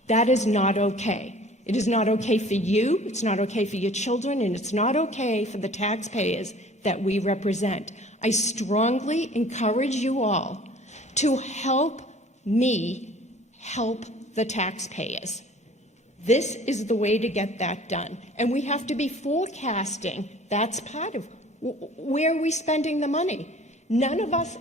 That is not okay. It is not okay for you, it's not okay for your children, and it's not okay for the taxpayers that we represent. I strongly encourage you all to help me help the taxpayers. This is the way to get that done. And we have to be forecasting. That's part of where are we spending the money. None of us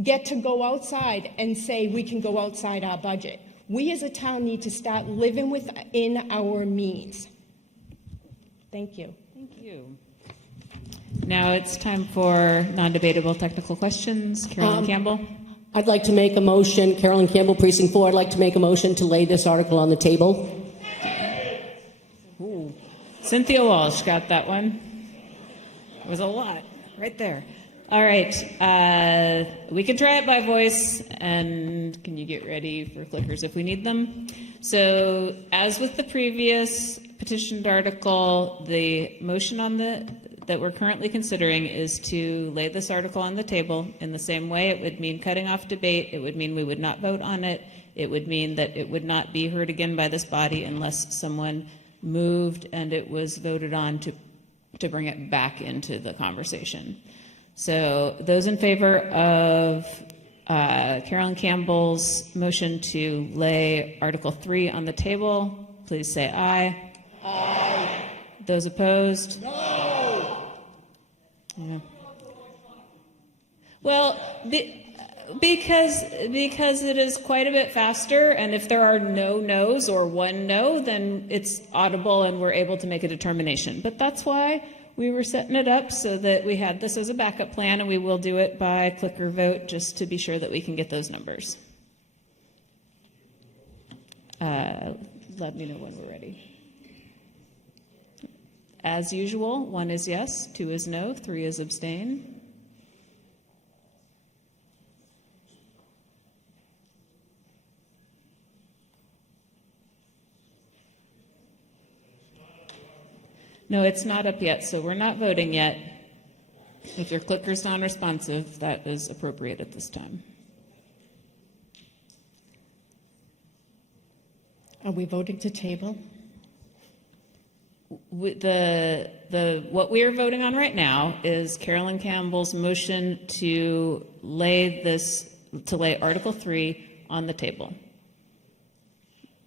get to go outside and say we can go outside our budget. We as a town need to start living within our means. Thank you. Thank you. Now it's time for non-debatable technical questions. Carolyn Campbell. I'd like to make a motion, Carolyn Campbell, Precinct 4, I'd like to make a motion to lay this article on the table. Ooh. Cynthia Walsh got that one. It was a lot right there. All right. We can try it by voice, and can you get ready for clickers if we need them? So as with the previous petitioned article, the motion on that we're currently considering is to lay this article on the table. In the same way, it would mean cutting off debate. It would mean we would not vote on it. It would mean that it would not be heard again by this body unless someone moved and it was voted on to bring it back into the conversation. So those in favor of Carolyn Campbell's motion to lay Article 3 on the table, please say aye. Aye. Those opposed? No. Yeah. Well, because it is quite a bit faster, and if there are no no's or one no, then it's audible and we're able to make a determination. But that's why We were setting it up so that we had this as a backup plan, and we will do it by clicker vote just to be sure that we can get those numbers. Let me know when we're ready. As usual, 1 is yes, 2 is no, 3 is abstain. No, it's not up yet, so we're not voting yet. If your clicker's non-responsive, that is appropriate at this time. Are we voting to table? What we are voting on right now is Carolyn Campbell's motion to lay Article 3 on the table,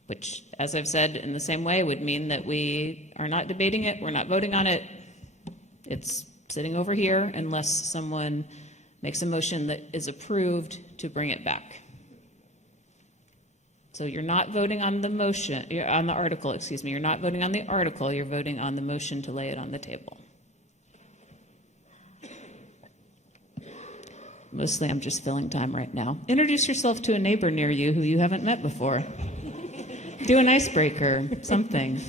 which, as I've said, in the same way, would mean that we are not debating it, we're not voting on it. It's sitting over here unless someone makes a motion that is approved to bring it back. So you're not voting on the motion, on the article, excuse me. You're not voting on the article, you're voting on the motion to lay it on the table. Mostly I'm just filling time right now. Introduce yourself to a neighbor near you who you haven't met before. Do an icebreaker, something.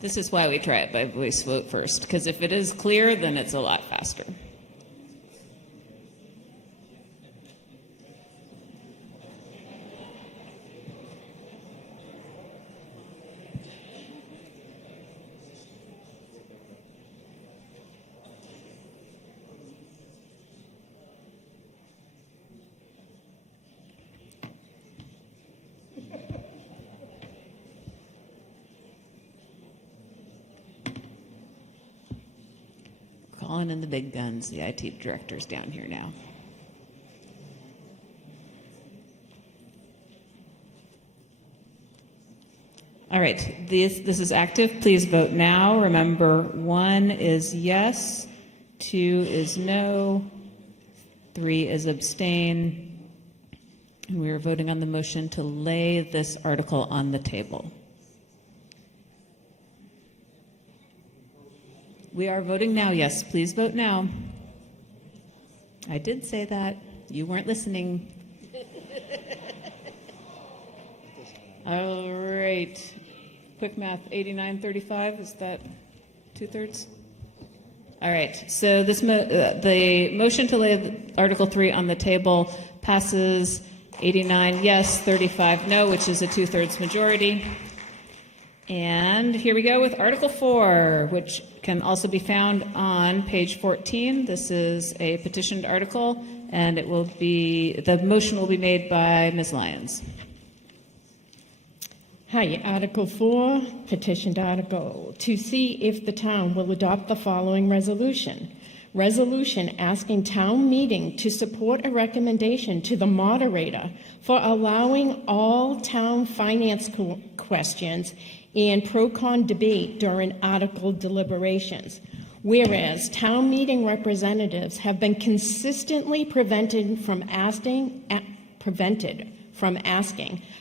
This is why we try it by voice vote first, because if it is clear, then it's a lot faster. Calling in the big guns. The IT director's down here now. All right, this is active. Please vote now. Remember, 1 is yes, 2 is no, 3 is abstain. And we are voting on the motion to lay this article on the table. We are voting now. Yes, please vote now. I did say that. You weren't listening. All right. Quick math, 89-35, is that 2/3? All right, so the motion to lay Article 3 on the table passes 89 yes, 35 no, which is a 2/3 majority. And here we go with Article 4, which can also be found on page 14. This is a petitioned article, and the motion will be made by Ms. Lyons. Hi, Article 4, petitioned article, to see if the town will adopt the following resolution. Resolution asking town meeting to support a recommendation to the moderator for allowing all town finance questions and pro-con debate during article deliberations. Whereas town meeting representatives have been consistently prevented from asking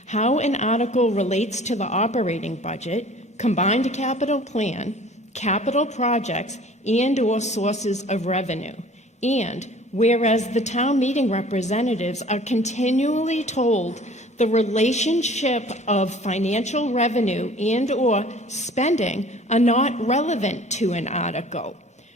how an article relates to the operating budget, combined capital plan, capital projects, and/or sources of revenue. And whereas the town meeting representatives are continually told the relationship of financial revenue and/or spending are not relevant to an article,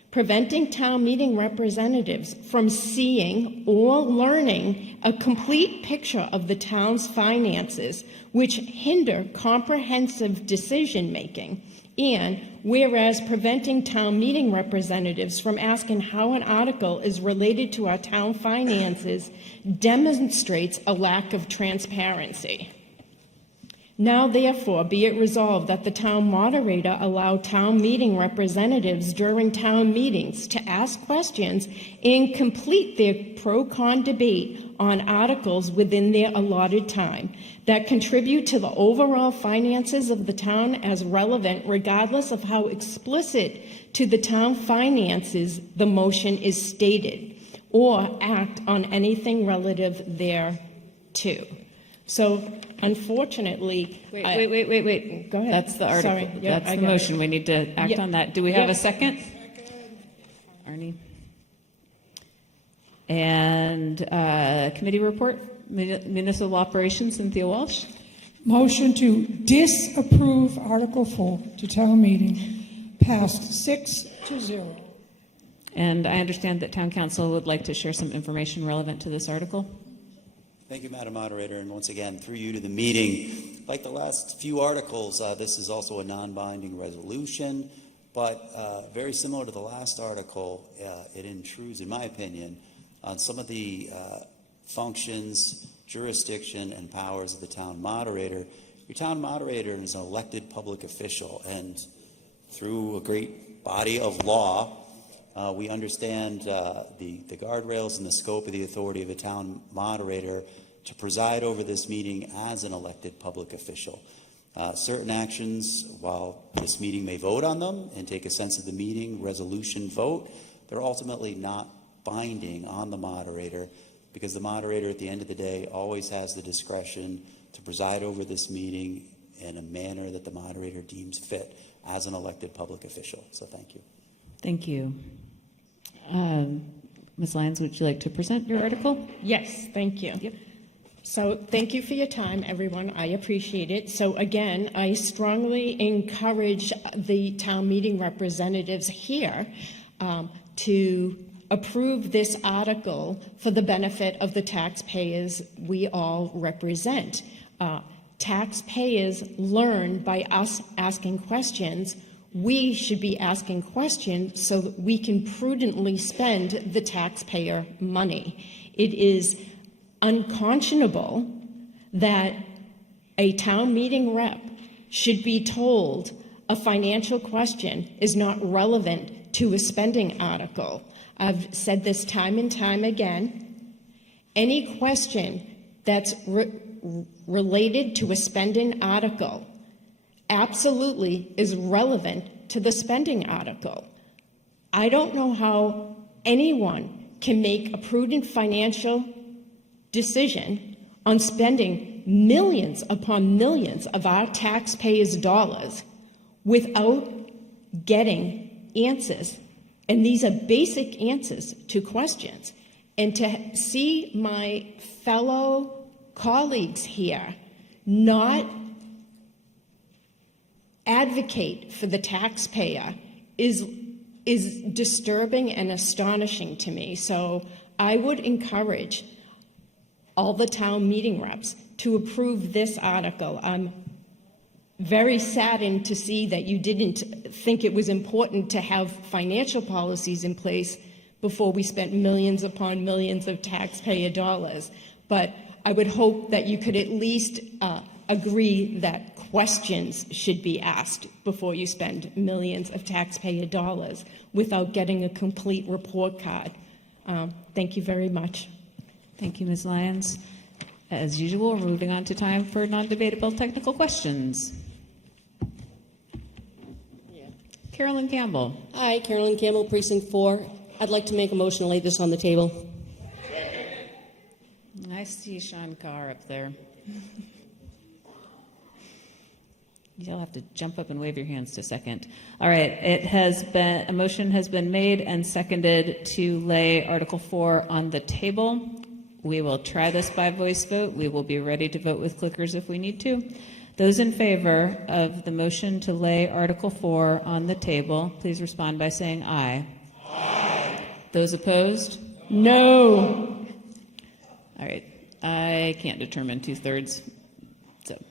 preventing town meeting representatives from seeing or learning a complete picture of the town's finances, which hinder comprehensive decision-making. And whereas preventing town meeting representatives from asking how an article is related to our town finances demonstrates a lack of transparency. Now therefore be it resolved that the town moderator allow town meeting representatives during town meetings to ask questions and complete their pro-con debate on articles within their allotted time that contribute to the overall finances of the town as relevant, regardless of how explicit to the town finances the motion is stated, or act on anything relative thereto. So unfortunately, Wait. Go ahead. That's the article. Sorry. Yep, That's I the got it. motion. We need to act Yep. on that. Do we have Yep. a second? Arnie. And committee report, municipal operations, Cynthia Walsh. Motion to disapprove Article 4 to town meeting, passed 6-0. And I understand that town council would like to share some information relevant to this article. Thank you, Madam Moderator, and once again, through you to the meeting. Like the last few articles, this is also a non-binding resolution, but very similar to the last article, it intrudes, in my opinion, on some of the functions, jurisdiction, and powers of the town moderator. Your town moderator is an elected public official, and through a great body of law, we understand the guardrails and the scope of the authority of a town moderator to preside over this meeting as an elected public official. Certain actions, while this meeting may vote on them and take a sense of the meeting resolution vote, they're ultimately not binding on the moderator, because the moderator at the end of the day always has the discretion to preside over this meeting in a manner that the moderator deems fit as an elected public official. So thank you. Thank you. Ms. Lyons, would you like to present your article? Yes, thank you. Yep. So thank you for your time, everyone. I appreciate it. So again, I strongly encourage the town meeting representatives here to approve this article for the benefit of the taxpayers we all represent. Taxpayers learn by us asking questions. We should be asking questions so that we can prudently spend the taxpayer money. It is unconscionable that a town meeting rep should be told a financial question is not relevant to a spending article. I've said this time and time again. Any question that's related to a spending article absolutely is relevant to the spending article. I don't know how anyone can make a prudent financial decision on spending millions upon millions of our taxpayers' dollars without getting answers. And these are basic answers to questions. And to see my fellow colleagues here not advocate for the taxpayer is disturbing and astonishing to me. So I would encourage all the town meeting reps to approve this article. I'm very saddened to see that you didn't think it was important to have financial policies in place before we spent millions upon millions of taxpayer dollars. But I would hope that you could at least agree that questions should be asked before you spend millions of taxpayer dollars without getting a complete report card. Thank you very much. Thank you, Ms. Lyons. As usual, we're moving on to time for non-debatable technical questions. Carolyn Campbell. Hi, Carolyn Campbell, Precinct 4. I'd like to make a motion to lay this on the table. I see Sean Carr up there. You'll have to jump up and wave your hands to second. All right, a motion has been made and seconded to lay Article 4 on the table. We will try this by voice vote. We will be ready to vote with clickers if we need to. Those in favor of the motion to lay Article 4 on the table, please respond by saying aye. Aye. Those opposed? No. All right. I can't determine 2/3. So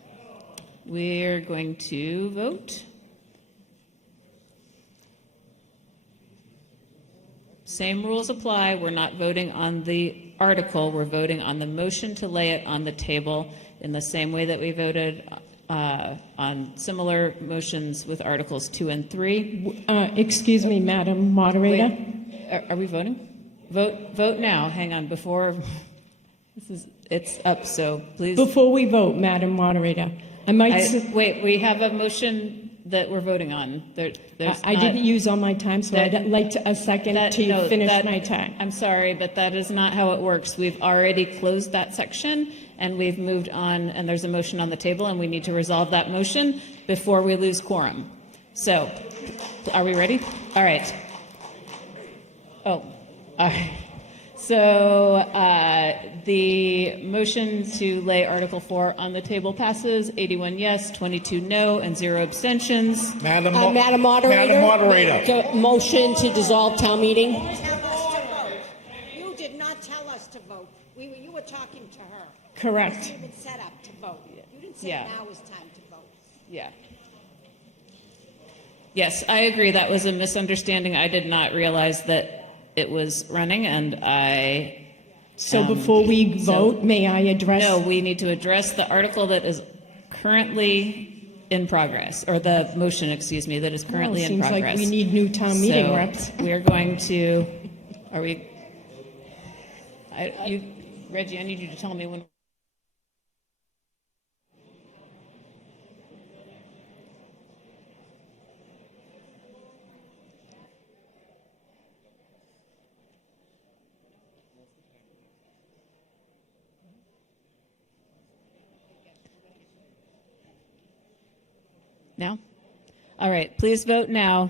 we're going to vote. Same rules apply. We're not voting on the article. We're voting on the motion to lay it on the table in the same way that we voted on similar motions with Articles 2 and 3. Excuse me, Madam Moderator. Wait, are we voting? Vote now. Hang on, before it's up, so please. Before we vote, Madam Moderator, Wait, we have a motion that we're voting on. I didn't use all my time, so I'd like a second to finish my time. I'm sorry, but that is not how it works. We've already closed that section, and we've moved on, and there's a motion on the table, and we need to resolve that motion before we lose quorum. So, are we ready? All right. Oh, all right. So the motion to lay Article 4 on the table passes. 81 yes, 22 no, and 0 abstentions. Madam Moderator. Motion to dissolve town meeting. You did not tell us to vote. You were talking to her. Correct. You didn't set up to vote. You didn't say now is time to vote. Yeah. Yes, I agree. That was a misunderstanding. I did not realize that it was running, and I... So before we vote, may I address... No, we need to address the article that is currently in progress, or the motion, excuse me, that is currently in progress. Seems like we need new town meeting reps. We are going to... Are we... Reggie, I need you to tell me when... Now? All right, please vote now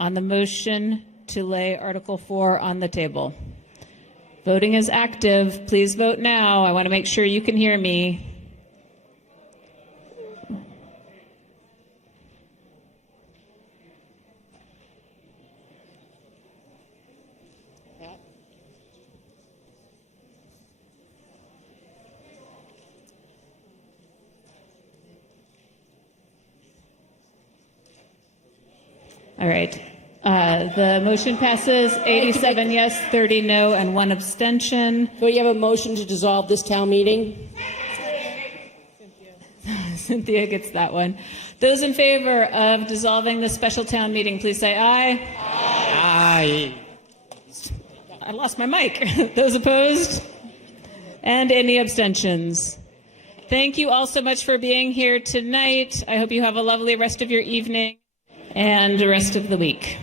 on the motion to lay Article 4 on the table. Voting is active. Please vote now. I want to make sure you can hear me. All right. The motion passes 87 yes, 30 no, and 1 abstention. Do you have a motion to dissolve this town meeting? Cynthia gets that one. Those in favor of dissolving the special town meeting, please say aye. Aye. I lost my mic. Those opposed? And any abstentions? Thank you all so much for being here tonight. I hope you have a lovely rest of your evening and the rest of the week.